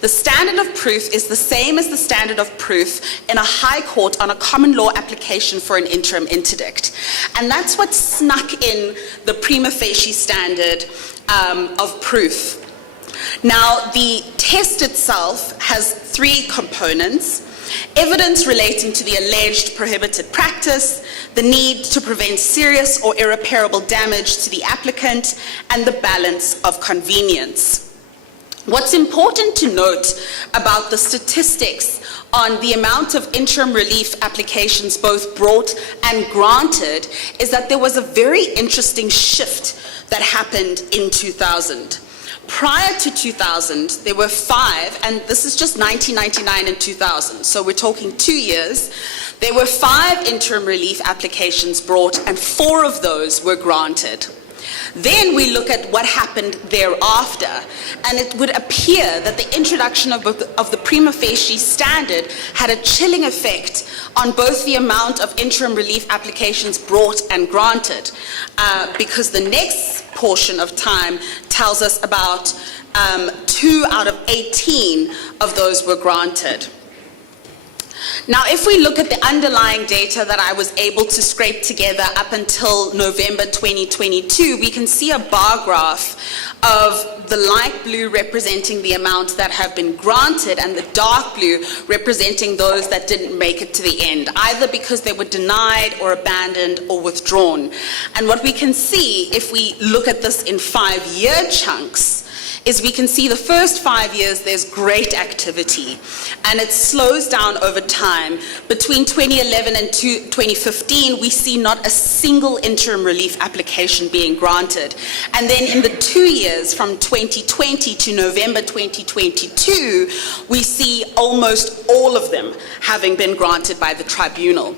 the standard of proof is the same as the standard of proof in a high court on a common law application for an interim interdict. And that's what snuck in the prima facie standard of proof. Now, the test itself has three components. evidence relating to the alleged prohibited practice, the need to prevent serious or irreparable damage to the applicant, and the balance of convenience. What's important to note about the statistics on the amount of interim relief applications both brought and granted is that there was a very interesting shift that happened in 2000. Prior to 2000, there were 5, and this is just 1999 and 2000, so we're talking 2 years. There were 5 interim relief applications brought, and 4 of those were granted. Then we look at what happened thereafter, and it would appear that the introduction of the Prima facie standard had a chilling effect on both the amount of interim relief applications brought and granted, because the next portion of time tells us about 2 out of 18 of those were granted. Now, if we look at the underlying data that I was able to scrape together up until November 2022, we can see a bar graph of the light blue representing the amount that have been granted and the dark blue representing those that didn't make it to the end, either because they were denied or abandoned or withdrawn. And what we can see, if we look at this in 5-year chunks, is we can see the first 5 years there's great activity, and it slows down over time. Between 2011 and 2015, we see not a single interim relief application being granted. And then in the 2 years from 2020 to November 2022, we see almost all of them having been granted by the tribunal.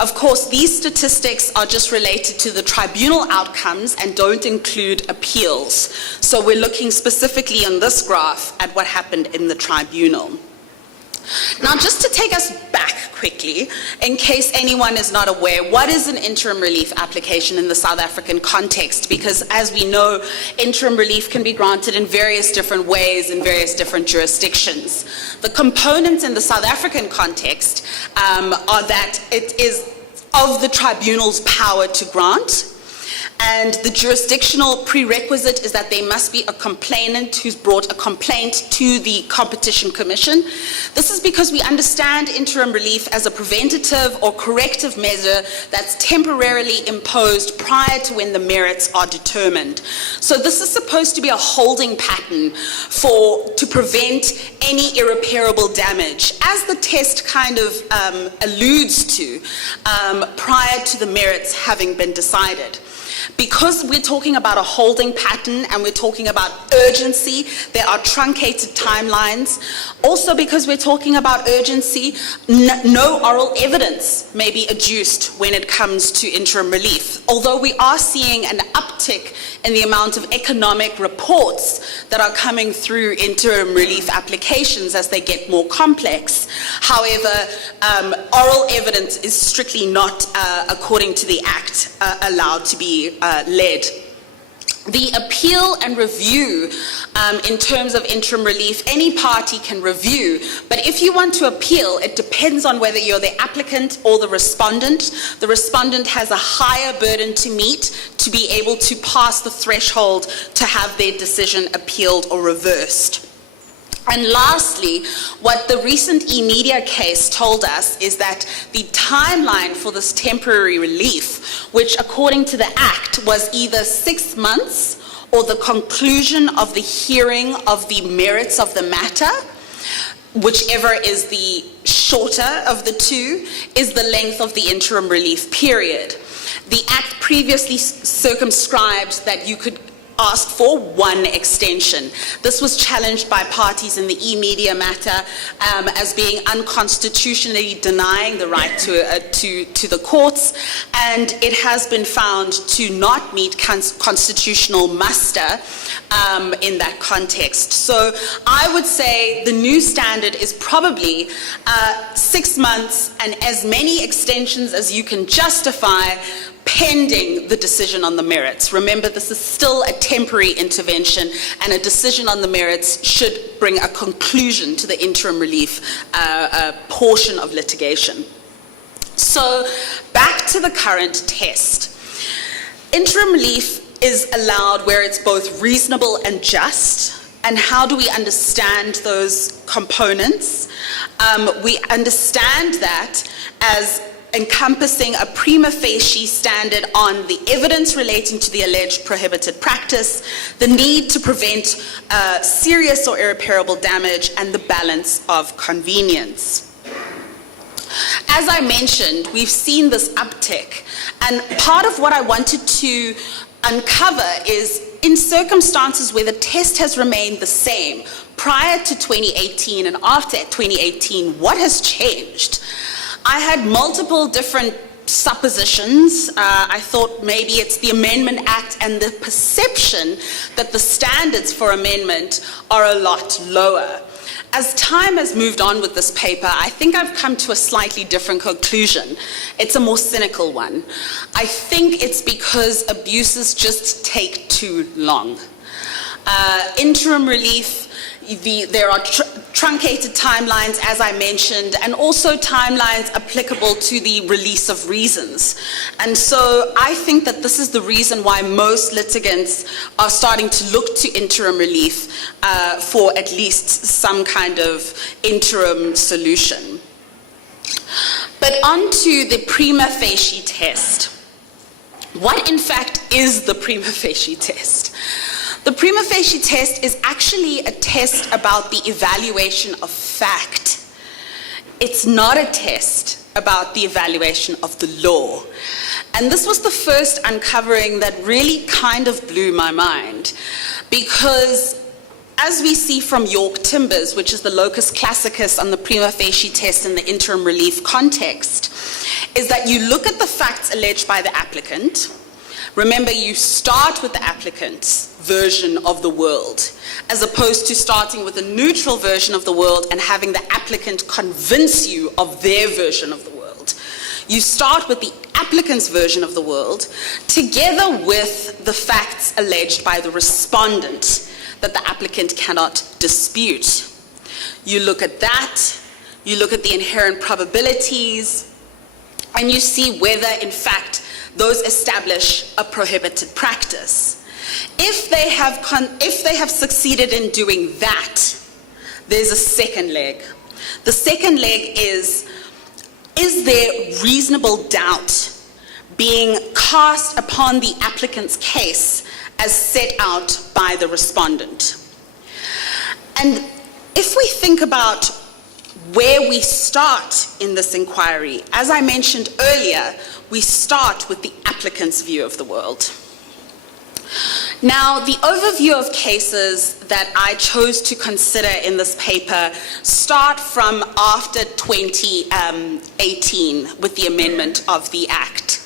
Of course, these statistics are just related to the tribunal outcomes and don't include appeals. So we're looking specifically on this graph at what happened in the tribunal. Now, just to take us back quickly, in case anyone is not aware, what is an interim relief application in the South African context? Because as we know, interim relief can be granted in various different ways in various different jurisdictions. The components in the South African context are that it is of the tribunal's power to grant, and the jurisdictional prerequisite is that there must be a complainant who's brought a complaint to the Competition Commission. This is because we understand interim relief as a preventative or corrective measure that's temporarily imposed prior to when the merits are determined. So this is supposed to be a holding pattern to prevent any irreparable damage, as the test kind of alludes to, prior to the merits having been decided. Because we're talking about a holding pattern and we're talking about urgency, there are truncated timelines. Also, because we're talking about urgency, no oral evidence may be adduced when it comes to interim relief. Although we are seeing an uptick in the amount of economic reports that are coming through interim relief applications as they get more complex. However, oral evidence is strictly not, according to the Act, allowed to be led. The appeal and review in terms of interim relief, any party can review, but if you want to appeal, it depends on whether you're the applicant or the respondent. The respondent has a higher burden to meet to be able to pass the threshold to have their decision appealed or reversed. And lastly, what the recent e-media case told us is that the timeline for this temporary relief, which according to the Act was either 6 months or the conclusion of the hearing of the merits of the matter, whichever is the shorter of the two, is the length of the interim relief period. The Act previously circumscribed that you could ask for one extension. This was challenged by parties in the e-media matter as being unconstitutionally denying the right to the courts, and it has been found to not meet constitutional muster in that context. So I would say the new standard is probably 6 months and as many extensions as you can justify pending the decision on the merits. Remember, this is still a temporary intervention, and a decision on the merits should bring a conclusion to the interim relief portion of litigation. So, back to the current test. Interim relief is allowed where it's both reasonable and just, And how do we understand those components? We understand that as encompassing a prima facie standard on the evidence relating to the alleged prohibited practice, the need to prevent serious or irreparable damage, and the balance of convenience. As I mentioned, we've seen this uptick, and part of what I wanted to uncover is in circumstances where the test has remained the same prior to 2018 and after 2018, what has changed? I had multiple different suppositions. I thought maybe it's the Amendment Act and the perception that the standards for amendment are a lot lower. As time has moved on with this paper, I think I've come to a slightly different conclusion. It's a more cynical one. I think it's because abuses just take too long. Interim relief, there are truncated timelines, as I mentioned, and also timelines applicable to the release of reasons. And so I think that this is the reason why most litigants are starting to look to interim relief for at least some kind of interim solution. But on to the prima facie test. What in fact is the prima facie test? The prima facie test is actually a test about the evaluation of fact. It's not a test about the evaluation of the law. And this was the first uncovering that really kind of blew my mind, because as we see from York Timbers, which is the locus classicus on the prima facie test in the interim relief context, is that you look at the facts alleged by the applicant. Remember, you start with the applicant's version of the world, as opposed to starting with a neutral version of the world and having the applicant convince you of their version of the world. You start with the applicant's version of the world together with the facts alleged by the respondent that the applicant cannot dispute. You look at that, you look at the inherent probabilities, and you see whether, in fact, those establish a prohibited practice. If they have succeeded in doing that, there's a second leg. The second leg is there reasonable doubt being cast upon the applicant's case as set out by the respondent? And if we think about where we start in this inquiry, as I mentioned earlier, we start with the applicant's view of the world. Now, the overview of cases that I chose to consider in this paper start from after 2018 with the amendment of the Act.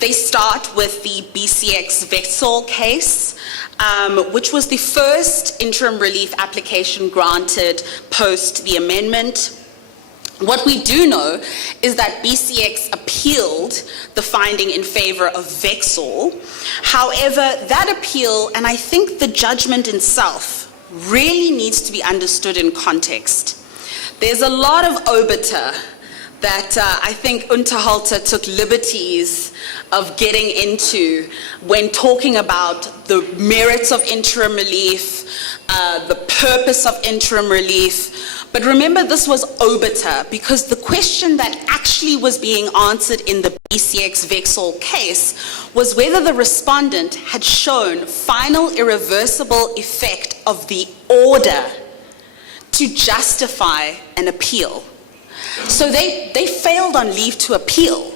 They start with the BCX Vexel case, which was the first interim relief application granted post the amendment. What we do know is that BCX appealed the finding in favor of Vexel. However, that appeal, and I think the judgment itself, really needs to be understood in context. There's a lot of obiter that I think Unterhalter took liberties of getting into when talking about the merits of interim relief, the purpose of interim relief. But remember, this was obiter, because the question that actually was being answered in the BCX Vexel case was whether the respondent had shown final irreversible effect of the order to justify an appeal. So they failed on leave to appeal.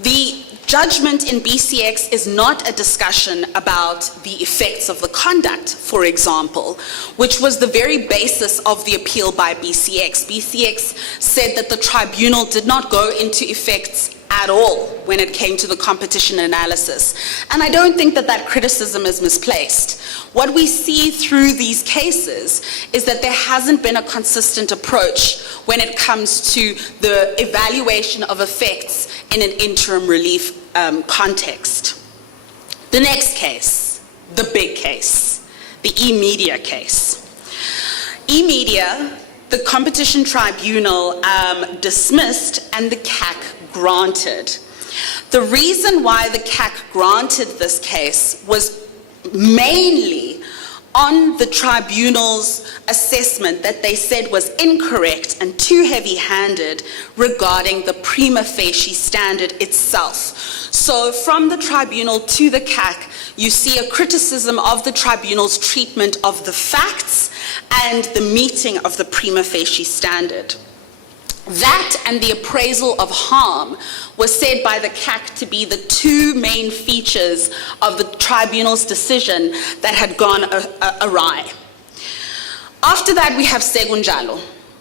The judgment in BCX is not a discussion about the effects of the conduct, for example, which was the very basis of the appeal by BCX. BCX said that the tribunal did not go into effects at all when it came to the competition analysis. And I don't think that that criticism is misplaced. What we see through these cases is that there hasn't been a consistent approach when it comes to the evaluation of effects in an interim relief context. The next case, the big case, the e-media case. E-media, the competition tribunal dismissed and the CAC granted. The reason why the CAC granted this case was mainly on the tribunal's assessment that they said was incorrect and too heavy-handed regarding the prima facie standard itself. So from the tribunal to the CAC, you see a criticism of the tribunal's treatment of the facts and the meeting of the prima facie standard. That and the appraisal of harm was said by the CAC to be the two main features of the tribunal's decision that had gone awry. After that, we have Segunjalo.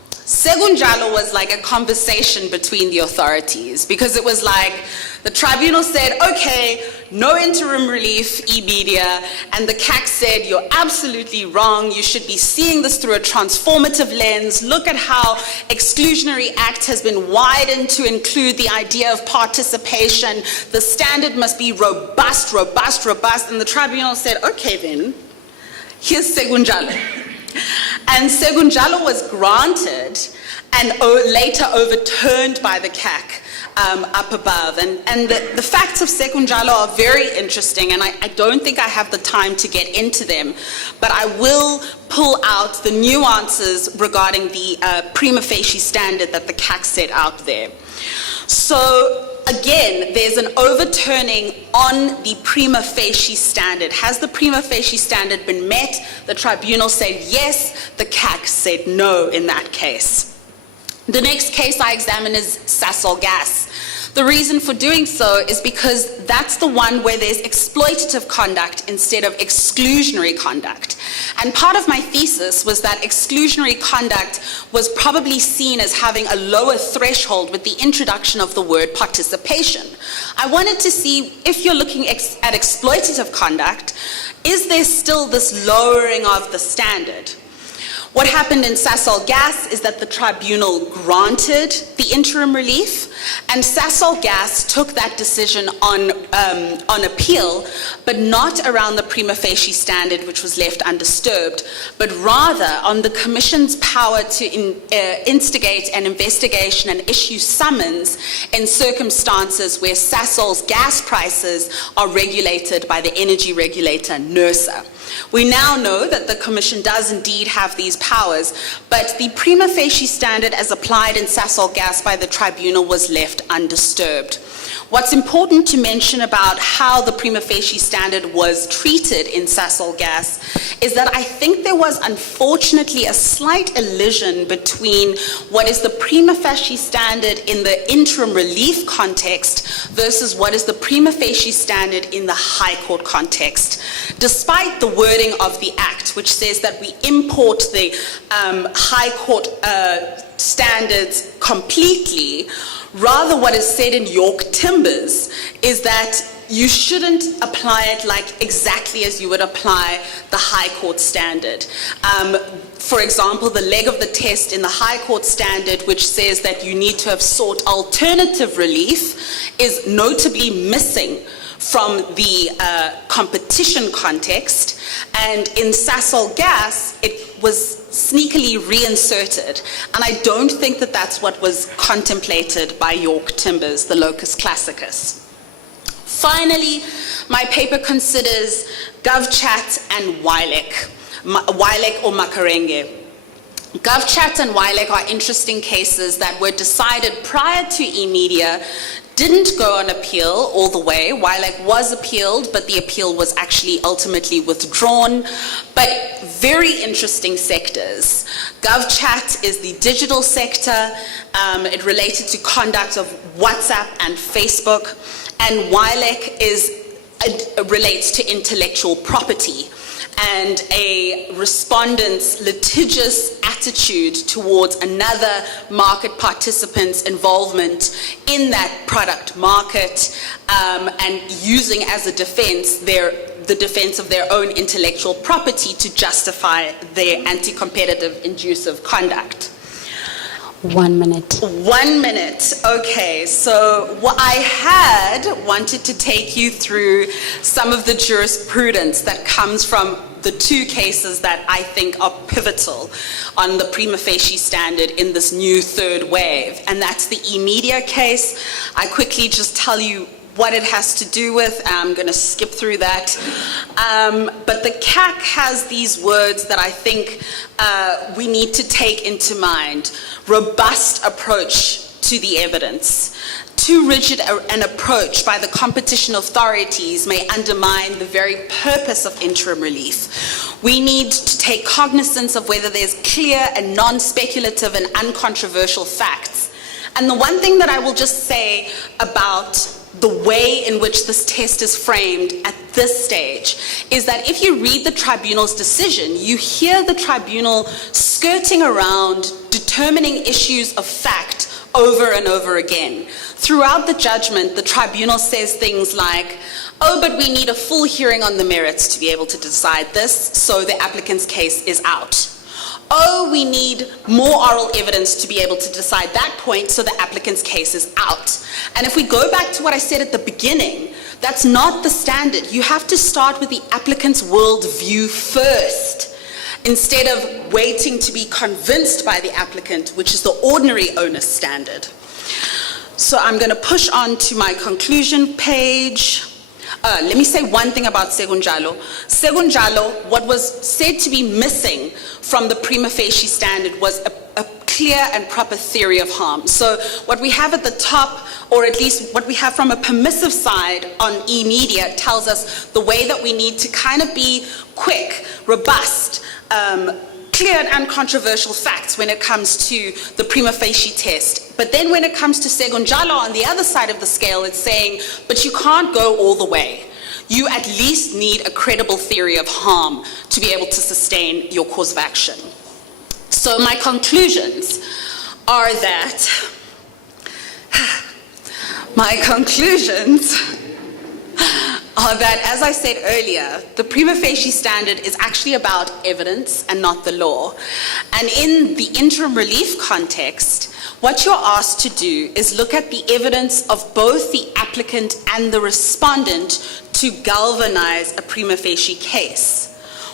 Segunjalo was like a conversation between the authorities, because it was like the tribunal said, okay, no interim relief, e-media, and the CAC said, you're absolutely wrong, you should be seeing this through a transformative lens. Look at how Exclusionary Act has been widened to include the idea of participation. The standard must be robust, robust, robust. And the tribunal said, okay then, here's Segunjalo. And Segunjalo was granted and later overturned by the CAC up above. And the facts of Segunjalo are very interesting, and I don't think I have the time to get into them, but I will pull out the nuances regarding the prima facie standard that the CAC set out there. So again, there's an overturning on the prima facie standard. Has the prima facie standard been met? The tribunal said yes, the CAC said no in that case. The next case I examine is Sasol Gas. The reason for doing so is because that's the one where there's exploitative conduct instead of exclusionary conduct. And part of my thesis was that exclusionary conduct was probably seen as having a lower threshold with the introduction of the word participation. I wanted to see, if you're looking at exploitative conduct, is there still this lowering of the standard? What happened in Sasol Gas is that the tribunal granted the interim relief, and Sasol Gas took that decision on appeal, but not around the prima facie standard, which was left undisturbed, but rather on the Commission's power to instigate an investigation and issue summons in circumstances where Sasol's gas prices are regulated by the energy regulator, NERSA. We now know that the Commission does indeed have these powers, but the prima facie standard as applied in Sasol Gas by the tribunal was left undisturbed. What's important to mention about how the prima facie standard was treated in Sasol Gas is that I think there was unfortunately a slight elision between what is the prima facie standard in the interim relief context versus what is the prima facie standard in the High Court context. Despite the wording of the Act, which says that we import the High Court standards completely, rather what is said in York Timbers is that you shouldn't apply it like exactly as you would apply the High Court standard. For example, the leg of the test in the High Court standard, which says that you need to have sought alternative relief, is notably missing from the competition context, and in Sasol Gas it was sneakily reinserted, and I don't think that that's what was contemplated by York Timbers, the locus classicus. Finally, my paper considers GovChat and Wilek or Makarenge. GovChat and Wilek are interesting cases that were decided prior to e-media, didn't go on appeal all the way. Wilek was appealed, but the appeal was actually ultimately withdrawn. But very interesting sectors. GovChat is the digital sector. It related to conduct of WhatsApp and Facebook. And Wilek relates to intellectual property and a respondent's litigious attitude towards another market participant's involvement in that product market, and using as a defense the defense of their own intellectual property to justify their anti-competitive inducive conduct. 1 minute. 1 minute. Okay, so what I had wanted to take you through some of the jurisprudence that comes from the two cases that I think are pivotal on the prima facie standard in this new third wave, and that's the e-media case. I quickly just tell you what it has to do with. I'm going to skip through that. But the CAC has these words that I think we need to take into mind. Robust approach to the evidence. Too rigid an approach by the competition authorities may undermine the very purpose of interim relief. We need to take cognizance of whether there's clear and non-speculative and uncontroversial facts. And the one thing that I will just say about the way in which this test is framed at this stage is that if you read the tribunal's decision, you hear the tribunal skirting around determining issues of fact over and over again. Throughout the judgment, the tribunal says things like, oh, but we need a full hearing on the merits to be able to decide this, so the applicant's case is out. Oh, we need more oral evidence to be able to decide that point, so the applicant's case is out. And if we go back to what I said at the beginning, that's not the standard. You have to start with the applicant's worldview first, instead of waiting to be convinced by the applicant, which is the ordinary onus standard. So I'm going to push on to my conclusion page. Let me say one thing about Segunjalo. Segunjalo, what was said to be missing from the prima facie standard was a clear and proper theory of harm. So what we have at the top, or at least what we have from a permissive side on e-media, tells us the way that we need to kind of be quick, robust, clear and uncontroversial facts when it comes to the prima facie test. But then when it comes to Segunjalo, on the other side of the scale, it's saying, but you can't go all the way. You at least need a credible theory of harm to be able to sustain your cause of action. So my conclusions are that, as I said earlier, the prima facie standard is actually about evidence and not the law. And in the interim relief context, what you're asked to do is look at the evidence of both the applicant and the respondent to galvanize a prima facie case.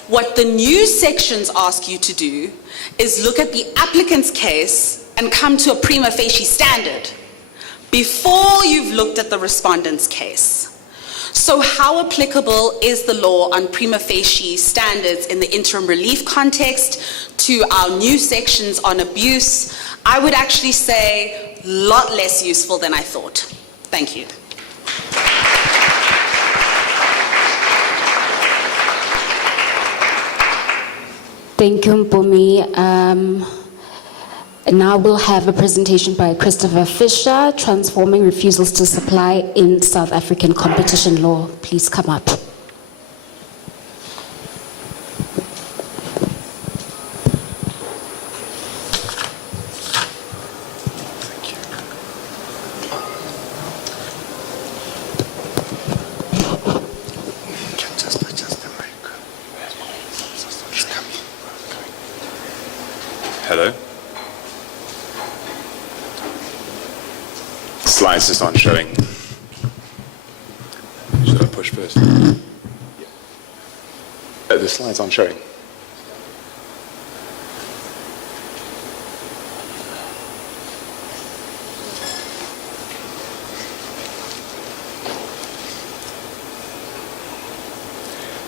What the new sections ask you to do is look at the applicant's case and come to a prima facie standard before you've looked at the respondent's case. So how applicable is the law on prima facie standards in the interim relief context to our new sections on abuse? I would actually say a lot less useful than I thought. Thank you. Thank you, Mpumi. Now we'll have a presentation by Christopher Fisher, Transforming Refusals to Supply in South African Competition Law. Please come up. Hello. Slides just aren't showing. Should I push first? The slides aren't showing.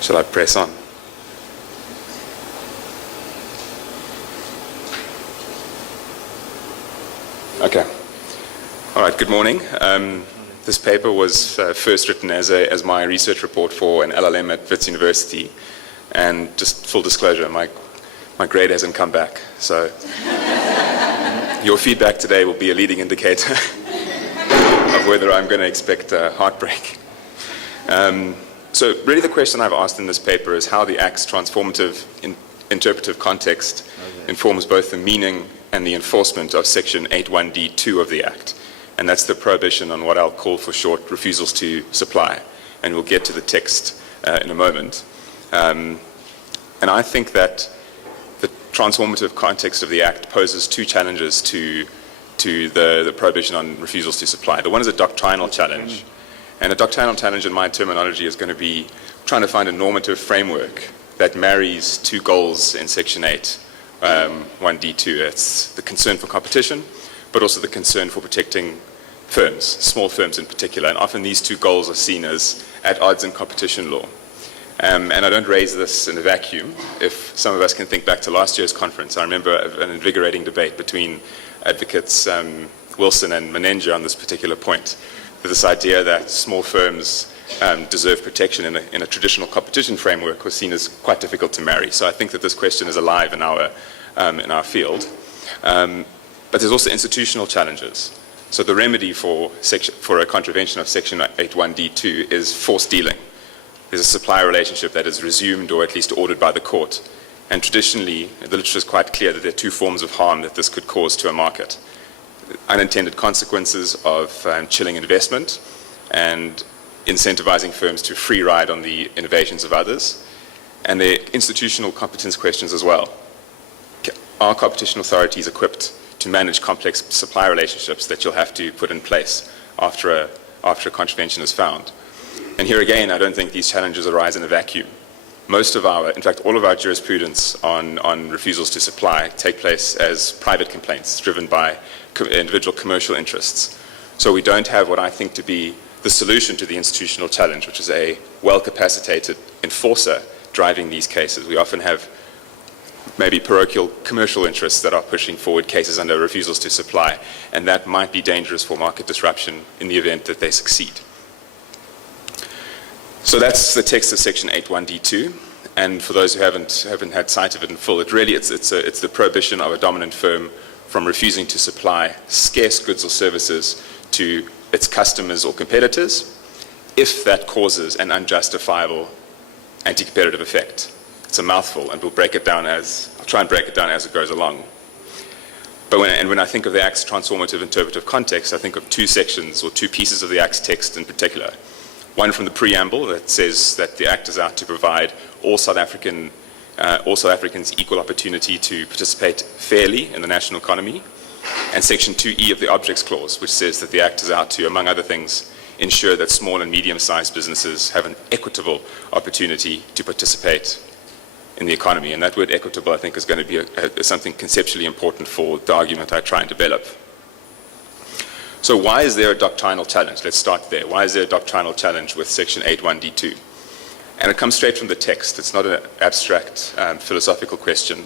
Shall I press on? Okay. All right, good morning. This paper was first written as my research report for an LLM at Wits University. And just full disclosure, my grade hasn't come back. So your feedback today will be a leading indicator of whether I'm going to expect a heartbreak. So really the question I've asked in this paper is how the Act's transformative interpretive context informs both the meaning and the enforcement of Section 81D2 of the Act. And that's the prohibition on what I'll call for short refusals to supply. And we'll get to the text in a moment. And I think that the transformative context of the Act poses two challenges to the prohibition on refusals to supply. The one is a doctrinal challenge. And a doctrinal challenge in my terminology is going to be trying to find a normative framework that marries two goals in Section 8. 1D2, it's the concern for competition, but also the concern for protecting firms, small firms in particular, and often these two goals are seen as at odds in competition law. And I don't raise this in a vacuum. If some of us can think back to last year's conference, I remember an invigorating debate between advocates Wilson and Menenja on this particular point. This idea that small firms deserve protection in a traditional competition framework was seen as quite difficult to marry. So I think that this question is alive in our field. But there's also institutional challenges. So the remedy for a contravention of Section 81D2 is forced dealing. There's a supply relationship that is resumed or at least ordered by the court. And traditionally, the literature is quite clear that there are two forms of harm that this could cause to a market. Unintended consequences of chilling investment and incentivizing firms to free ride on the innovations of others. And there are institutional competence questions as well. Are competition authorities equipped to manage complex supply relationships that you'll have to put in place after a contravention is found? And here again, I don't think these challenges arise in a vacuum. In fact, all of our jurisprudence on refusals to supply take place as private complaints driven by individual commercial interests. So we don't have what I think to be the solution to the institutional challenge, which is a well-capacitated enforcer driving these cases. We often have maybe parochial commercial interests that are pushing forward cases under refusals to supply, and that might be dangerous for market disruption in the event that they succeed. So that's the text of Section 81D2, and for those who haven't had sight of it in full, it's the prohibition of a dominant firm from refusing to supply scarce goods or services to its customers or competitors if that causes an unjustifiable anti-competitive effect. It's a mouthful, and I'll try and break it down as it goes along. But when I think of the Act's transformative interpretive context, I think of two sections or two pieces of the Act's text in particular. One from the preamble that says that the Act is out to provide all South Africans equal opportunity to participate fairly in the national economy, and Section 2E of the Objects Clause, which says that the Act is out to, among other things, ensure that small and medium-sized businesses have an equitable opportunity to participate in the economy. And that word equitable, I think, is going to be something conceptually important for the argument I try and develop. So why is there a doctrinal challenge? Let's start there. Why is there a doctrinal challenge with Section 81D2? And it comes straight from the text. It's not an abstract philosophical question.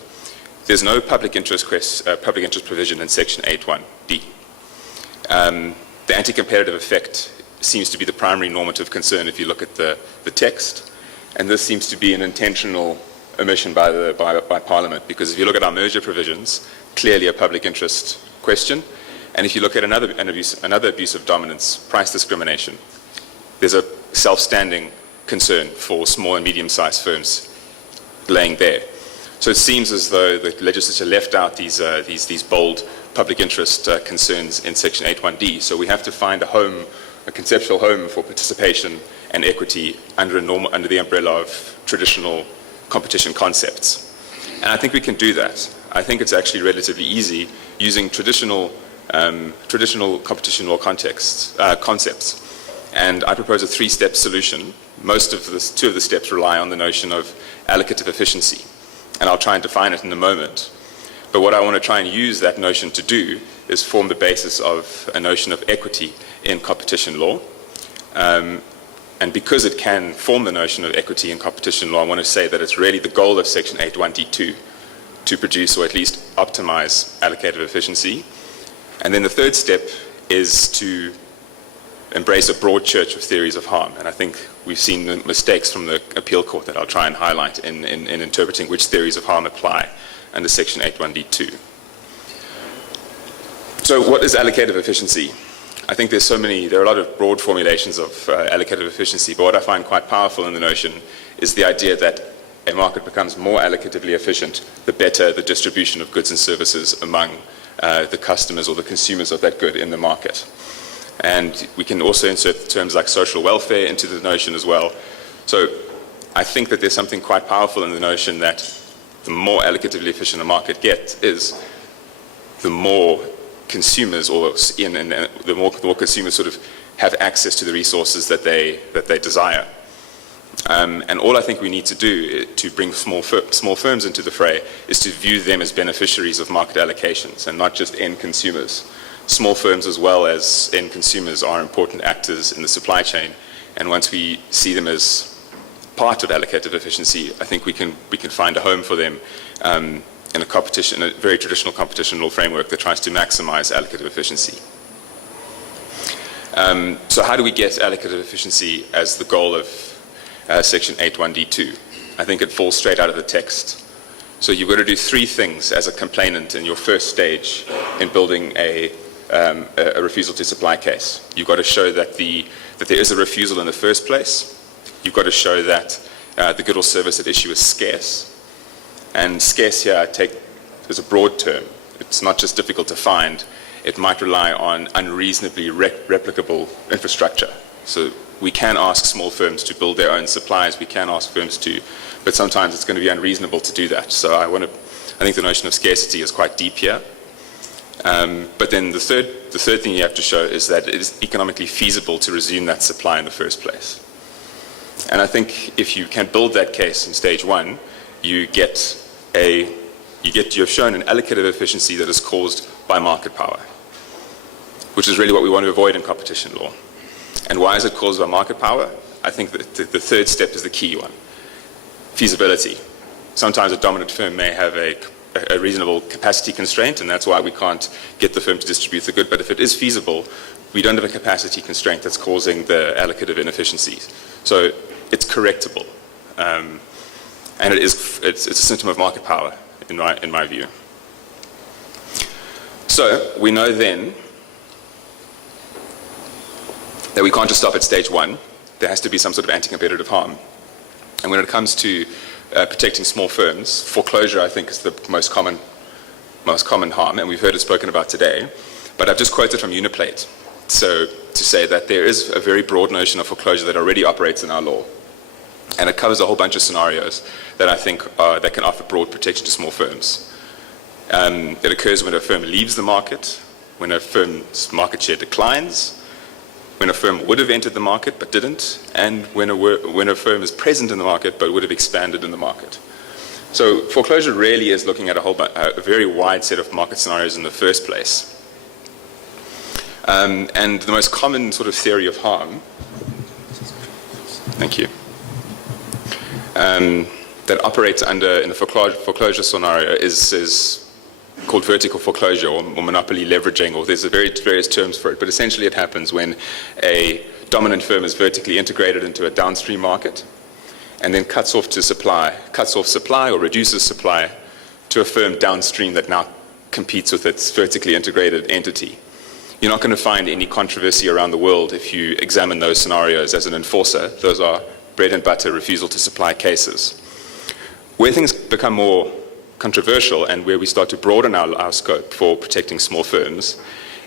There's no public interest provision in Section 81D. The anti-competitive effect seems to be the primary normative concern if you look at the text. And this seems to be an intentional omission by Parliament, because if you look at our merger provisions, clearly a public interest question. And if you look at another abuse of dominance, price discrimination, there's a self-standing concern for small and medium-sized firms laying bare. So it seems as though the legislature left out these bold public interest concerns in Section 81D. So we have to find a conceptual home for participation and equity under the umbrella of traditional competition concepts. And I think we can do that. I think it's actually relatively easy using traditional competition law concepts. And I propose a three-step solution. Two of the steps rely on the notion of allocative efficiency. And I'll try and define it in a moment. But what I want to try and use that notion to do is form the basis of a notion of equity in competition law. And because it can form the notion of equity in competition law, I want to say that it's really the goal of Section 81D2 to produce or at least optimize allocative efficiency. And then the third step is to embrace a broad church of theories of harm. And I think we've seen the mistakes from the appeal court that I'll try and highlight in interpreting which theories of harm apply under Section 81D2. So what is allocative efficiency? I think there are a lot of broad formulations of allocative efficiency, but what I find quite powerful in the notion is the idea that a market becomes more allocatively efficient the better the distribution of goods and services among the customers or the consumers of that good in the market. And we can also insert terms like social welfare into the notion as well. So I think that there's something quite powerful in the notion that the more allocatively efficient a market gets the more consumers the more consumers sort of have access to the resources that they desire. And all I think we need to do to bring small firms into the fray is to view them as beneficiaries of market allocations and not just end consumers. small firms as well as end consumers are important actors in the supply chain. And once we see them as part of allocative efficiency, I think we can find a home for them in a very traditional competition law framework that tries to maximize allocative efficiency. So how do we get allocative efficiency as the goal of Section 8.1(d)(2)? I think it falls straight out of the text. So you've got to do three things as a complainant in your first stage in building a refusal to supply case. You've got to show that there is a refusal in the first place. You've got to show that the good or service at issue is scarce. And scarce here is a broad term. It's not just difficult to find. It might rely on unreasonably replicable infrastructure. So we can ask small firms to build their own supplies. We can ask firms to, but sometimes it's going to be unreasonable to do that. So I think the notion of scarcity is quite deep here. But then the third thing you have to show is that it is economically feasible to resume that supply in the first place. And I think if you can build that case in stage one, you've shown an allocative efficiency that is caused by market power, which is really what we want to avoid in competition law. And why is it caused by market power? I think that the third step is the key one. Feasibility. Sometimes a dominant firm may have a reasonable capacity constraint, and that's why we can't get the firm to distribute the good. But if it is feasible, we don't have a capacity constraint that's causing the allocative inefficiencies. So it's correctable. And it's a symptom of market power, in my view. So we know then that we can't just stop at stage one. There has to be some sort of anti-competitive harm. And when it comes to protecting small firms, foreclosure, I think, is the most common harm, and we've heard it spoken about today. But I've just quoted from Uniplate, so to say that there is a very broad notion of foreclosure that already operates in our law, and it covers a whole bunch of scenarios that I think that can offer broad protection to small firms. It occurs when a firm leaves the market, when a firm's market share declines, when a firm would have entered the market but didn't, and when a firm is present in the market but would have expanded in the market. So foreclosure really is looking at a very wide set of market scenarios in the first place. And the most common sort of theory of harm, thank you, that operates in the foreclosure scenario is called vertical foreclosure or monopoly leveraging, or there's various terms for it, but essentially it happens when a dominant firm is vertically integrated into a downstream market and then cuts off supply or reduces supply to a firm downstream that now competes with its vertically integrated entity. You're not going to find any controversy around the world if you examine those scenarios as an enforcer. Those are bread and butter refusal to supply cases. Where things become more controversial and where we start to broaden our scope for protecting small firms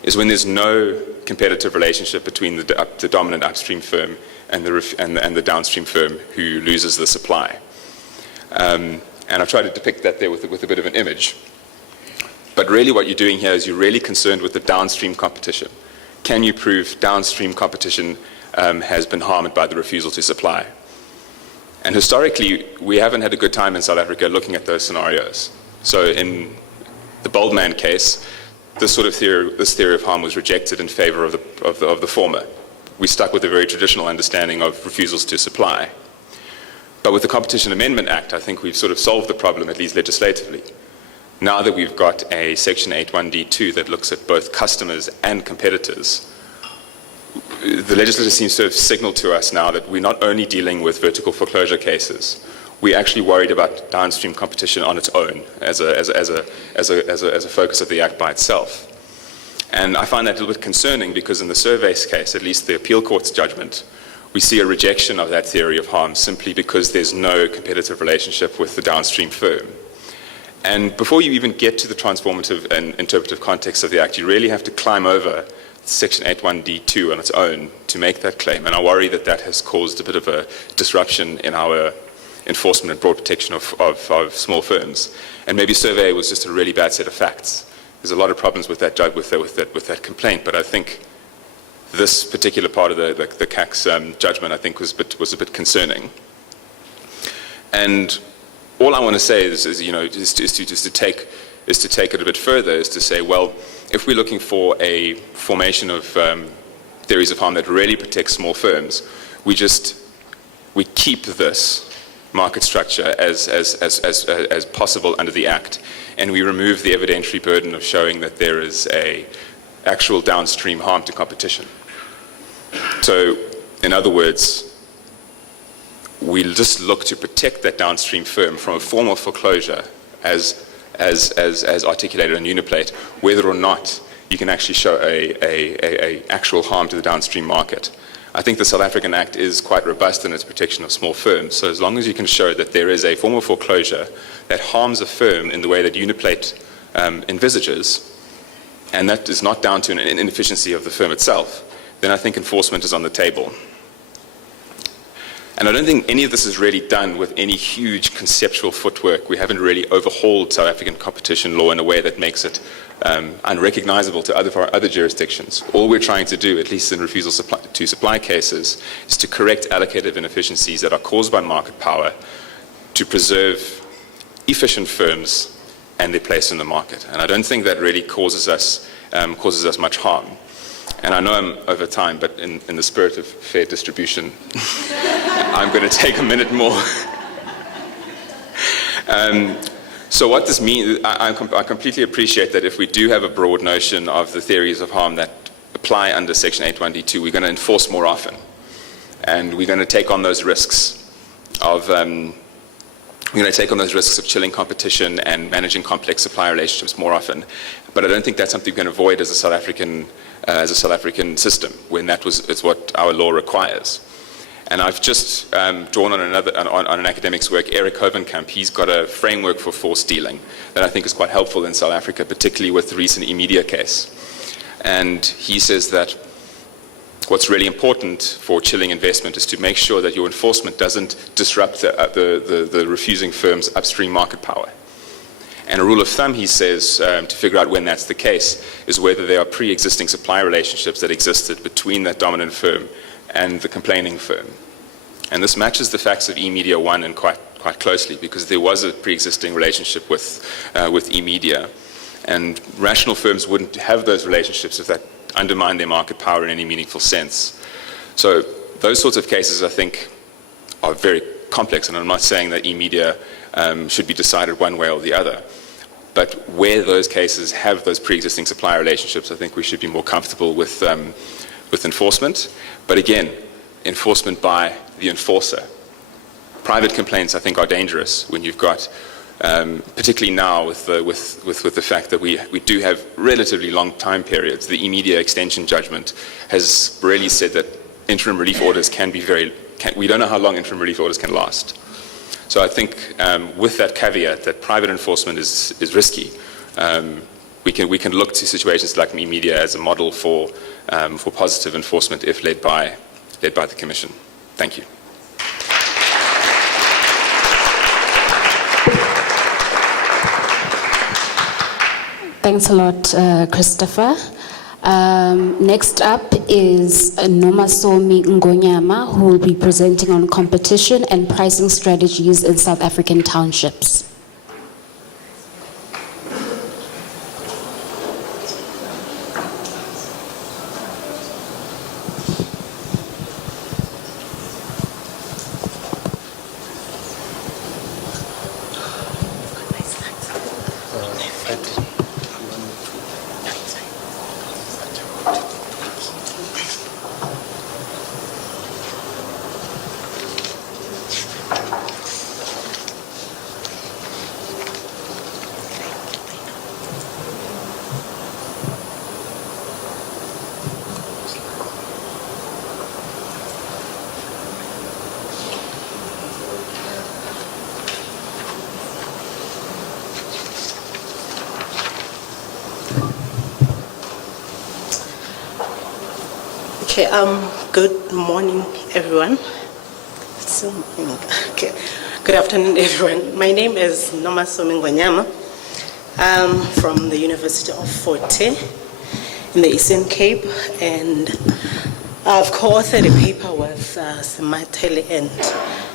is when there's no competitive relationship between the dominant upstream firm and the downstream firm who loses the supply. And I've tried to depict that there with a bit of an image. But really what you're doing here is you're really concerned with the downstream competition. Can you prove downstream competition has been harmed by the refusal to supply? And historically, we haven't had a good time in South Africa looking at those scenarios. So in the Boldman case, this theory of harm was rejected in favor of the former. We stuck with a very traditional understanding of refusals to supply. But with the Competition Amendment Act, I think we've sort of solved the problem, at least legislatively. Now that we've got a Section 8.1(d)(2) that looks at both customers and competitors, the legislature seems to have signaled to us now that we're not only dealing with vertical foreclosure cases, we're actually worried about downstream competition on its own as a focus of the Act by itself. And I find that a little bit concerning because in the Surveys case, at least the appeal court's judgment, we see a rejection of that theory of harm simply because there's no competitive relationship with the downstream firm. And before you even get to the transformative and interpretive context of the Act, you really have to climb over Section 8.1(d)(2) on its own to make that claim. And I worry that that has caused a bit of a disruption in our enforcement and broad protection of small firms. And maybe survey was just a really bad set of facts. There's a lot of problems with that that complaint, but I think this particular part of the CAC's judgment, I think, was a bit concerning. And all I want to say is to take is to take it a bit further, is to say, well, if we're looking for a formation of theories of harm that really protect small firms, we keep this market structure as possible under the Act, and we remove the evidentiary burden of showing that there is a actual downstream harm to competition. So, in other words, we'll just look to protect that downstream firm from a form of foreclosure as articulated on Uniplate, whether or not you can actually show a actual harm to the downstream market. I think the South African Act is quite robust in its protection of small firms. So as long as you can show that there is a form of foreclosure that harms a firm in the way that Uniplate envisages, and that is not down to an inefficiency of the firm itself, then I think enforcement is on the table. And I don't think any of this is really done with any huge conceptual footwork. We haven't really overhauled South African competition law in a way that makes it unrecognizable to other jurisdictions. All we're trying to do, at least in refusal to supply cases, is to correct allocative inefficiencies that are caused by market power to preserve efficient firms and their place in the market. And I don't think that really causes us much harm. And I know I'm over time, but in the spirit of fair distribution, I'm going to take a minute more. So what this means, I completely appreciate that if we do have a broad notion of the theories of harm that apply under Section 81D2, we're going to enforce more often. And we're going to take on those risks of chilling competition and managing complex supply relationships more often. But I don't think that's something we can avoid as a South African system, when it's what our law requires. And I've just drawn on an academic's work, Eric Hovenkamp. He's got a framework for forced dealing that I think is quite helpful in South Africa, particularly with the recent eMedia case. And he says that what's really important for chilling investment is to make sure that your enforcement doesn't disrupt the refusing firm's upstream market power. And a rule of thumb, he says, to figure out when that's the case, is whether there are pre-existing supply relationships that existed between that dominant firm and the complaining firm. And this matches the facts of eMedia 1 and quite closely, because there was a pre-existing relationship with eMedia. And rational firms wouldn't have those relationships if that undermined their market power in any meaningful sense. So those sorts of cases, I think, are very complex, and I'm not saying that eMedia should be decided one way or the other. But where those cases have those pre-existing supply relationships, I think we should be more comfortable with enforcement. But again, enforcement by the enforcer. Private complaints, I think, are dangerous when you've got, particularly now with the fact that we do have relatively long time periods. The eMedia extension judgment has really said that interim relief orders we don't know how long interim relief orders can last. So I think with that caveat that private enforcement is risky, we can look to situations like eMedia as a model for positive enforcement if led by the Commission. Thank you. Thanks a lot, Christopher. Next up is Nomasomi Ngonyama, who will be presenting on competition and pricing strategies in South African townships. Okay, good morning, everyone. Good afternoon, everyone. My name is Nomasomi Ngonyama. I'm from the University of Fort Hare in the Eastern Cape, and I've co-authored a paper with Simatele and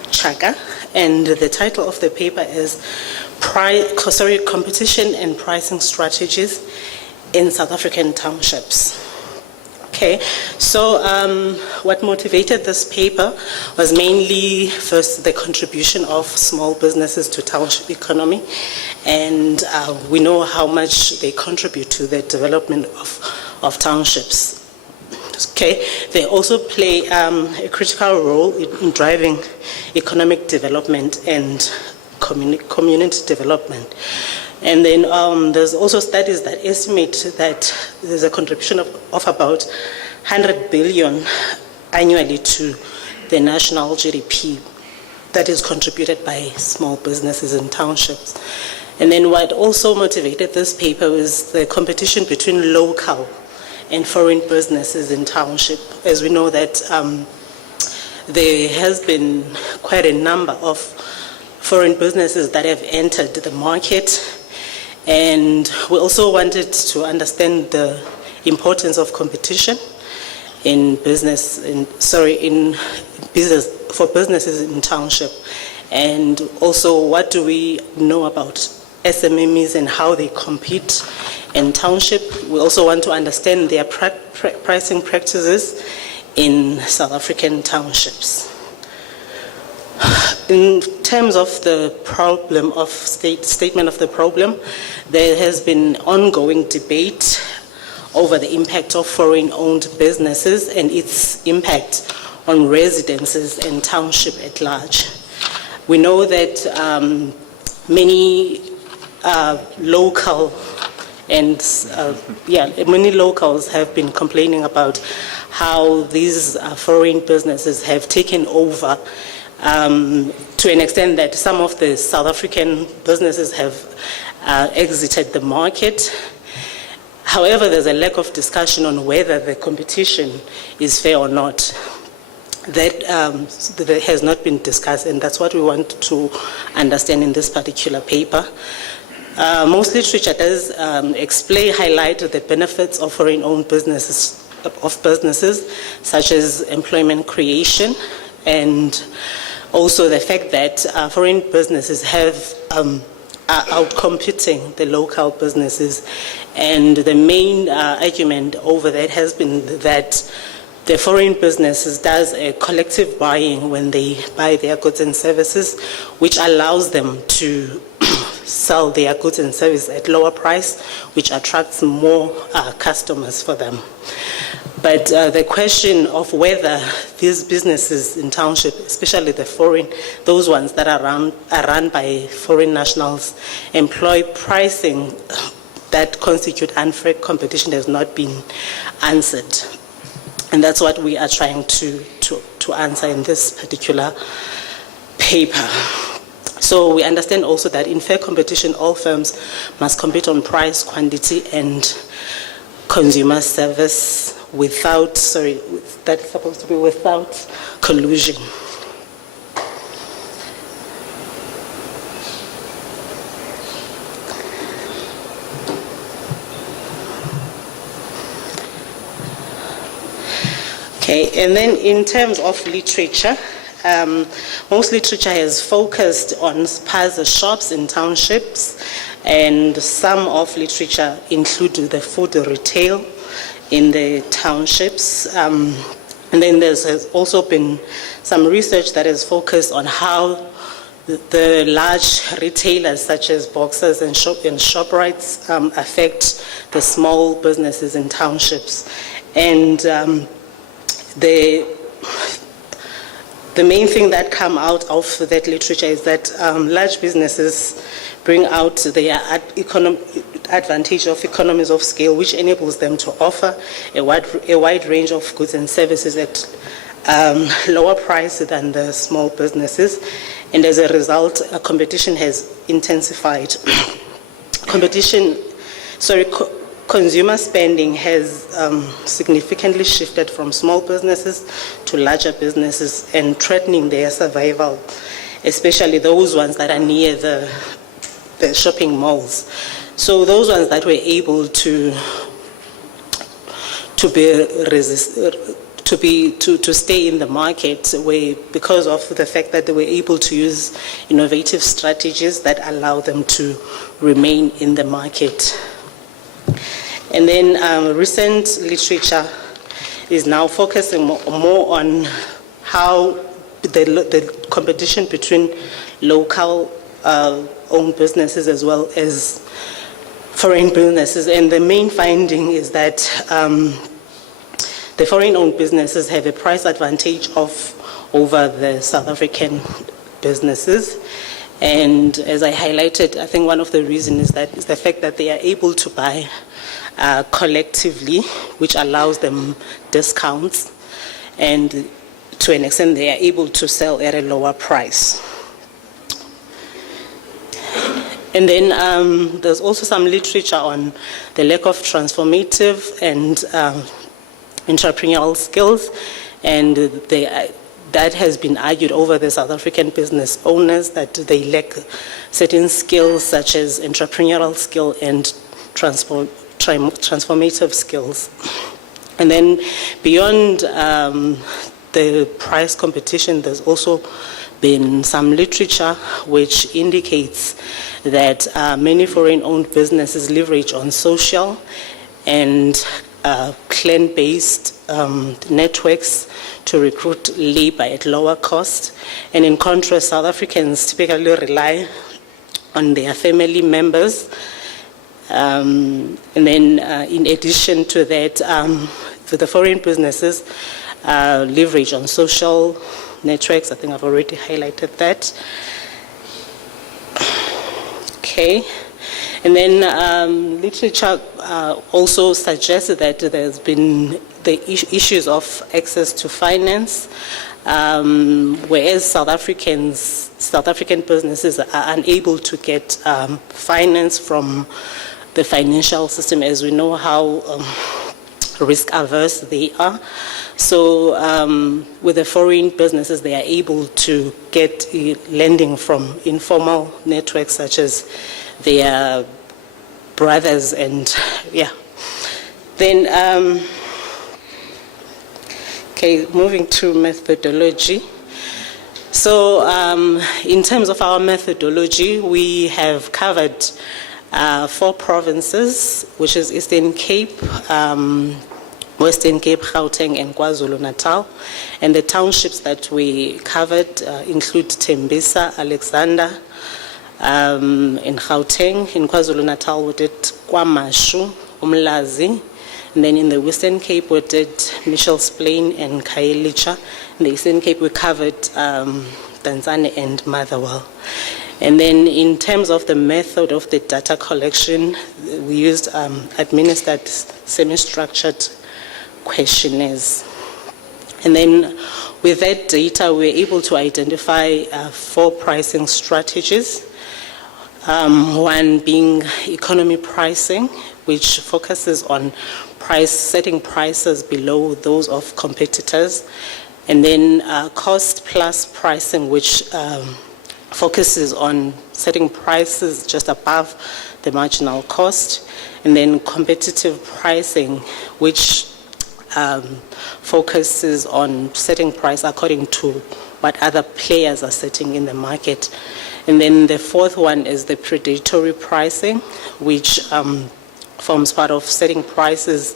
Chaka, and the title of the paper is Competition and Pricing Strategies in South African Townships. Okay, so what motivated this paper was mainly first the contribution of small businesses to township economy, and we know how much they contribute to the development of townships. Okay, they also play a critical role in driving economic development and community development. And then there's also studies that estimate that there's a contribution of about 100 billion annually to the national GDP that is contributed by small businesses in townships. And then what also motivated this paper was the competition between local and foreign businesses in township. As we know that there has been quite a number of foreign businesses that have entered the market, and we also wanted to understand the importance of competition in business, for businesses in township, and also what do we know about SMMEs and how they compete in township. We also want to understand their pricing practices in South African townships. In terms of the problem of statement of the problem, there has been ongoing debate over the impact of foreign-owned businesses and its impact on residences and township at large. We know that many local and many locals have been complaining about how these foreign businesses have taken over to an extent that some of the South African businesses have exited the market. However, there's a lack of discussion on whether the competition is fair or not. That has not been discussed, and that's what we want to understand in this particular paper. Most literature does highlight the benefits of foreign-owned businesses, such as employment creation, and also the fact that foreign businesses are outcompeting the local businesses. And the main argument over that has been that the foreign businesses does a collective buying when they buy their goods and services, which allows them to sell their goods and services at lower price, which attracts more customers for them. But the question of whether these businesses in township, especially those ones that are run by foreign nationals, employ pricing that constitute unfair competition has not been answered. And that's what we are trying to answer in this particular paper. So we understand also that in fair competition, all firms must compete on price, quantity, and consumer service without collusion. Okay, and then in terms of literature, most literature has focused on spaza shops in townships, and some of literature include the food retail in the townships. And then there's also been some research that has focused on how the large retailers such as Boxers and ShopRites affect the small businesses in townships. And the main thing that come out of that literature is that large businesses bring out their advantage of economies of scale, which enables them to offer a wide range of goods and services at lower price than the small businesses. And as a result, competition has intensified. Consumer spending has significantly shifted from small businesses to larger businesses and threatening their survival, especially those ones that are near the shopping malls. So those ones that were able to to stay in the market because of the fact that they were able to use innovative strategies that allow them to remain in the market. And then recent literature is now focusing more on how the competition between local owned businesses as well as foreign businesses. And the main finding is that the foreign-owned businesses have a price advantage over the South African businesses. And as I highlighted, I think one of the reasons is the fact that they are able to buy collectively, which allows them discounts, and to an extent they are able to sell at a lower price. And then there's also some literature on the lack of transformative and entrepreneurial skills, and that has been argued over the South African business owners that they lack certain skills such as entrepreneurial skill and transformative skills. And then beyond the price competition, there's also been some literature which indicates that many foreign-owned businesses leverage on social and clan-based networks to recruit labor at lower cost. And in contrast, South Africans typically rely on their family members. And then in addition to that, the foreign businesses leverage on social networks. I think I've already highlighted that. Okay. And then literature also suggests that there's been the issues of access to finance, whereas South African businesses are unable to get finance from the financial system, as we know how risk averse they are. So with the foreign businesses, they are able to get lending from informal networks such as their brothers, and yeah. Then, okay, moving to methodology. So in terms of our methodology, we have covered 4 provinces, which is Eastern Cape, Western Cape, Gauteng, and KwaZulu-Natal. And the townships that we covered include Tembisa, Alexander, in Gauteng. In KwaZulu-Natal, we did KwaMashu, Umlazi. And then in the Western Cape, we did Mitchell's Plain and Khayelitsha. In the Eastern Cape, we covered Tanzania and Motherwell. And then in terms of the method of the data collection, we used administered semi-structured questionnaires. And then with that data, we were able to identify 4 pricing strategies. One being economy pricing, which focuses on setting prices below those of competitors. And then cost plus pricing, which focuses on setting prices just above the marginal cost. And then competitive pricing, which focuses on setting price according to what other players are setting in the market. And then the 4th one is the predatory pricing, which forms part of setting prices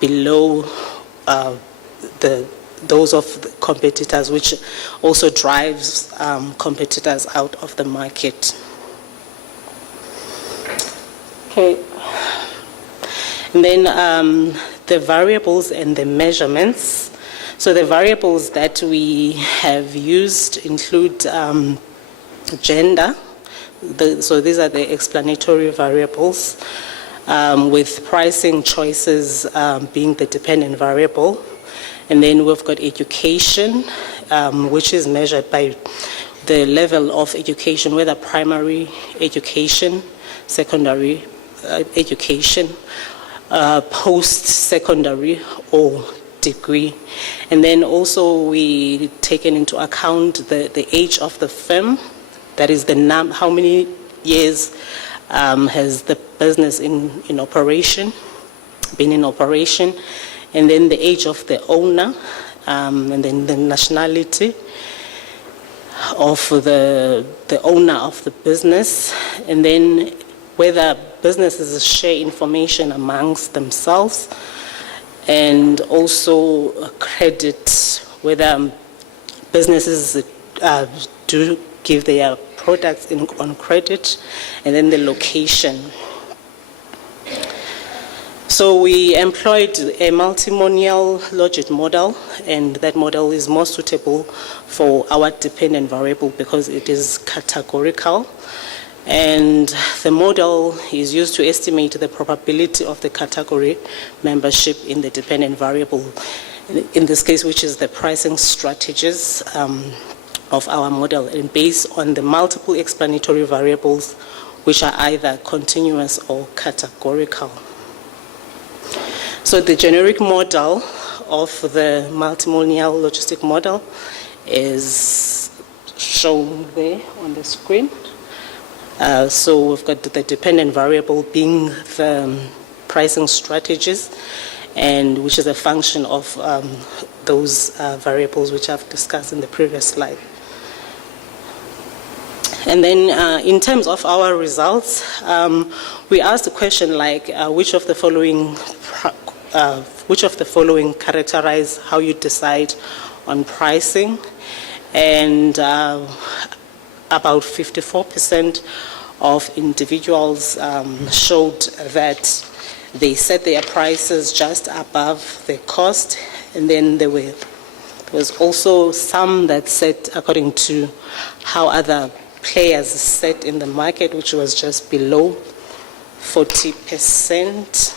below those of the competitors, which also drives competitors out of the market. Okay. And then the variables and the measurements. So the variables that we have used include gender. So these are the explanatory variables, with pricing choices being the dependent variable. And then we've got education, which is measured by the level of education, whether primary education, secondary education, post-secondary, or degree. And then also we taken into account the age of the firm, that is how many years has the business been in operation. and then the age of the owner, and then the nationality of the owner of the business, and then whether businesses share information amongst themselves, and also credit, whether businesses do give their products on credit, and then the location. So we employed a multimonial logic model, and that model is more suitable for our dependent variable because it is categorical. And the model is used to estimate the probability of the category membership in the dependent variable, in this case, which is the pricing strategies of our model, and based on the multiple explanatory variables, which are either continuous or categorical. So the generic model of the multimonial logistic model is shown there on the screen. So we've got the dependent variable being the pricing strategies, and which is a function of those variables which I've discussed in the previous slide. And then in terms of our results, we asked a question like, which of the following characterize how you decide on pricing? And about 54% of individuals showed that they set their prices just above the cost, and then there was also some that set according to how other players set in the market, which was just below 40%.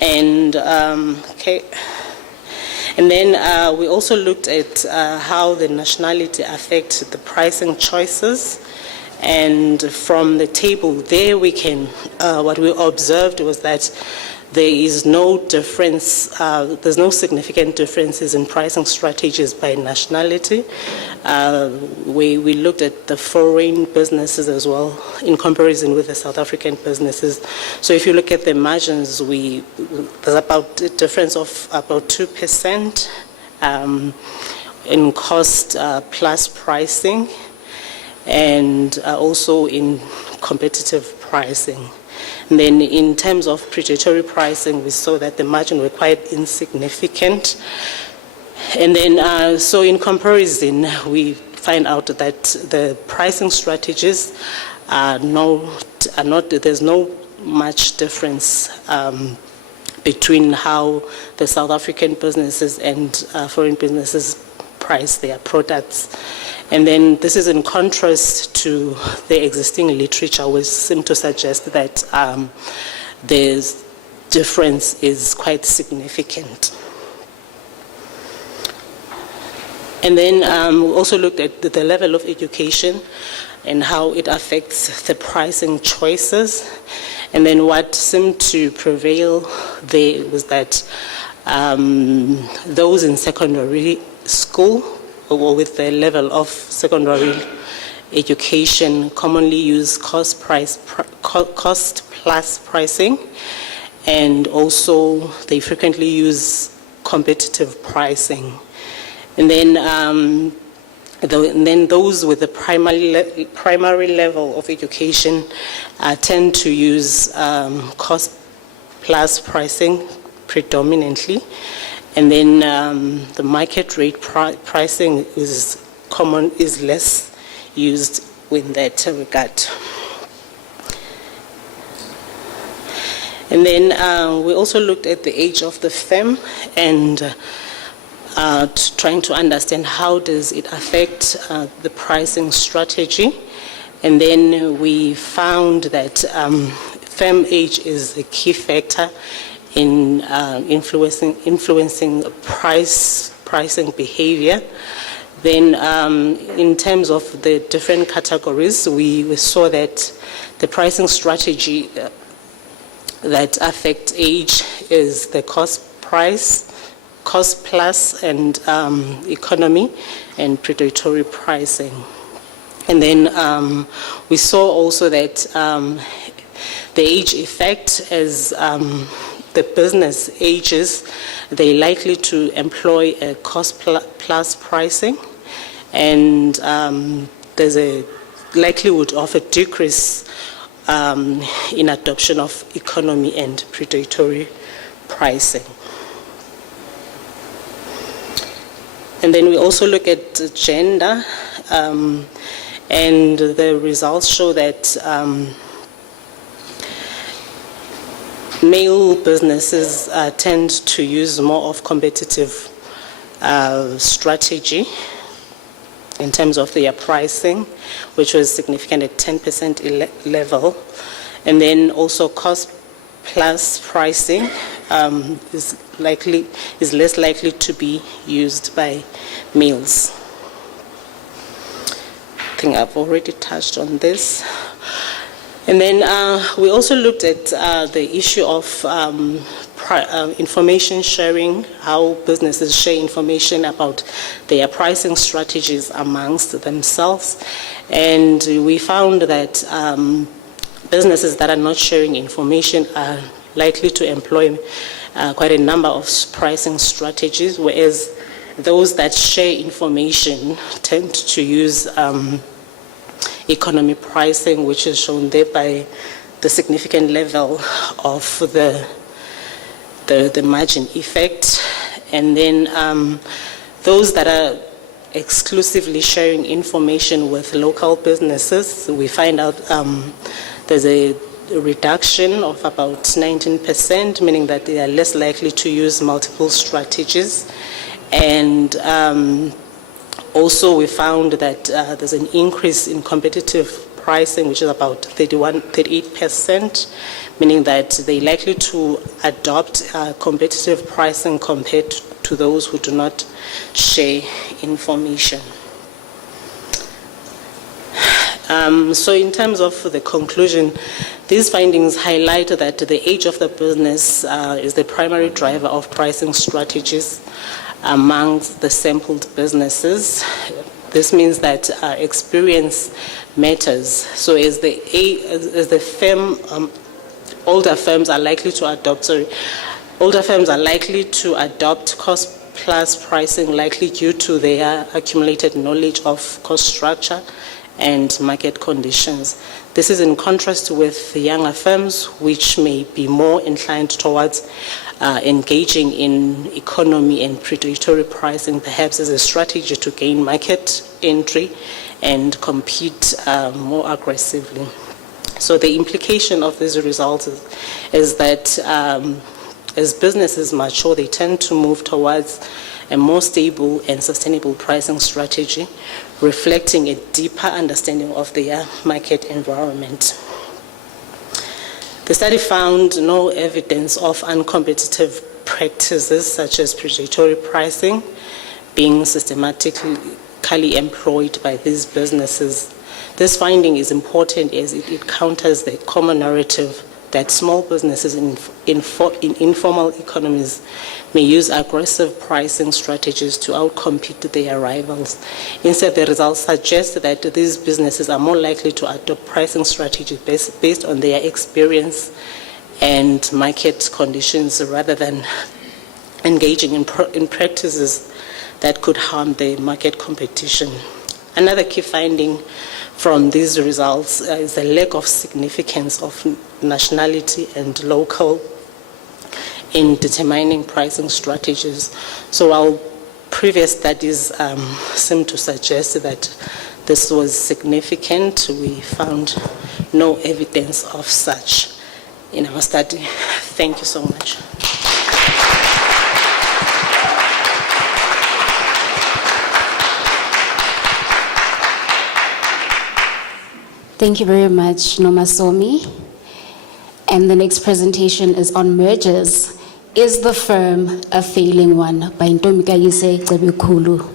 And and then we also looked at how the nationality affects the pricing choices. And from the table there, we can what we observed was that there is no difference. There's no significant differences in pricing strategies by nationality. We looked at the foreign businesses as well in comparison with the South African businesses. So if you look at the margins, there's about a difference of about 2% in cost plus pricing, and also in competitive pricing. And then in terms of predatory pricing, we saw that the margin were quite insignificant. And then, so in comparison, we find out that the pricing strategies are not, there's no much difference between how the South African businesses and foreign businesses price their products. And then this is in contrast to the existing literature, which seem to suggest that the difference is quite significant. And then we also looked at the level of education and how it affects the pricing choices. And then what seemed to prevail there was that those in secondary school or with the level of secondary education commonly use cost plus pricing, and also they frequently use competitive pricing. And then those with the primary level of education tend to use cost plus pricing predominantly. And then the market rate pricing is less used in that regard. And then we also looked at the age of the firm and trying to understand how does it affect the pricing strategy. And then we found that firm age is a key factor in influencing pricing behavior. Then in terms of the different categories, we saw that the pricing strategy that affects age is the cost plus and economy and predatory pricing. And then we saw also that the age effect as the business ages, they're likely to employ a cost-plus pricing, and there's a likelihood of a decrease in adoption of economy and predatory pricing. And then we also look at gender, and the results show that male businesses tend to use more of competitive strategy in terms of their pricing, which was significant at 10% level. And then also cost plus pricing is less likely to be used by males. I think I've already touched on this. And then we also looked at the issue of information sharing, how businesses share information about their pricing strategies amongst themselves. And we found that businesses that are not sharing information are likely to employ quite a number of pricing strategies, whereas those that share information tend to use economy pricing, which is shown there by the significant level of the margin effect. And then those that are exclusively sharing information with local businesses, we find out there's a reduction of about 19%, meaning that they are less likely to use multiple strategies. And also we found that there's an increase in competitive pricing, which is about 38%, meaning that they're likely to adopt competitive pricing compared to those who do not share information. So in terms of the conclusion, these findings highlight that the age of the business is the primary driver of pricing strategies amongst the sampled businesses. This means that experience matters. So as the firm, older firms are likely to adopt cost plus pricing, likely due to their accumulated knowledge of cost structure and market conditions. This is in contrast with the younger firms, which may be more inclined towards engaging in economy and predatory pricing, perhaps as a strategy to gain market entry and compete more aggressively. So the implication of these results is that as businesses mature, they tend to move towards a more stable and sustainable pricing strategy, reflecting a deeper understanding of their market environment. The study found no evidence of uncompetitive practices such as predatory pricing being systematically employed by these businesses. This finding is important as it counters the common narrative that small businesses in informal economies may use aggressive pricing strategies to outcompete their rivals. Instead, the results suggest that these businesses are more likely to adopt pricing strategies based on their experience and market conditions rather than engaging in practices that could harm the market competition. Another key finding from these results is the lack of significance of nationality and local in determining pricing strategies. So while previous studies seem to suggest that this was significant, we found no evidence of such in our study. Thank you so much. Thank you very much, Nomasomi. And the next presentation is on mergers. Is the firm a failing one? By Ntomika Yise Cebekhulu.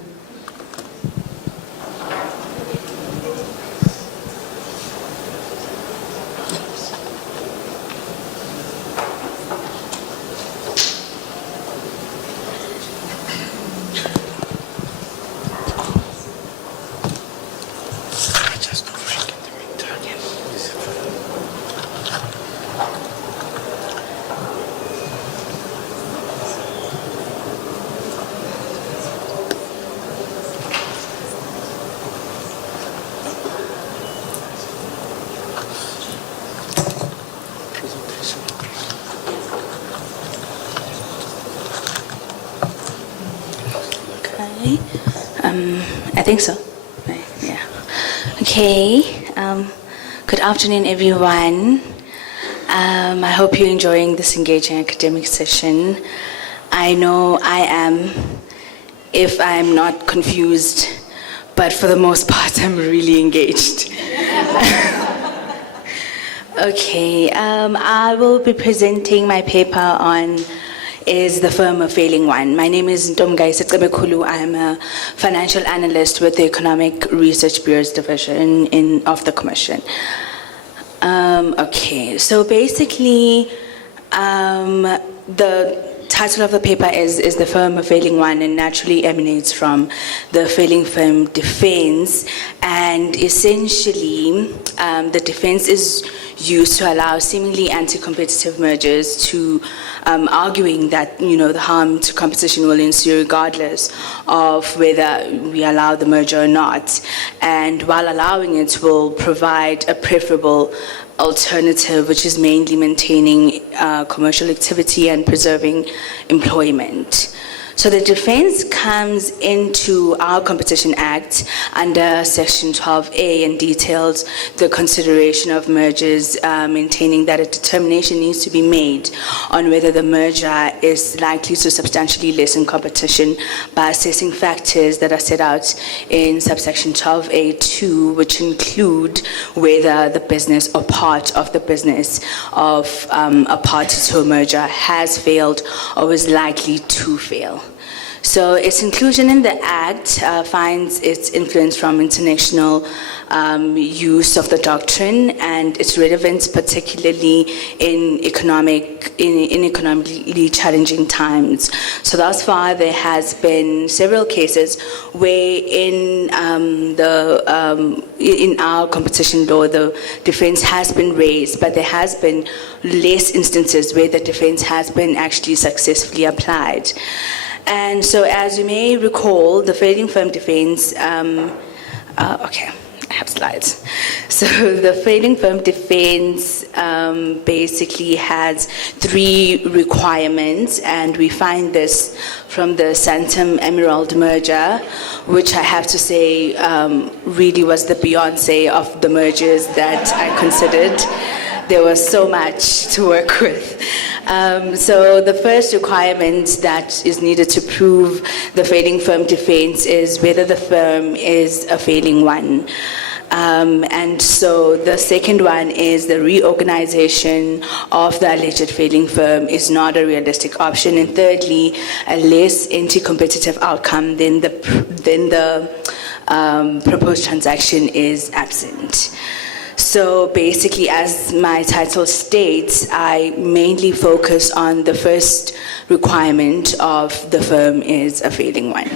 Okay, I think so. Right, yeah. Okay. Good afternoon, everyone. I hope you're enjoying this engaging academic session. I know I am, if I'm not confused, but for the most part, I'm really engaged. Okay, I will be presenting my paper on Is the Firm a Failing One? My name is Ntomgai Setsebekhulu. I am a financial analyst with the Economic Research Bureau's division of the Commission. Okay, so basically, the title of the paper is The Firm a Failing One, and naturally emanates from the failing firm defense. And essentially, the defense is used to allow seemingly anti-competitive mergers to arguing that, the harm to competition will ensue regardless of whether we allow the merger or not. And while allowing it will provide a preferable alternative, which is mainly maintaining commercial activity and preserving employment. So the defense comes into our Competition Act under Section 12A and details the consideration of mergers, maintaining that a determination needs to be made on whether the merger is likely to substantially lessen competition by assessing factors that are set out in subsection 12A2, which include whether the business or part of the business of a party to a merger has failed or is likely to fail. So its inclusion in the Act finds its influence from international use of the doctrine and its relevance particularly in economically challenging times. So thus far there has been several cases where in our competition law the defense has been raised, but there has been less instances where the defense has been actually successfully applied. And so, as you may recall, the failing firm defense, okay, I have slides. So the failing firm defense basically has 3 requirements, and we find this from the Santam Emerald merger, which I have to say really was the Beyonce of the mergers that I considered. There was so much to work with. So the first requirement that is needed to prove the failing firm defense is whether the firm is a failing one. And so the second one is the reorganization of the alleged failing firm is not a realistic option. And thirdly, a less anti-competitive outcome than the proposed transaction is absent. So basically, as my title states, I mainly focus on the first requirement of the firm is a failing one.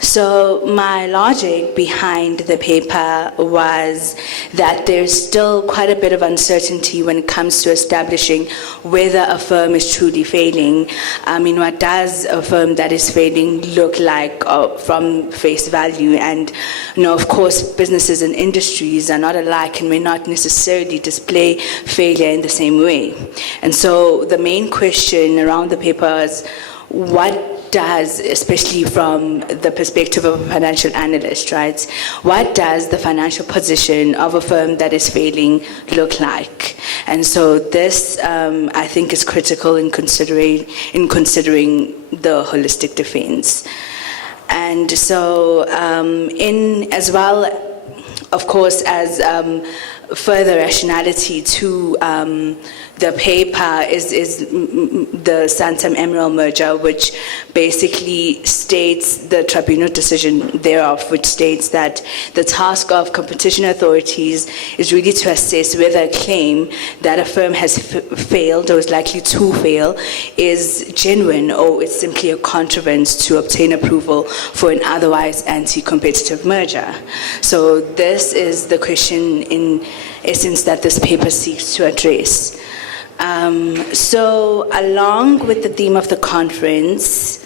So my logic behind the paper was that there's still quite a bit of uncertainty when it comes to establishing whether a firm is truly failing. I mean, what does a firm that is failing look like from face value? And, of course, businesses and industries are not alike and may not necessarily display failure in the same way. And so the main question around the paper is, what does, especially from the perspective of a financial analyst, right? What does the financial position of a firm that is failing look like? And so this, I think, is critical in considering the holistic defense. And so, as well, of course, as further rationality to the paper is the Santam Emerald merger, which basically states the tribunal decision thereof, which states that the task of competition authorities is really to assess whether a claim that a firm has failed or is likely to fail is genuine or it's simply a contrivance to obtain approval for an otherwise anti-competitive merger. So this is the question in essence that this paper seeks to address. So along with the theme of the conference,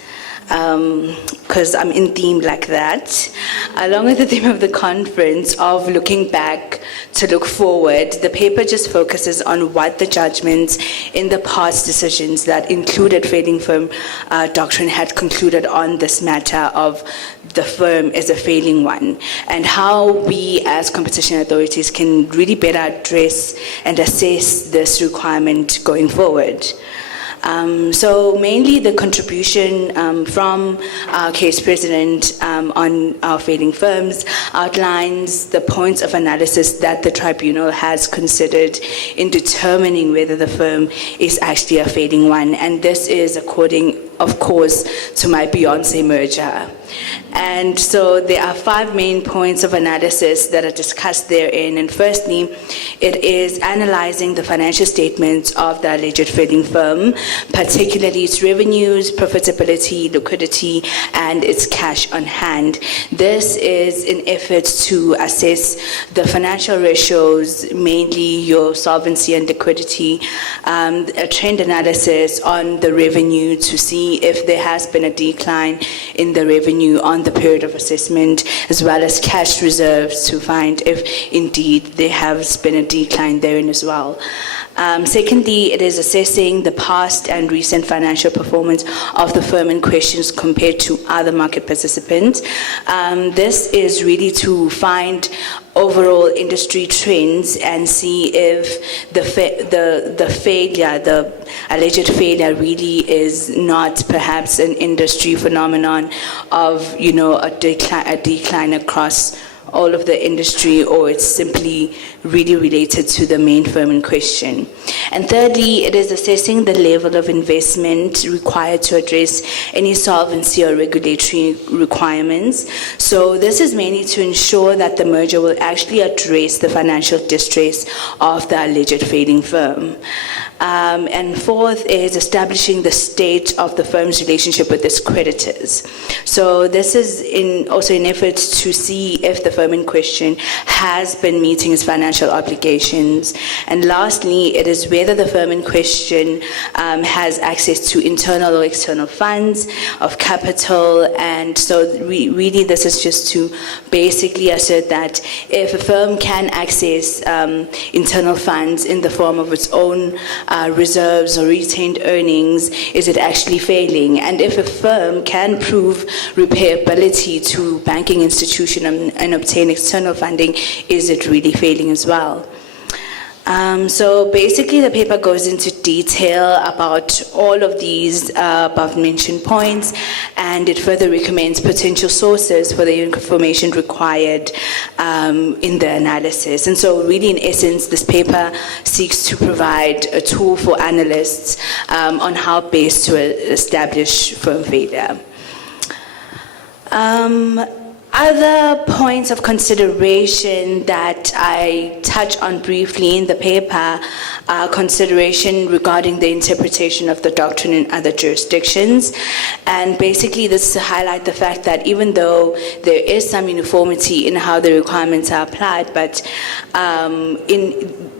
because I'm in theme like that. Along with the theme of the conference of looking back to look forward, the paper just focuses on what the judgments in the past decisions that included failing firm doctrine had concluded on this matter of the firm as a failing one, and how we as competition authorities can really better address and assess this requirement going forward. So mainly the contribution from our case president on our failing firms outlines the points of analysis that the tribunal has considered in determining whether the firm is actually a failing one, and this is according, of course, to my Beyonce merger. And so there are 5 main points of analysis that are discussed therein. And firstly, it is analyzing the financial statements of the alleged failing firm, particularly its revenues, profitability, liquidity, and its cash on hand. This is in efforts to assess the financial ratios, mainly your solvency and liquidity, a trend analysis on the revenue to see if there has been a decline in the revenue on the period of assessment, as well as cash reserves to find if indeed there has been a decline therein as well. Secondly, it is assessing the past and recent financial performance of the firm in questions compared to other market participants. This is really to find overall industry trends and see if the failure, the alleged failure, really is not perhaps an industry phenomenon of, you know, a decline across all of the industry, or it's simply really related to the main firm in question. And thirdly, it is assessing the level of investment required to address any solvency or regulatory requirements. So this is mainly to ensure that the merger will actually address the financial distress of the alleged failing firm. And fourth is establishing the state of the firm's relationship with its creditors. So this is also in efforts to see if the firm in question has been meeting its financial obligations. And lastly, it is whether the firm in question has access to internal or external funds of capital. And so really this is just to basically assert that if a firm can access internal funds in the form of its own reserves or retained earnings, is it actually failing? And if a firm can prove repayability to banking institution and obtain external funding, is it really failing as well? So basically the paper goes into detail about all of these above mentioned points, and it further recommends potential sources for the information required in the analysis. And so really in essence, this paper seeks to provide a tool for analysts on how best to establish firm failure. Other points of consideration that I touch on briefly in the paper are consideration regarding the interpretation of the doctrine in other jurisdictions. And basically this is to highlight the fact that even though there is some uniformity in how the requirements are applied, but in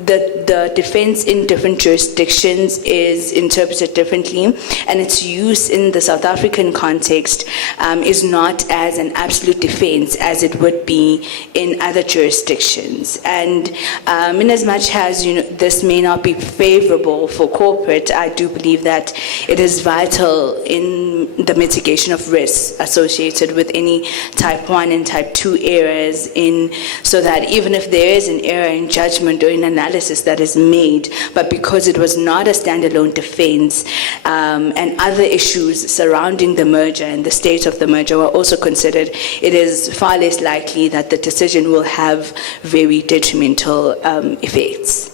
the defense in different jurisdictions is interpreted differently, and its use in the South African context is not as an absolute defense as it would be in other jurisdictions. And in as much as this may not be favorable for corporate, I do believe that it is vital in the mitigation of risks associated with any type 1 and type 2 errors, so that even if there is an error in judgment or in analysis that is made, but because it was not a standalone defense, and other issues surrounding the merger and the state of the merger were also considered, it is far less likely that the decision will have very detrimental effects.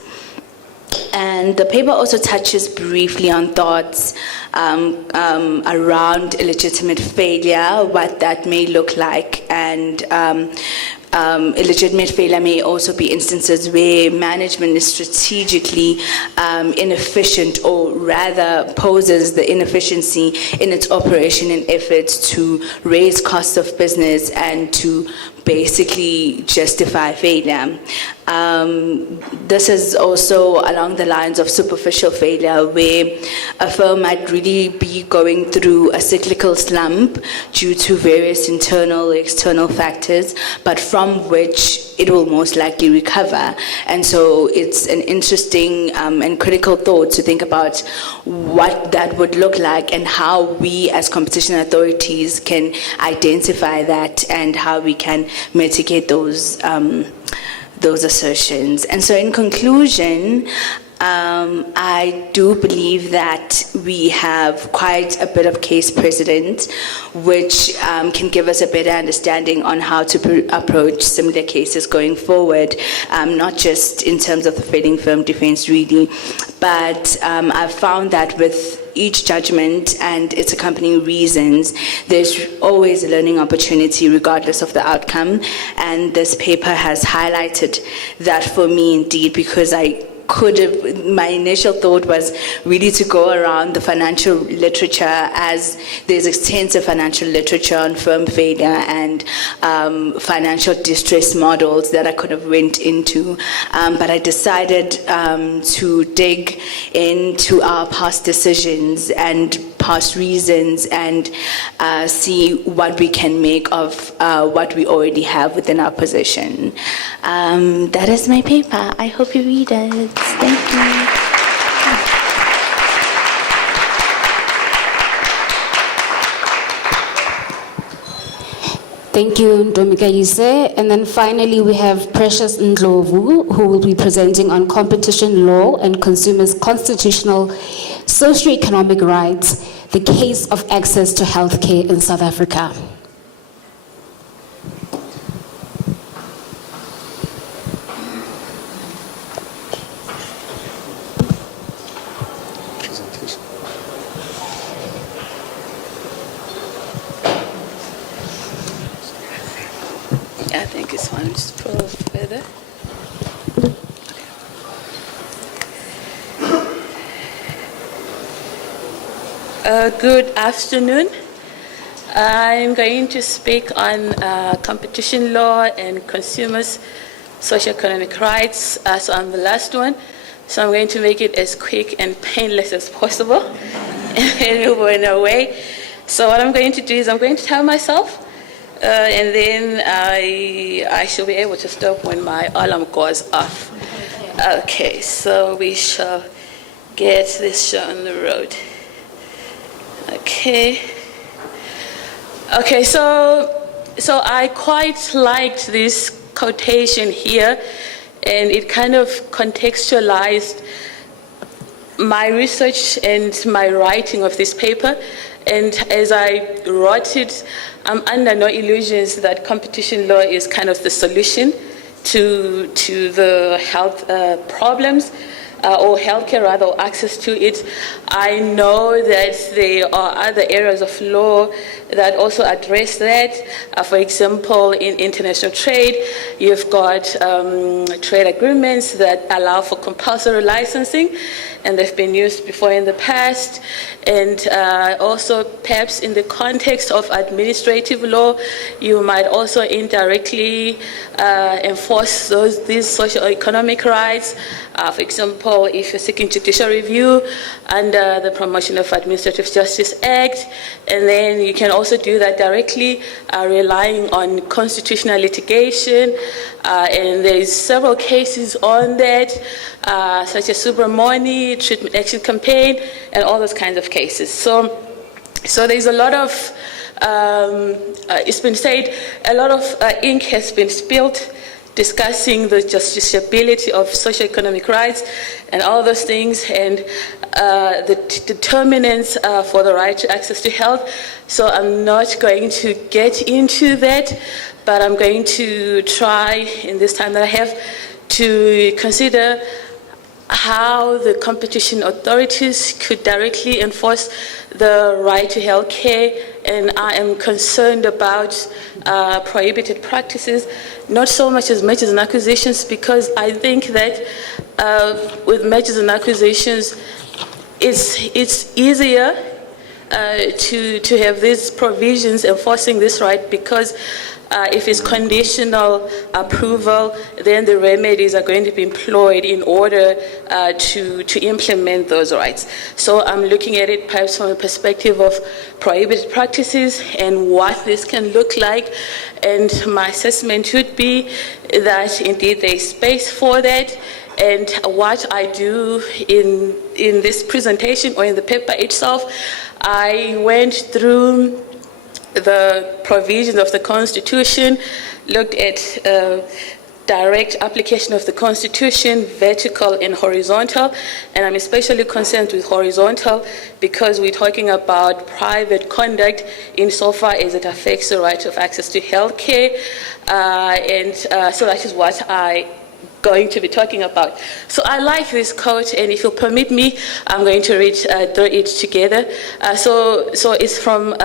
And the paper also touches briefly on thoughts around illegitimate failure, what that may look like, and illegitimate failure may also be instances where management is strategically inefficient, or rather poses the inefficiency in its operation in efforts to raise costs of business and to basically justify failure. This is also along the lines of superficial failure, where a firm might really be going through a cyclical slump due to various internal or external factors, but from which it will most likely recover. And so it's an interesting and critical thought to think about what that would look like and how we as competition authorities can identify that and how we can mitigate those assertions. And so in conclusion, I do believe that we have quite a bit of case precedent, which can give us a better understanding on how to approach similar cases going forward, not just in terms of the failing firm defense really, but I've found that with each judgment and its accompanying reasons, there's always a learning opportunity regardless of the outcome. And this paper has highlighted that for me indeed, because my initial thought was really to go around the financial literature, as there's extensive financial literature on firm failure and financial distress models that I could have went into. But I decided to dig into our past decisions and past reasons and see what we can make of what we already have within our position. That is my paper. I hope you read it. Thank you. Thank you, Ndomikayise. And then finally, we have Precious Ndlovu, who will be presenting on competition law and consumers' constitutional socioeconomic rights, the case of access to healthcare in South Africa. I think it's one just pull further. Good afternoon. I'm going to speak on competition law and consumers' socioeconomic rights. So I'm the last one. So I'm going to make it as quick and painless as possible and move on away. So what I'm going to do is I'm going to tell myself, and then I shall be able to stop when my alarm goes off. Okay, so we shall get this show on the road. Okay, so I quite liked this quotation here, and it kind of contextualized my research and my writing of this paper. And as I wrote it, I'm under no illusions that competition law is kind of the solution to the health problems, or healthcare rather, or access to it. I know that there are other areas of law that also address that. For example, in international trade, you've got trade agreements that allow for compulsory licensing, and they've been used before in the past. And also, perhaps in the context of administrative law, you might also indirectly enforce these socioeconomic rights. For example, if you're seeking judicial review under the Promotion of Administrative Justice Act, and then you can also do that directly, relying on constitutional litigation. And there's several cases on that, such as Subramani, Treatment Action Campaign, and all those kinds of cases. So there's a lot of, it's been said, a lot of ink has been spilled discussing the justiciability of socioeconomic rights and all those things, and the determinants for the right to access to health. So I'm not going to get into that, but I'm going to try in this time that I have to consider how the competition authorities could directly enforce the right to health care. And I am concerned about prohibited practices, not so much as mergers and acquisitions, because I think that with mergers and acquisitions, it's easier to have these provisions enforcing this right, because If it's conditional approval, then the remedies are going to be employed in order to implement those rights. So I'm looking at it perhaps from a perspective of prohibited practices and what this can look like. And my assessment would be that indeed there is space for that. And what I do in this presentation or in the paper itself, I went through the provisions of the Constitution, looked at direct application of the Constitution, vertical and horizontal, and I'm especially concerned with horizontal because we're talking about private conduct insofar as it affects the right of access to health care, so that is what I'm going to be talking about. So I like this quote, and if you'll permit me, I'm going to read through it together. So it's from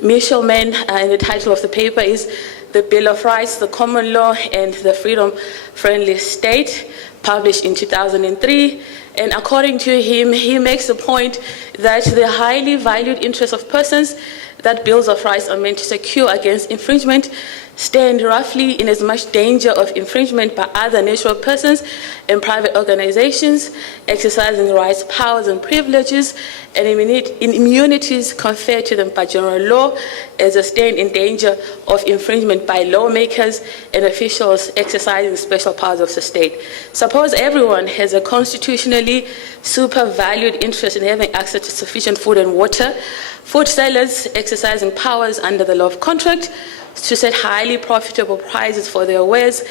Michelman, and the title of the paper is The Bill of Rights, the Common Law, and the Freedom-Friendly State, published in 2003. And according to him, he makes the point that the highly valued interests of persons that bills of rights are meant to secure against infringement stand roughly in as much danger of infringement by other natural persons and private organizations exercising rights, powers, and privileges and immunities conferred to them by general law as they stand in danger of infringement by lawmakers and officials exercising special powers of the state. Suppose everyone has a constitutionally super valued interest in having access to sufficient food and water, food sellers exercising powers under the law of contract to set highly profitable prices for their wares,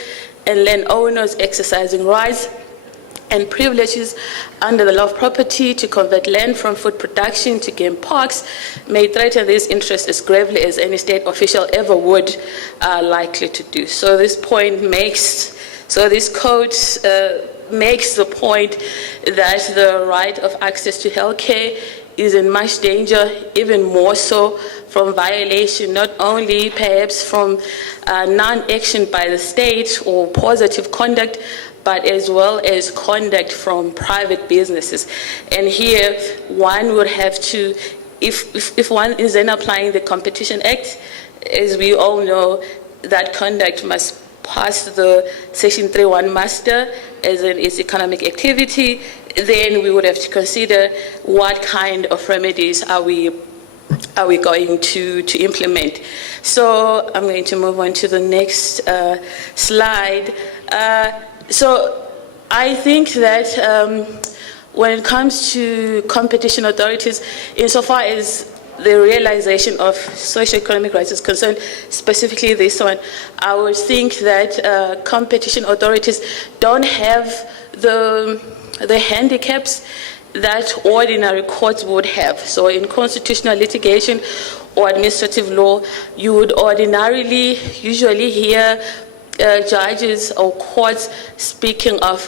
and landowners exercising rights and privileges under the law of property to convert land from food production to game parks may threaten these interests as gravely as any state official ever would likely to do. So this point makes, so this quote makes the point that the right of access to health care is in much danger, even more so from violation, not only perhaps from non-action by the state or positive conduct, but as well as conduct from private businesses. And here one would have to, if one is then applying the Competition Act, as we all know, that conduct must pass the Section 3.1 muster as in its economic activity, then we would have to consider what kind of remedies are we going to implement. So I'm going to move on to the next slide. So I think that when it comes to competition authorities, insofar as the realization of socioeconomic rights is concerned, specifically this one, I would think that competition authorities don't have the handicaps that ordinary courts would have. So in constitutional litigation or administrative law, you would ordinarily usually hear judges or courts speaking of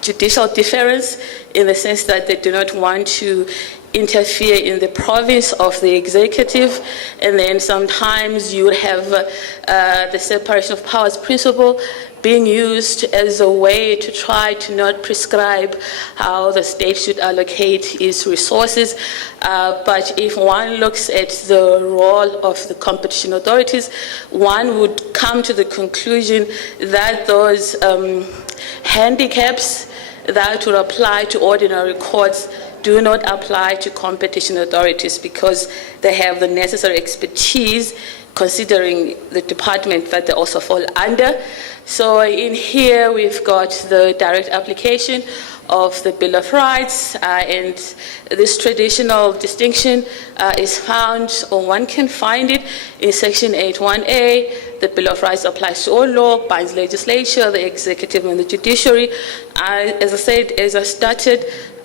judicial deference in the sense that they do not want to interfere in the province of the executive, and then sometimes you would have the separation of powers principle being used as a way to try to not prescribe how the state should allocate its resources. But if one looks at the role of the competition authorities, one would come to the conclusion that those handicaps that would apply to ordinary courts do not apply to competition authorities because they have the necessary expertise considering the department that they also fall under. So in here we've got the direct application of the Bill of Rights, and this traditional distinction is found, or one can find it, in Section 8.1a. The Bill of Rights applies to all law, binds legislature, the executive and the judiciary. As I said, as I started,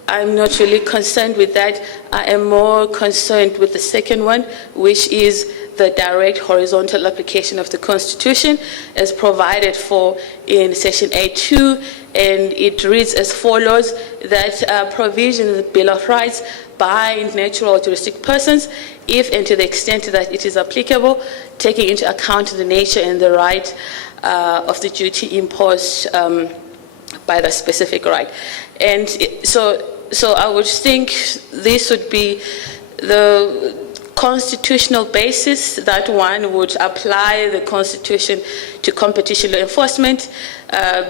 I'm not really concerned with that. I am more concerned with the second one, which is the direct horizontal application of the Constitution as provided for in Section 8.2, and it reads as follows, that provision of the Bill of Rights bind natural or juristic persons if and to the extent that it is applicable, taking into account the nature and the right of the duty imposed by the specific right. And so I would think this would be the constitutional basis, that one would apply the Constitution to competition law enforcement,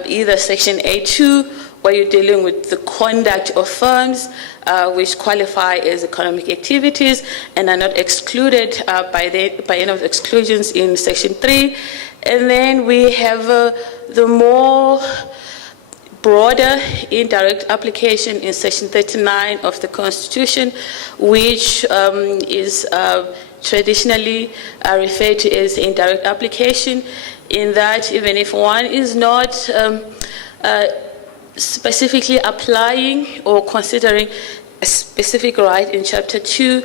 either Section A2, where you're dealing with the conduct of firms which qualify as economic activities and are not excluded by any of the exclusions in Section 3. And then we have the more broader indirect application in Section 39 of the Constitution, which is traditionally referred to as indirect application, in that even if one is not specifically applying or considering a specific right in Chapter 2,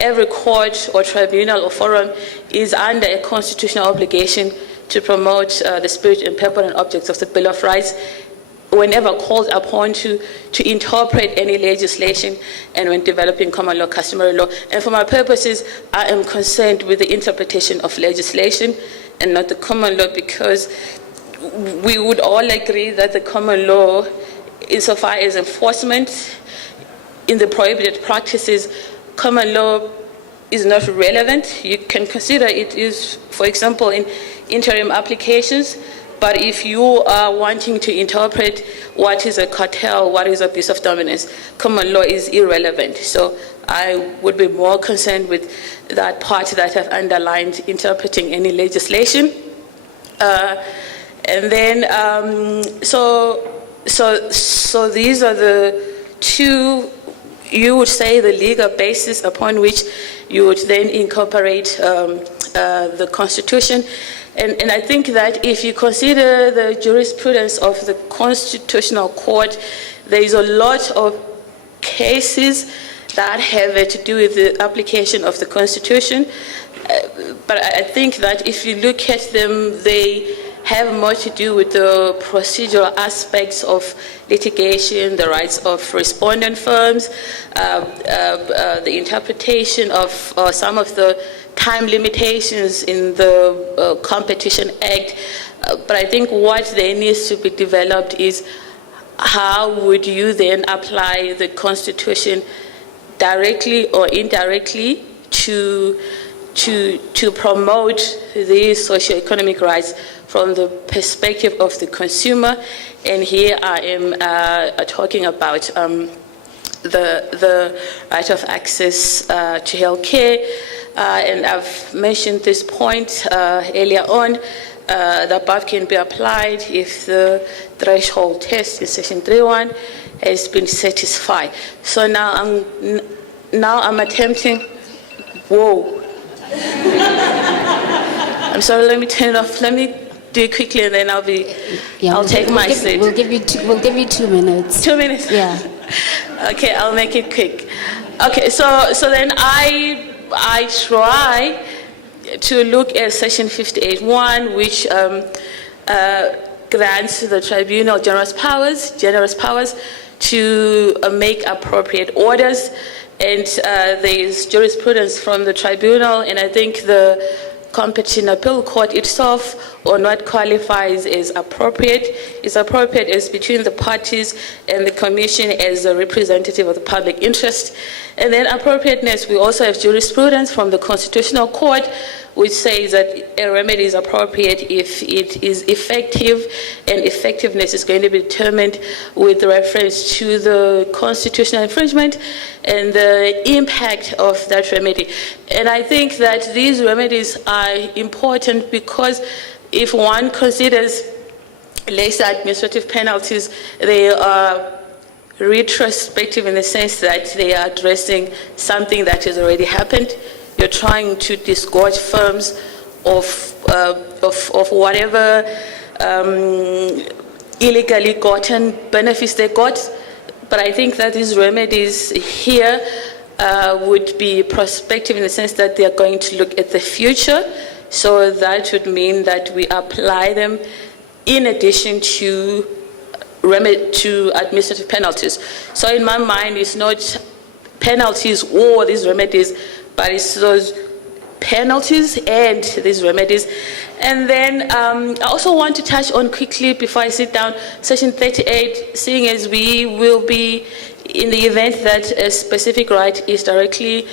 every court or tribunal or forum is under a constitutional obligation to promote the spirit and purpose and objects of the Bill of Rights whenever called upon to interpret any legislation and when developing common law, customary law. And for my purposes, I am concerned with the interpretation of legislation and not the common law, because we would all agree that the common law, insofar as enforcement in the prohibited practices, common law is not relevant. You can consider it is, for example, in interim applications, but if you are wanting to interpret what is a cartel, what is abuse of dominance, common law is irrelevant. So I would be more concerned with that part that I've underlined, interpreting any legislation. And then, so these are the two, you would say, the legal basis upon which you would then incorporate the Constitution. And I think that if you consider the jurisprudence of the Constitutional Court, there is a lot of cases that have to do with the application of the Constitution. But I think that if you look at them, they have more to do with the procedural aspects of litigation, the rights of respondent firms, the interpretation of some of the time limitations in the Competition Act. But I think what then needs to be developed is how would you then apply the Constitution directly or indirectly to promote these socioeconomic rights from the perspective of the consumer. And here I am talking about the right of access to health care. And I've mentioned this point earlier on. The above can be applied if the threshold test in Section 3.1 has been satisfied. So now I'm attempting, whoa. I'm sorry, let me turn it off. Let me do it quickly and then I'll take my seat. We'll give you 2 minutes. 2 minutes? Yeah. Okay, I'll make it quick. Okay, so then I try to look at Section 58.1, which grants the tribunal generous powers to make appropriate orders. And there is jurisprudence from the tribunal, and I think the Competition Appeal Court itself on what qualifies as appropriate is appropriate as between the parties and the Commission as a representative of the public interest. And then appropriateness, we also have jurisprudence from the Constitutional Court, which says that a remedy is appropriate if it is effective, and effectiveness is going to be determined with reference to the constitutional infringement and the impact of that remedy. And I think that these remedies are important because if one considers lesser administrative penalties, they are retrospective in the sense that they are addressing something that has already happened. You're trying to disgorge firms of whatever illegally gotten benefits they got. But I think that these remedies here would be prospective in the sense that they are going to look at the future. So that would mean that we apply them in addition to administrative penalties. So in my mind, it's not penalties or these remedies, but it's those penalties and these remedies. And then I also want to touch on quickly before I sit down, Section 38, seeing as we will be in the event that a specific right is directly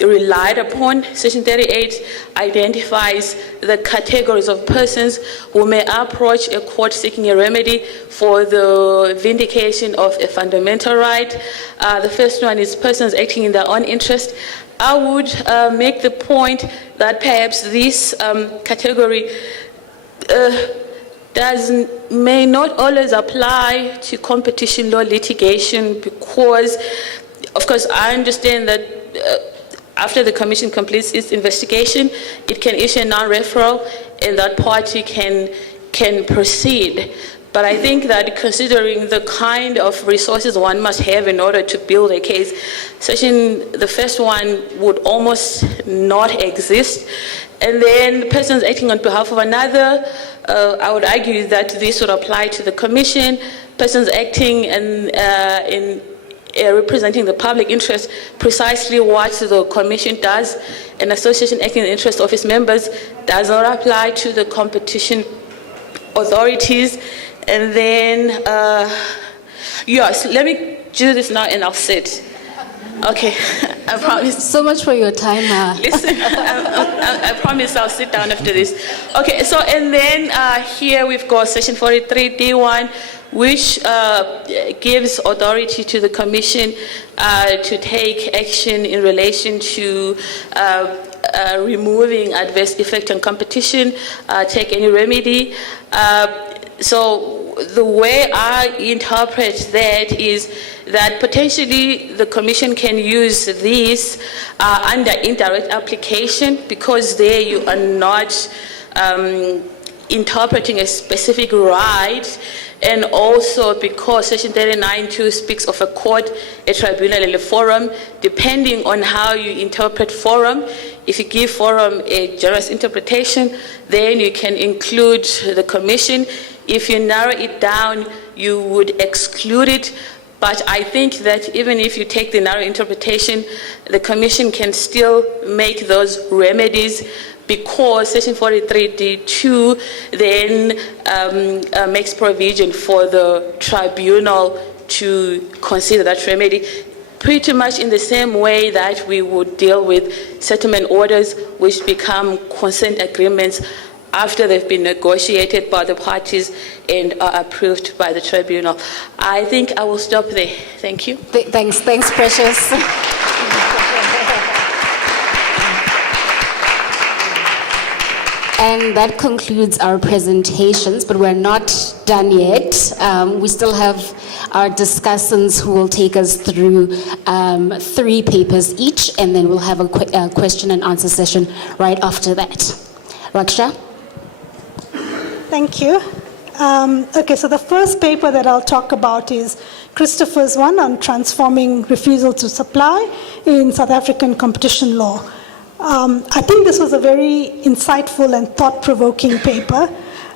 relied upon, Section 38 identifies the categories of persons who may approach a court seeking a remedy for the vindication of a fundamental right. The first one is persons acting in their own interest. I would make the point that perhaps this category may not always apply to competition law litigation because, of course, I understand that after the Commission completes its investigation, it can issue a non-referral and that party can proceed. But I think that considering the kind of resources one must have in order to build a case, the first one would almost not exist. And then persons acting on behalf of another, I would argue that this would apply to the Commission. Persons acting in representing the public interest, precisely what the Commission does. An association acting in the interest of its members does not apply to the competition authorities. And then, yes, let me do this now and I'll sit. Okay, I promise. So much for your time. Listen, I promise I'll sit down after this. Okay, so and then here we've got Section 43D1, which gives authority to the Commission to take action in relation to removing adverse effect on competition, take any remedy. So the way I interpret that is that potentially the Commission can use this under indirect application because there you are not interpreting a specific right, and also because Section 39(2) speaks of a court, a tribunal, and a forum. Depending on how you interpret forum, if you give forum a generous interpretation, then you can include the Commission. If you narrow it down, you would exclude it. But I think that even if you take the narrow interpretation, the Commission can still make those remedies because Section 43D2 then makes provision for the tribunal to consider that remedy, pretty much in the same way that we would deal with settlement orders, which become consent agreements after they've been negotiated by the parties and are approved by the tribunal. I think I will stop there. Thank you. Thanks, Precious. And that concludes our presentations, but we're not done yet. We still have our discussants who will take us through 3 papers each, and then we'll have a question and answer session right after that. Raksha? Thank you. Okay, so the first paper that I'll talk about is Christopher's one on transforming refusal to supply in South African competition law. I think this was a very insightful and thought-provoking paper.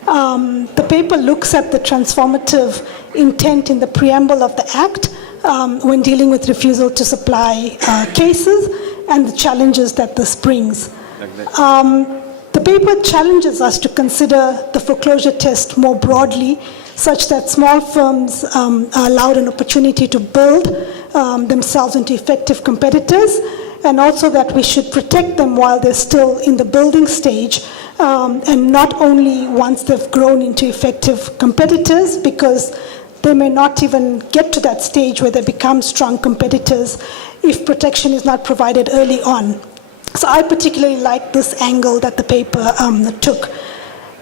The paper looks at the transformative intent in the preamble of the Act when dealing with refusal to supply cases and the challenges that this brings. The paper challenges us to consider the foreclosure test more broadly, such that small firms are allowed an opportunity to build themselves into effective competitors, and also that we should protect them while they're still in the building stage, and not only once they've grown into effective competitors, because they may not even get to that stage where they become strong competitors if protection is not provided early on. So I particularly like this angle that the paper took.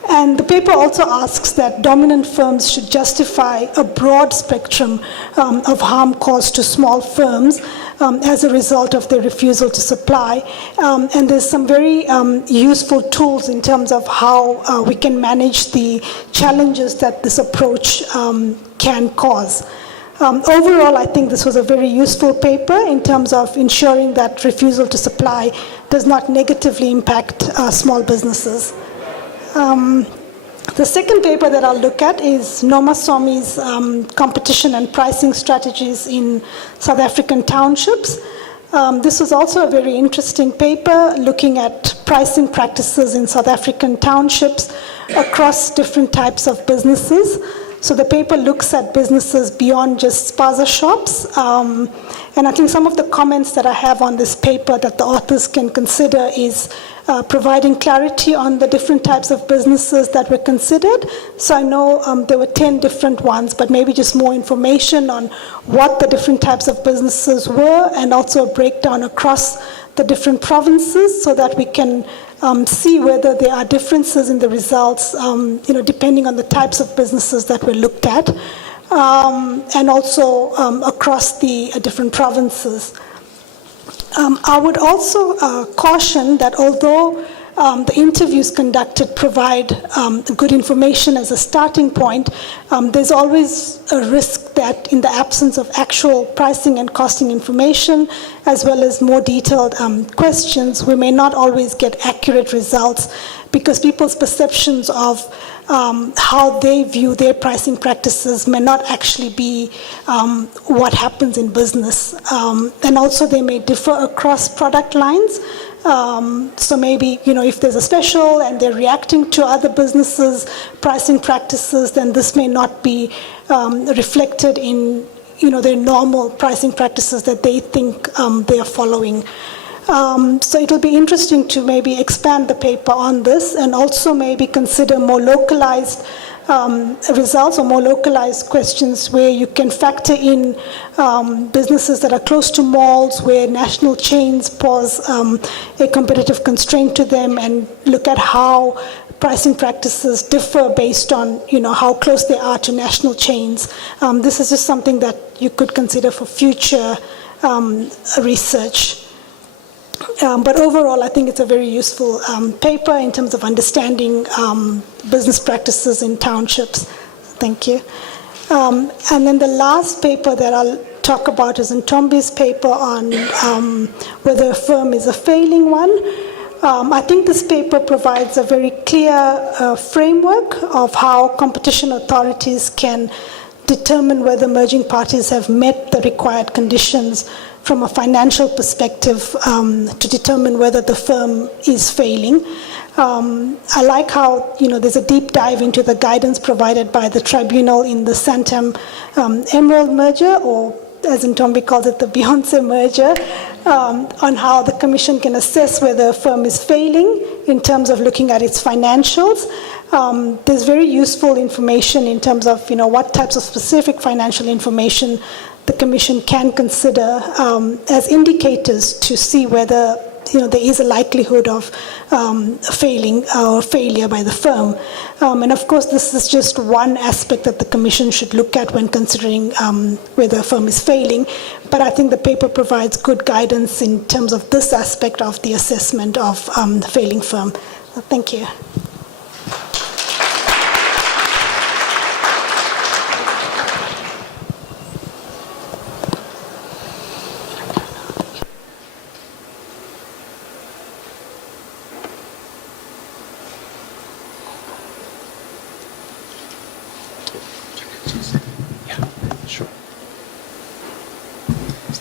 And the paper also asks that dominant firms should justify a broad spectrum of harm caused to small firms as a result of their refusal to supply. And there's some very useful tools in terms of how we can manage the challenges that this approach can cause. Overall, I think this was a very useful paper in terms of ensuring that refusal to supply does not negatively impact small businesses. The second paper that I'll look at is Noma Somi's competition and pricing strategies in South African townships. This was also a very interesting paper looking at pricing practices in South African townships across different types of businesses. So the paper looks at businesses beyond just spaza shops. And I think some of the comments that I have on this paper that the authors can consider is providing clarity on the different types of businesses that were considered. So I know there were 10 different ones, but maybe just more information on what the different types of businesses were, and also a breakdown across the different provinces so that we can see whether there are differences in the results, depending on the types of businesses that were looked at, and also across the different provinces. I would also caution that although the interviews conducted provide good information as a starting point, there's always a risk that in the absence of actual pricing and costing information, as well as more detailed questions, we may not always get accurate results because people's perceptions of how they view their pricing practices may not actually be what happens in business. And also they may differ across product lines. So maybe, if there's a special and they're reacting to other businesses' pricing practices, then this may not be reflected in, their normal pricing practices that they think they are following. So it'll be interesting to maybe expand the paper on this and also maybe consider more localized results or more localized questions where you can factor in businesses that are close to malls where national chains pose a competitive constraint to them, and look at how pricing practices differ based on how close they are to national chains. This is just something that you could consider for future research. But overall, I think it's a very useful paper in terms of understanding business practices in townships. Thank you. And then the last paper that I'll talk about is Ntombi's paper on whether a firm is a failing one. I think this paper provides a very clear framework of how competition authorities can determine whether merging parties have met the required conditions from a financial perspective to determine whether the firm is failing. I like how there's a deep dive into the guidance provided by the tribunal in the Santam Emerald merger, or as Ntombi calls it, the Beyonce merger, on how the Commission can assess whether a firm is failing in terms of looking at its financials. There's very useful information in terms of what types of specific financial information the Commission can consider as indicators to see whether there is a likelihood of failing or failure by the firm. And of course, this is just one aspect that the Commission should look at when considering whether a firm is failing. But I think the paper provides good guidance in terms of this aspect of the assessment of the failing firm. Thank you.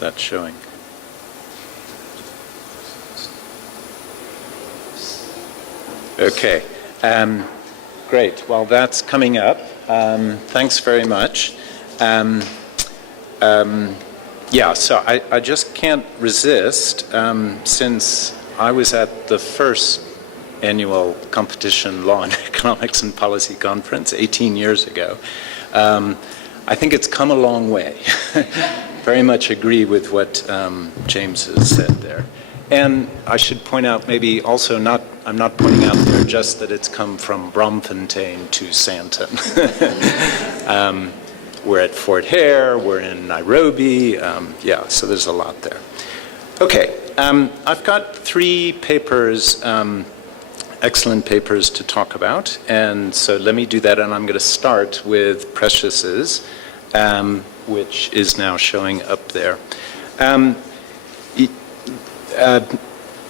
That's showing. Okay, great. Well, that's coming up. Thanks very much. Yeah, so I just can't resist, since I was at the first annual Competition Law and Economics and Policy Conference 18 years ago. I think it's come a long way. Very much agree with what James has said there. And I should point out, maybe also I'm not pointing out there just that it's come from Bromfontein to Santon. We're at Fort Hare, we're in Nairobi, yeah, so there's a lot there. Okay, I've got 3 papers, excellent papers to talk about, and so let me do that, and I'm going to start with Precious's, which is now showing up there.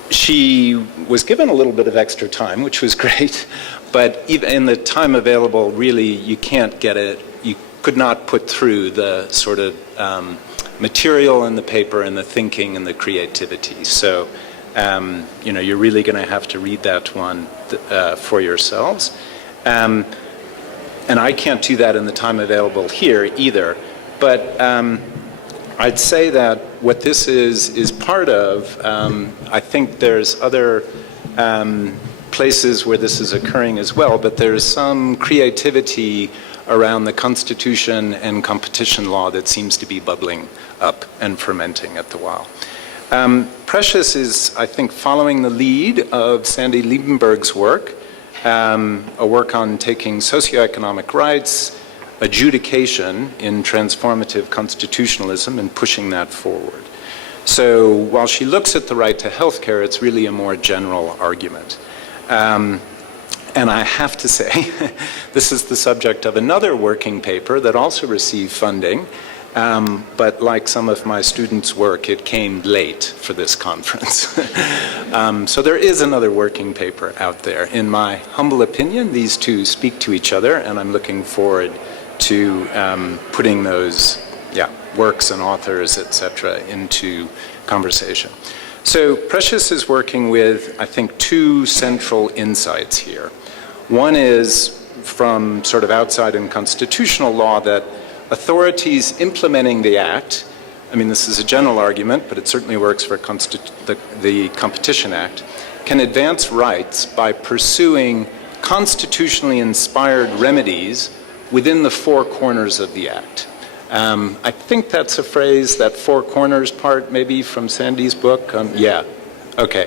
She was given a little bit of extra time, which was great, but even in the time available, really, you can't get it, you could not put through the sort of material in the paper and the thinking and the creativity. So, you're really going to have to read that one for yourselves. And I can't do that in the time available here either. But I'd say that what this is part of, I think there's other places where this is occurring as well, but there's some creativity around the Constitution and competition law that seems to be bubbling up and fermenting at the while. Precious is, I think, following the lead of Sandy Liebenberg's work, a work on taking socioeconomic rights, adjudication in transformative constitutionalism and pushing that forward. So while she looks at the right to health care, it's really a more general argument. And I have to say, this is the subject of another working paper that also received funding, but like some of my students' work, it came late for this conference. So there is another working paper out there. In my humble opinion, these two speak to each other, and I'm looking forward to putting those works and authors, etc., into conversation. So Precious is working with, I think, two central insights here. One is from sort of outside in constitutional law that authorities implementing the Act, I mean, this is a general argument, but it certainly works for the Competition Act, can advance rights by pursuing constitutionally inspired remedies within the four corners of the Act. I think that's a phrase, that four corners part, maybe from Sandy's book. Yeah, okay.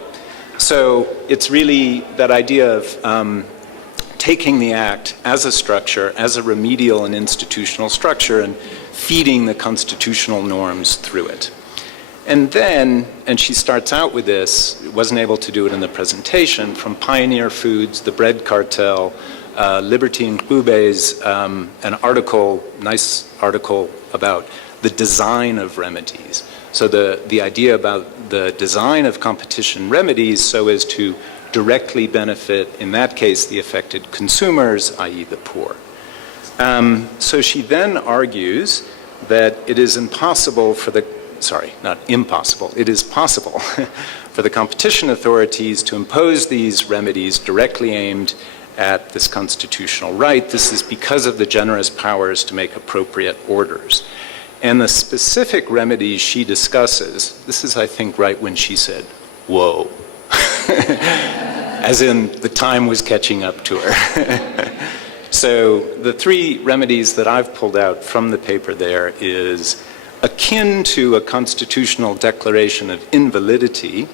So it's really that idea of taking the Act as a structure, as a remedial and institutional structure, and feeding the constitutional norms through it. And then, and she starts out with this, wasn't able to do it in the presentation, from Pioneer Foods, the Bread Cartel, Liberty and Clubes, an article, nice article about the design of remedies. So the idea about the design of competition remedies so as to directly benefit, in that case, the affected consumers, i.e. the poor. So she then argues that it is impossible for the, sorry, not impossible, it is possible for the competition authorities to impose these remedies directly aimed at this constitutional right. This is because of the generous powers to make appropriate orders. And the specific remedies she discusses, this is, I think, right when she said, whoa. As in, the time was catching up to her. So the three remedies that I've pulled out from the paper there is akin to a constitutional declaration of invalidity.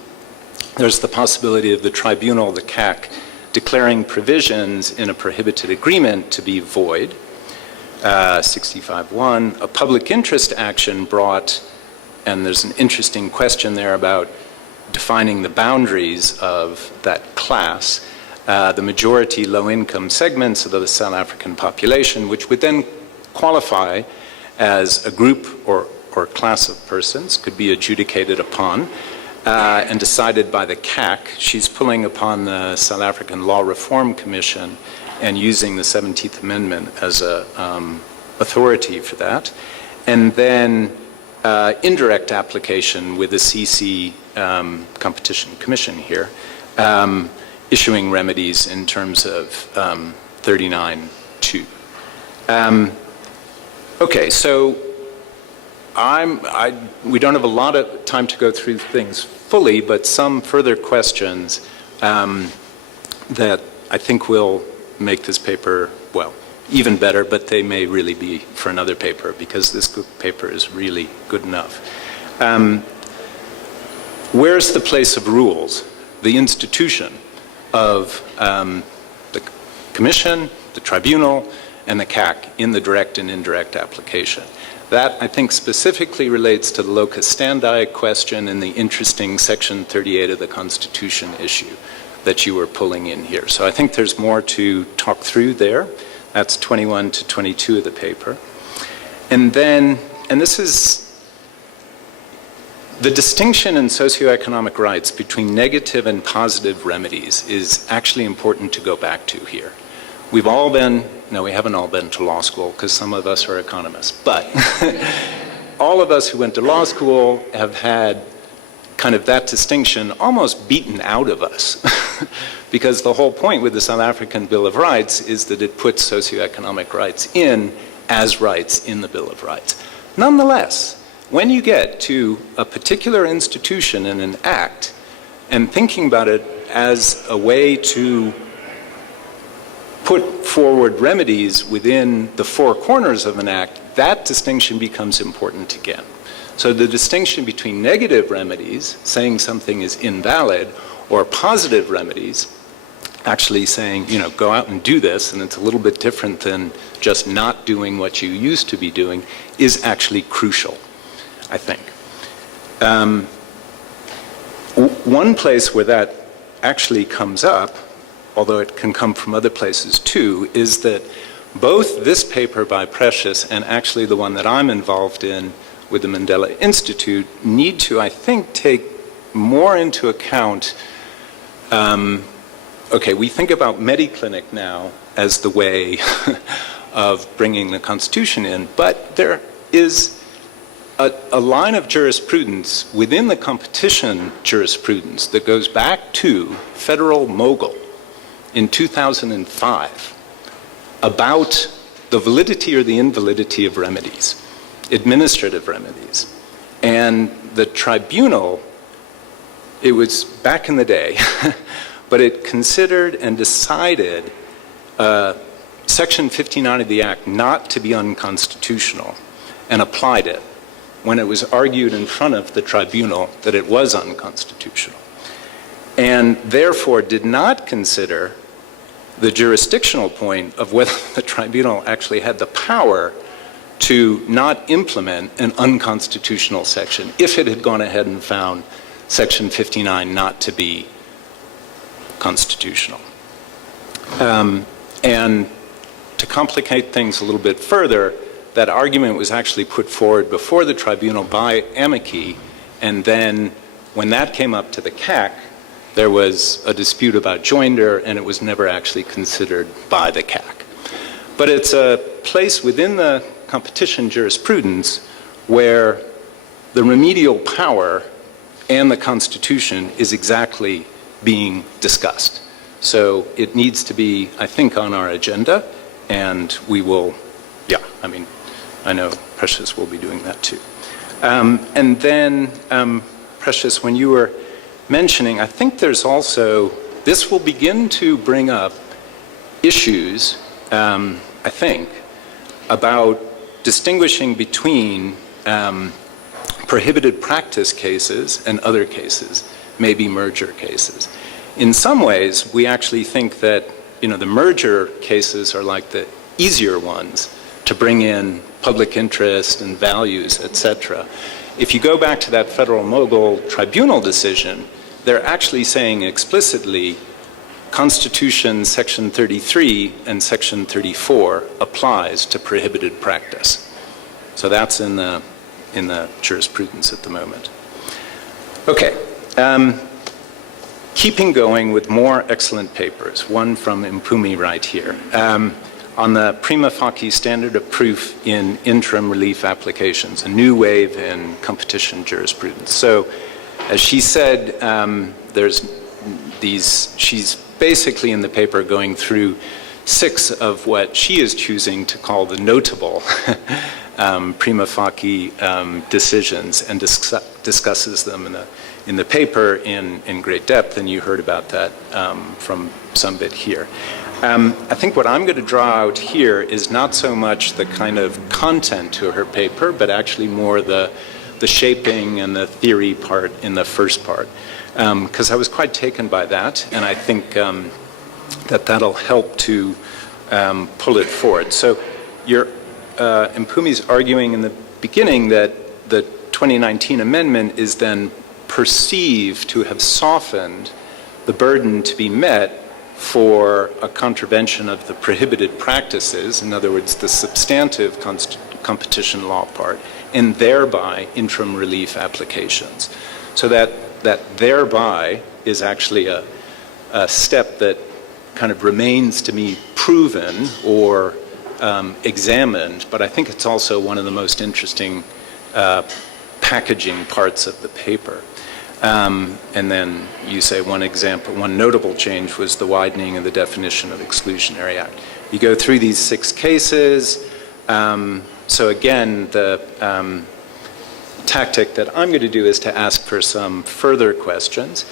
There's the possibility of the tribunal, the CAC, declaring provisions in a prohibited agreement to be void. 65.1, a public interest action brought, and there's an interesting question there about defining the boundaries of that class, the majority low-income segments of the South African population, which would then qualify as a group or class of persons, could be adjudicated upon and decided by the CAC. She's pulling upon the South African Law Reform Commission and using the 17th Amendment as a authority for that. And then indirect application with the CC Competition Commission here, issuing remedies in terms of 39.2. Okay, so we don't have a lot of time to go through things fully, but some further questions that I think will make this paper, well, even better, but they may really be for another paper because this paper is really good enough. Where's the place of rules, the institution of the Commission, the Tribunal, and the CAC in the direct and indirect application? That, I think, specifically relates to the locus standi question and the interesting Section 38 of the Constitution issue that you were pulling in here. So I think there's more to talk through there. That's 21 to 22 of the paper. And then, and this is the distinction in socioeconomic rights between negative and positive remedies is actually important to go back to here. We've all been, no, we haven't all been to law school because some of us are economists, but all of us who went to law school have had kind of that distinction almost beaten out of us. Because the whole point with the South African Bill of Rights is that it puts socioeconomic rights in as rights in the Bill of Rights. Nonetheless, when you get to a particular institution in an act and thinking about it as a way to put forward remedies within the four corners of an act, that distinction becomes important again. So the distinction between negative remedies, saying something is invalid, or positive remedies, actually saying, you know, go out and do this, and it's a little bit different than just not doing what you used to be doing, is actually crucial, I think. One place where that actually comes up, although it can come from other places too, is that both this paper by Precious and actually the one that I'm involved in with the Mandela Institute need to, I think, take more into account. Okay, we think about MediClinic now as the way of bringing the Constitution in, but there is a line of jurisprudence within the competition jurisprudence that goes back to Federal Mogul in 2005 about the validity or the invalidity of remedies, administrative remedies. And the tribunal, it was back in the day, but it considered and decided Section 59 of the Act not to be unconstitutional and applied it when it was argued in front of the tribunal that it was unconstitutional, and therefore did not consider the jurisdictional point of whether the tribunal actually had the power to not implement an unconstitutional section if it had gone ahead and found Section 59 not to be constitutional. And to complicate things a little bit further, that argument was actually put forward before the tribunal by amici, and then when that came up to the CAC, there was a dispute about joinder, and it was never actually considered by the CAC. But it's a place within the competition jurisprudence where the remedial power and the Constitution is exactly being discussed. So it needs to be, I think, on our agenda, and we will, yeah, I mean, I know Precious will be doing that too. And then, Precious, when you were mentioning, I think there's also, this will begin to bring up issues, I think, about distinguishing between prohibited practice cases and other cases, maybe merger cases. In some ways, we actually think that, you know, the merger cases are like the easier ones to bring in public interest and values, etc. If you go back to that Federal Mogul Tribunal decision, they're actually saying explicitly Constitution Section 33 and Section 34 applies to prohibited practice. So that's in the jurisprudence at the moment. Okay. Keeping going with more excellent papers, one from Impumi right here, on the Prima facie standard of proof in interim relief applications, a new wave in competition jurisprudence. So, as she said, there's these, she's basically in the paper going through 6 of what she is choosing to call the notable Prima facie decisions, and discusses them in the paper in great depth, and you heard about that from some bit here. I think what I'm going to draw out here is not so much the kind of content to her paper, but actually more the shaping and the theory part in the first part, because I was quite taken by that, and I think that'll help to pull it forward. So Impumi's arguing in the beginning that the 2019 amendment is then perceived to have softened the burden to be met for a contravention of the prohibited practices, in other words, the substantive competition law part, and thereby interim relief applications. So that thereby is actually a step that kind of remains to be proven or examined, but I think it's also one of the most interesting packaging parts of the paper. And then you say one example, one notable change was the widening of the definition of exclusionary act. You go through these 6 cases. So again, the tactic that I'm going to do is to ask for some further questions.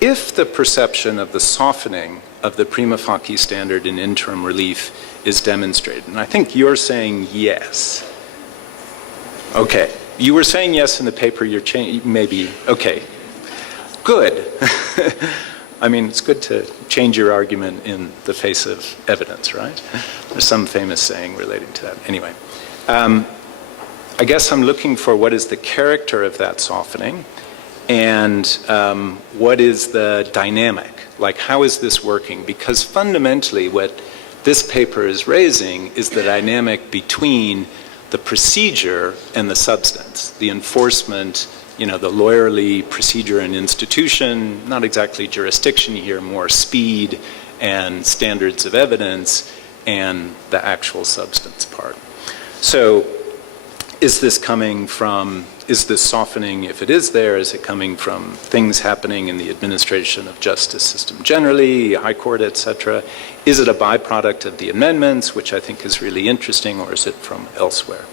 If the perception of the softening of the prima facie standard in interim relief is demonstrated, and I think you're saying yes. Okay. You were saying yes in the paper, you're changing, maybe, okay. Good. I mean, it's good to change your argument in the face of evidence, right? There's some famous saying relating to that. Anyway, I guess I'm looking for what is the character of that softening and what is the dynamic? Like, how is this working? Because fundamentally what this paper is raising is the dynamic between the procedure and the substance, the enforcement, the lawyerly procedure and institution, not exactly jurisdiction here, more speed and standards of evidence, and the actual substance part. So is this softening, if it is there, is it coming from things happening in the administration of justice system generally, High Court, et cetera? Is it a byproduct of the amendments, which I think is really interesting, or is it from elsewhere?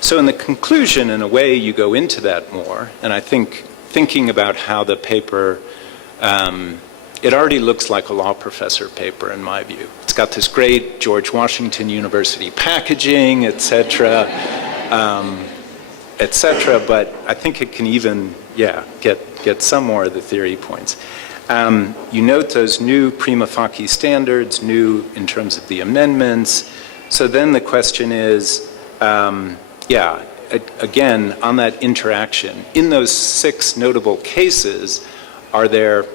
So in the conclusion, in a way, you go into that more, and I think thinking about how the paper, it already looks like a law professor paper in my view. It's got this great George Washington University packaging, et cetera, but I think it can even, get some more of the theory points. You note those new prima facie standards, new in terms of the amendments. So then the question is, again, on that interaction, in those 6 notable cases, are there,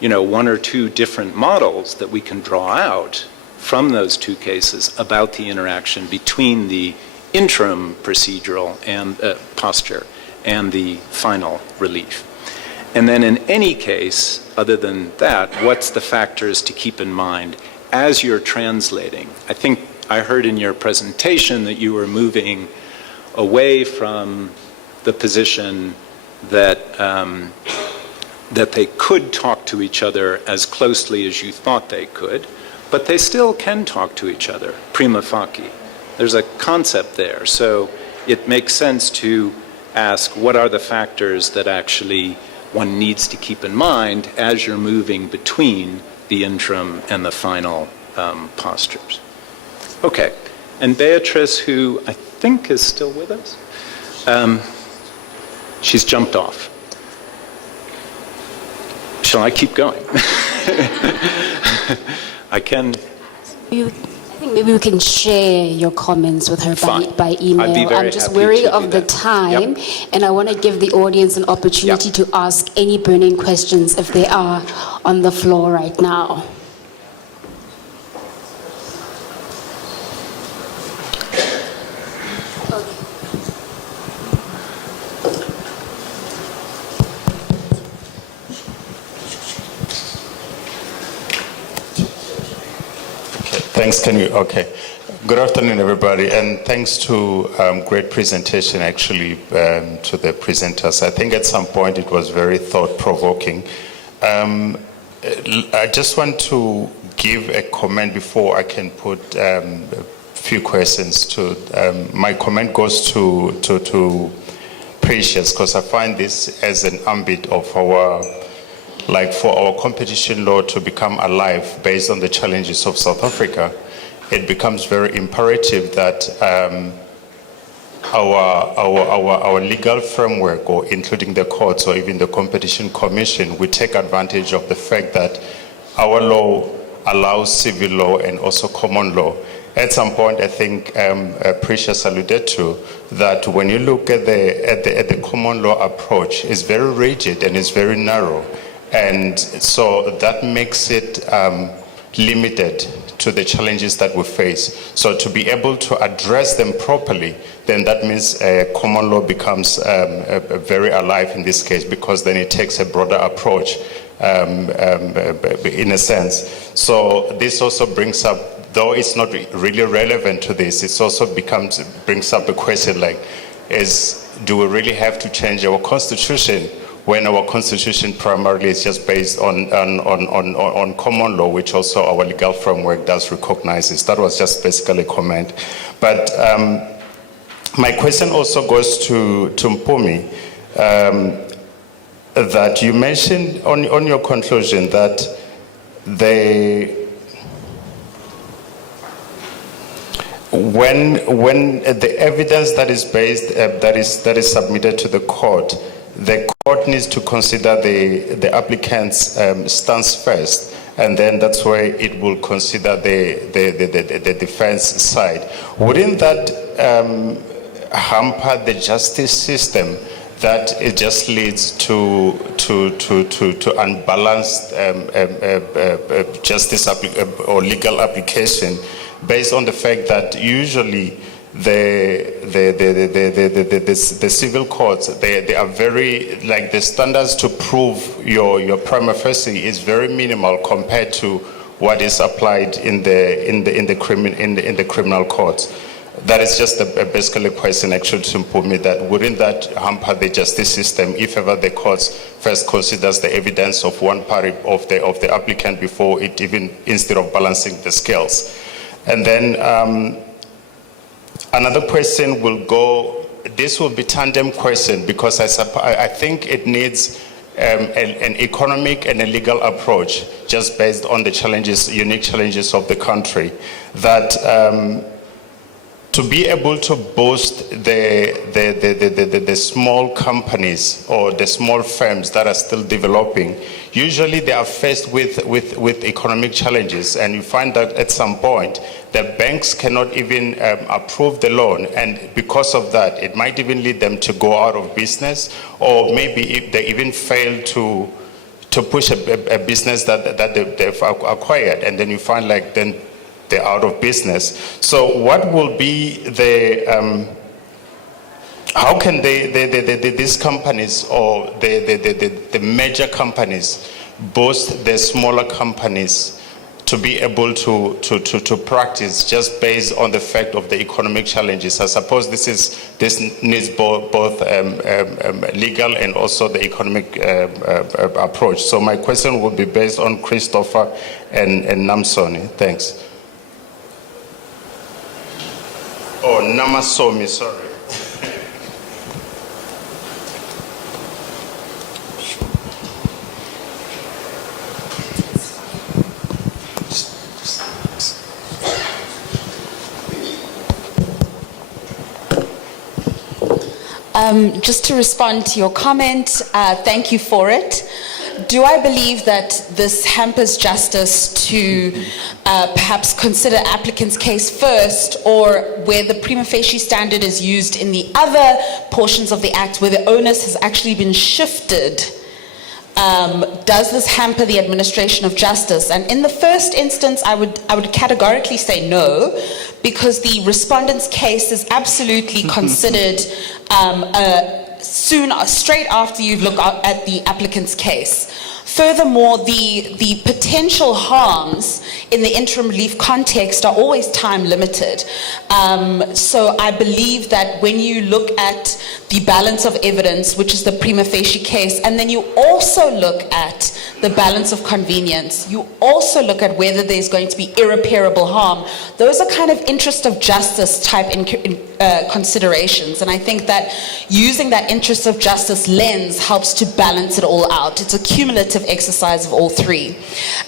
1 or 2 different models that we can draw out from those 2 cases about the interaction between the interim procedural and posture and the final relief? And then in any case, other than that, what's the factors to keep in mind as you're translating? I think I heard in your presentation that you were moving away from the position that that they could talk to each other as closely as you thought they could, but they still can talk to each other, prima facie. There's a concept there. So it makes sense to ask what are the factors that actually one needs to keep in mind as you're moving between the interim and the final postures. Okay, and Beatrice, who I think is still with us, she's jumped off. Shall I keep going? I can. I think maybe we can share your comments with her by email. I'd be very I'm just happy wary to of do the that. time, Yep. and I want to give the audience an opportunity to ask any burning questions if they are on the floor right now. Thanks, okay. Good afternoon, everybody, and thanks to great presentation, actually, to the presenters. I think at some point it was very thought-provoking. I just want to give a comment before I can put a few questions to. My comment goes to Precious, because I find this as an ambit of our, like for our competition law to become alive based on the challenges of South Africa, it becomes very imperative that our legal framework, or including the courts or even the Competition Commission, we take advantage of the fact that our law allows civil law and also common law. At some point, I think Precious alluded to that when you look at the common law approach, it's very rigid and it's very narrow. And so that makes it limited to the challenges that we face. So to be able to address them properly, then that means common law becomes very alive in this case, because then it takes a broader approach in a sense. So this also brings up, though it's not really relevant to this, it also brings up a question like, do we really have to change our constitution when our constitution primarily is just based on common law, which also our legal framework does recognize. That was just basically a comment. But my question also goes to Mpumi, that you mentioned on your conclusion that when the evidence that is based that is submitted to the court needs to consider the applicant's stance first, and then that's where it will consider the defense side. Wouldn't that hamper the justice system, that it just leads to unbalanced justice or legal application, based on the fact that usually the civil courts, they are very, like, the standards to prove your prima facie is very minimal compared to what is applied in the criminal courts. That is just basically a question actually to put me, that wouldn't that hamper the justice system if ever the courts first considers the evidence of one party of the applicant before it even, instead of balancing the scales? And then another question will go, this will be tandem question, because I think it needs an economic and a legal approach, just based on the challenges, unique challenges of the country, that to be able to boost the small companies or the small firms that are still developing, usually they are faced with economic challenges, and you find that at some point the banks cannot even approve the loan, and because of that it might even lead them to go out of business, or maybe if they even fail to push a business that they've acquired, and then you find like then they're out of business. So what will be the, how can these companies or the major companies boost the smaller companies to be able to practice just based on the fact of the economic challenges? I suppose this needs both legal and also the economic approach. So my question would be based on Christopher and Namsoni. Thanks. Oh, Namasomi, sorry. Just to respond to your comment, thank you for it. Do I believe that this hampers justice to perhaps consider applicant's case first, or where the prima facie standard is used in the other portions of the Act where the onus has actually been shifted? Does this hamper the administration of justice? And in the first instance, I would categorically say no, because the respondent's case is absolutely considered straight after you've looked at the applicant's case. Furthermore, the potential harms in the interim relief context are always time limited. So I believe that when you look at the balance of evidence, which is the prima facie case, and then you also look at the balance of convenience, you also look at whether there's going to be irreparable harm, those are kind of interest of justice type considerations. And I think that using that interest of justice lens helps to balance it all out. It's a cumulative exercise of all three.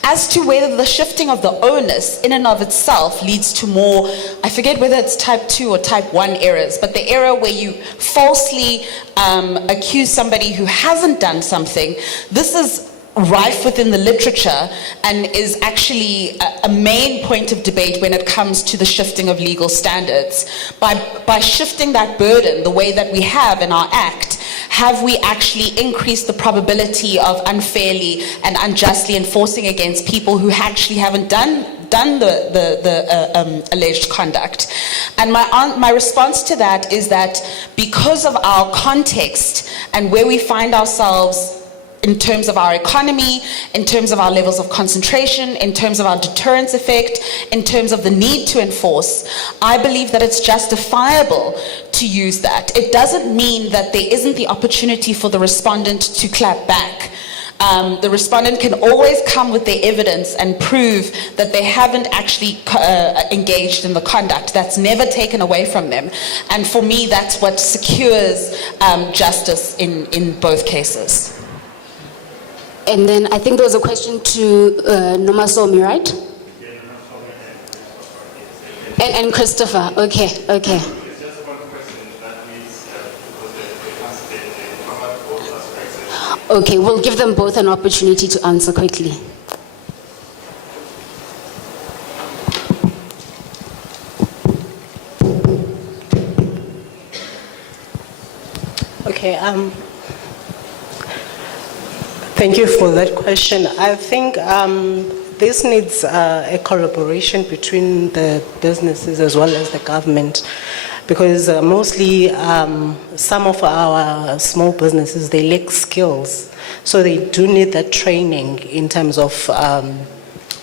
As to whether the shifting of the onus in and of itself leads to more, I forget whether it's type 2 or type 1 errors, but the error where you falsely accuse somebody who hasn't done something, this is rife within the literature and is actually a main point of debate when it comes to the shifting of legal standards. By shifting that burden the way that we have in our Act, have we actually increased the probability of unfairly and unjustly enforcing against people who actually haven't done the alleged conduct? And my response to that is that because of our context and where we find ourselves in terms of our economy, in terms of our levels of concentration, in terms of our deterrence effect, in terms of the need to enforce, I believe that it's justifiable to use that. It doesn't mean that there isn't the opportunity for the respondent to clap back. The respondent can always come with their evidence and prove that they haven't actually engaged in the conduct. That's never taken away from them. And for me, that's what secures justice in both cases. And then I think there was a question to Nomasomi, right? And Christopher. Okay. Okay, we'll give them both an opportunity to answer quickly. Okay, thank you for that question. I think this needs a collaboration between the businesses as well as the government, because mostly some of our small businesses, they lack skills. So they do need that training in terms of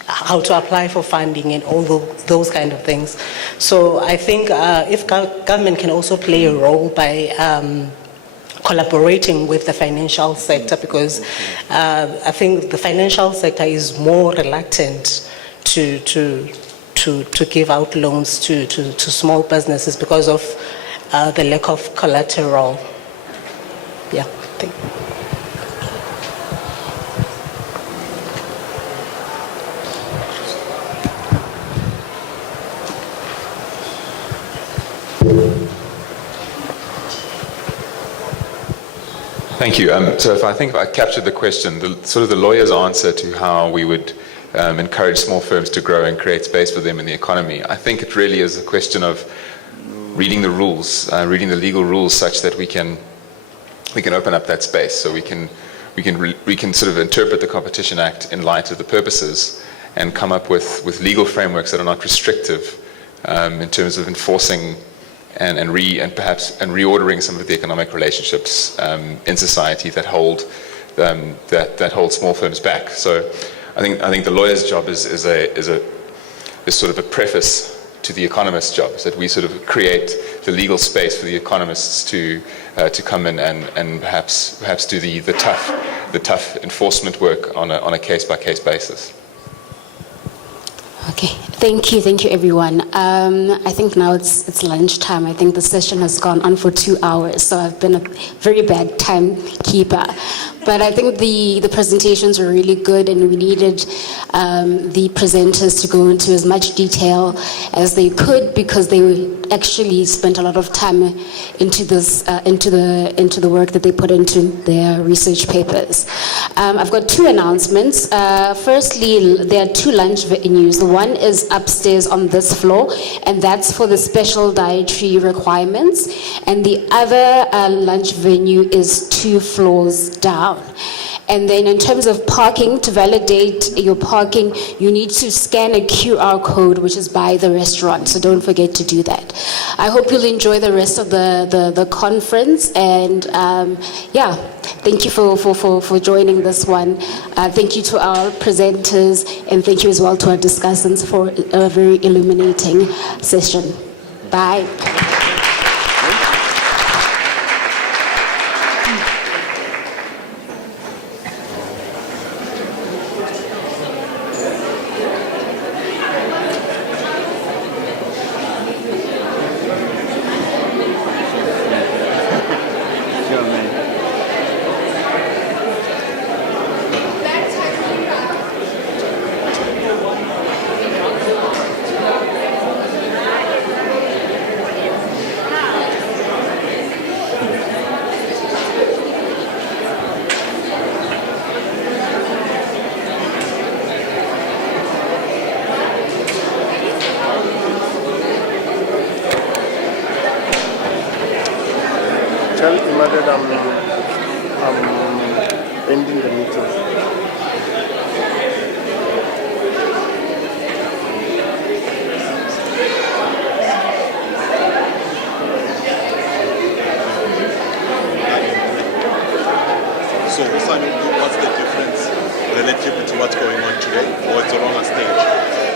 how to apply for funding and all those kind of things. So I think if government can also play a role by collaborating with the financial sector, because I think the financial sector is more reluctant to give out loans to small businesses because of the lack of collateral. Yeah, thank you. Thank you. So if I captured the question, the lawyer's answer to how we would encourage small firms to grow and create space for them in the economy, I think it really is a question of reading the rules, reading the legal rules such that we can open up that space. So we can sort of interpret the Competition Act in light of the purposes and come up with legal frameworks that are not restrictive in terms of enforcing and reordering some of the economic relationships in society that hold small firms back. So I think the lawyer's job is sort of a preface to the economist's job, is that we sort of create the legal space for the economists to come in and perhaps do the tough enforcement work on a case-by-case basis. Okay, thank you everyone. I think now it's lunchtime. I think the session has gone on for 2 hours, so I've been a very bad timekeeper. But I think the presentations were really good, and we needed the presenters to go into as much detail as they could, because they actually spent a lot of time into this, into the work that they put into their research papers. I've got 2 announcements. Firstly, there are 2 lunch venues. The one is upstairs on this floor, and that's for the special dietary requirements. And the other lunch venue is 2 floors down. And then in terms of parking, to validate your parking, you need to scan a QR code, which is by the restaurant. So don't forget to do that. I hope you'll enjoy the rest of the conference. And yeah, thank you for joining this one. Thank you to our presenters, and thank you as well to our discussants for a very illuminating session. Bye. Tell Ima that I'm ending the meeting. So what's the difference relative to what's going on today, or it's the wrong stage?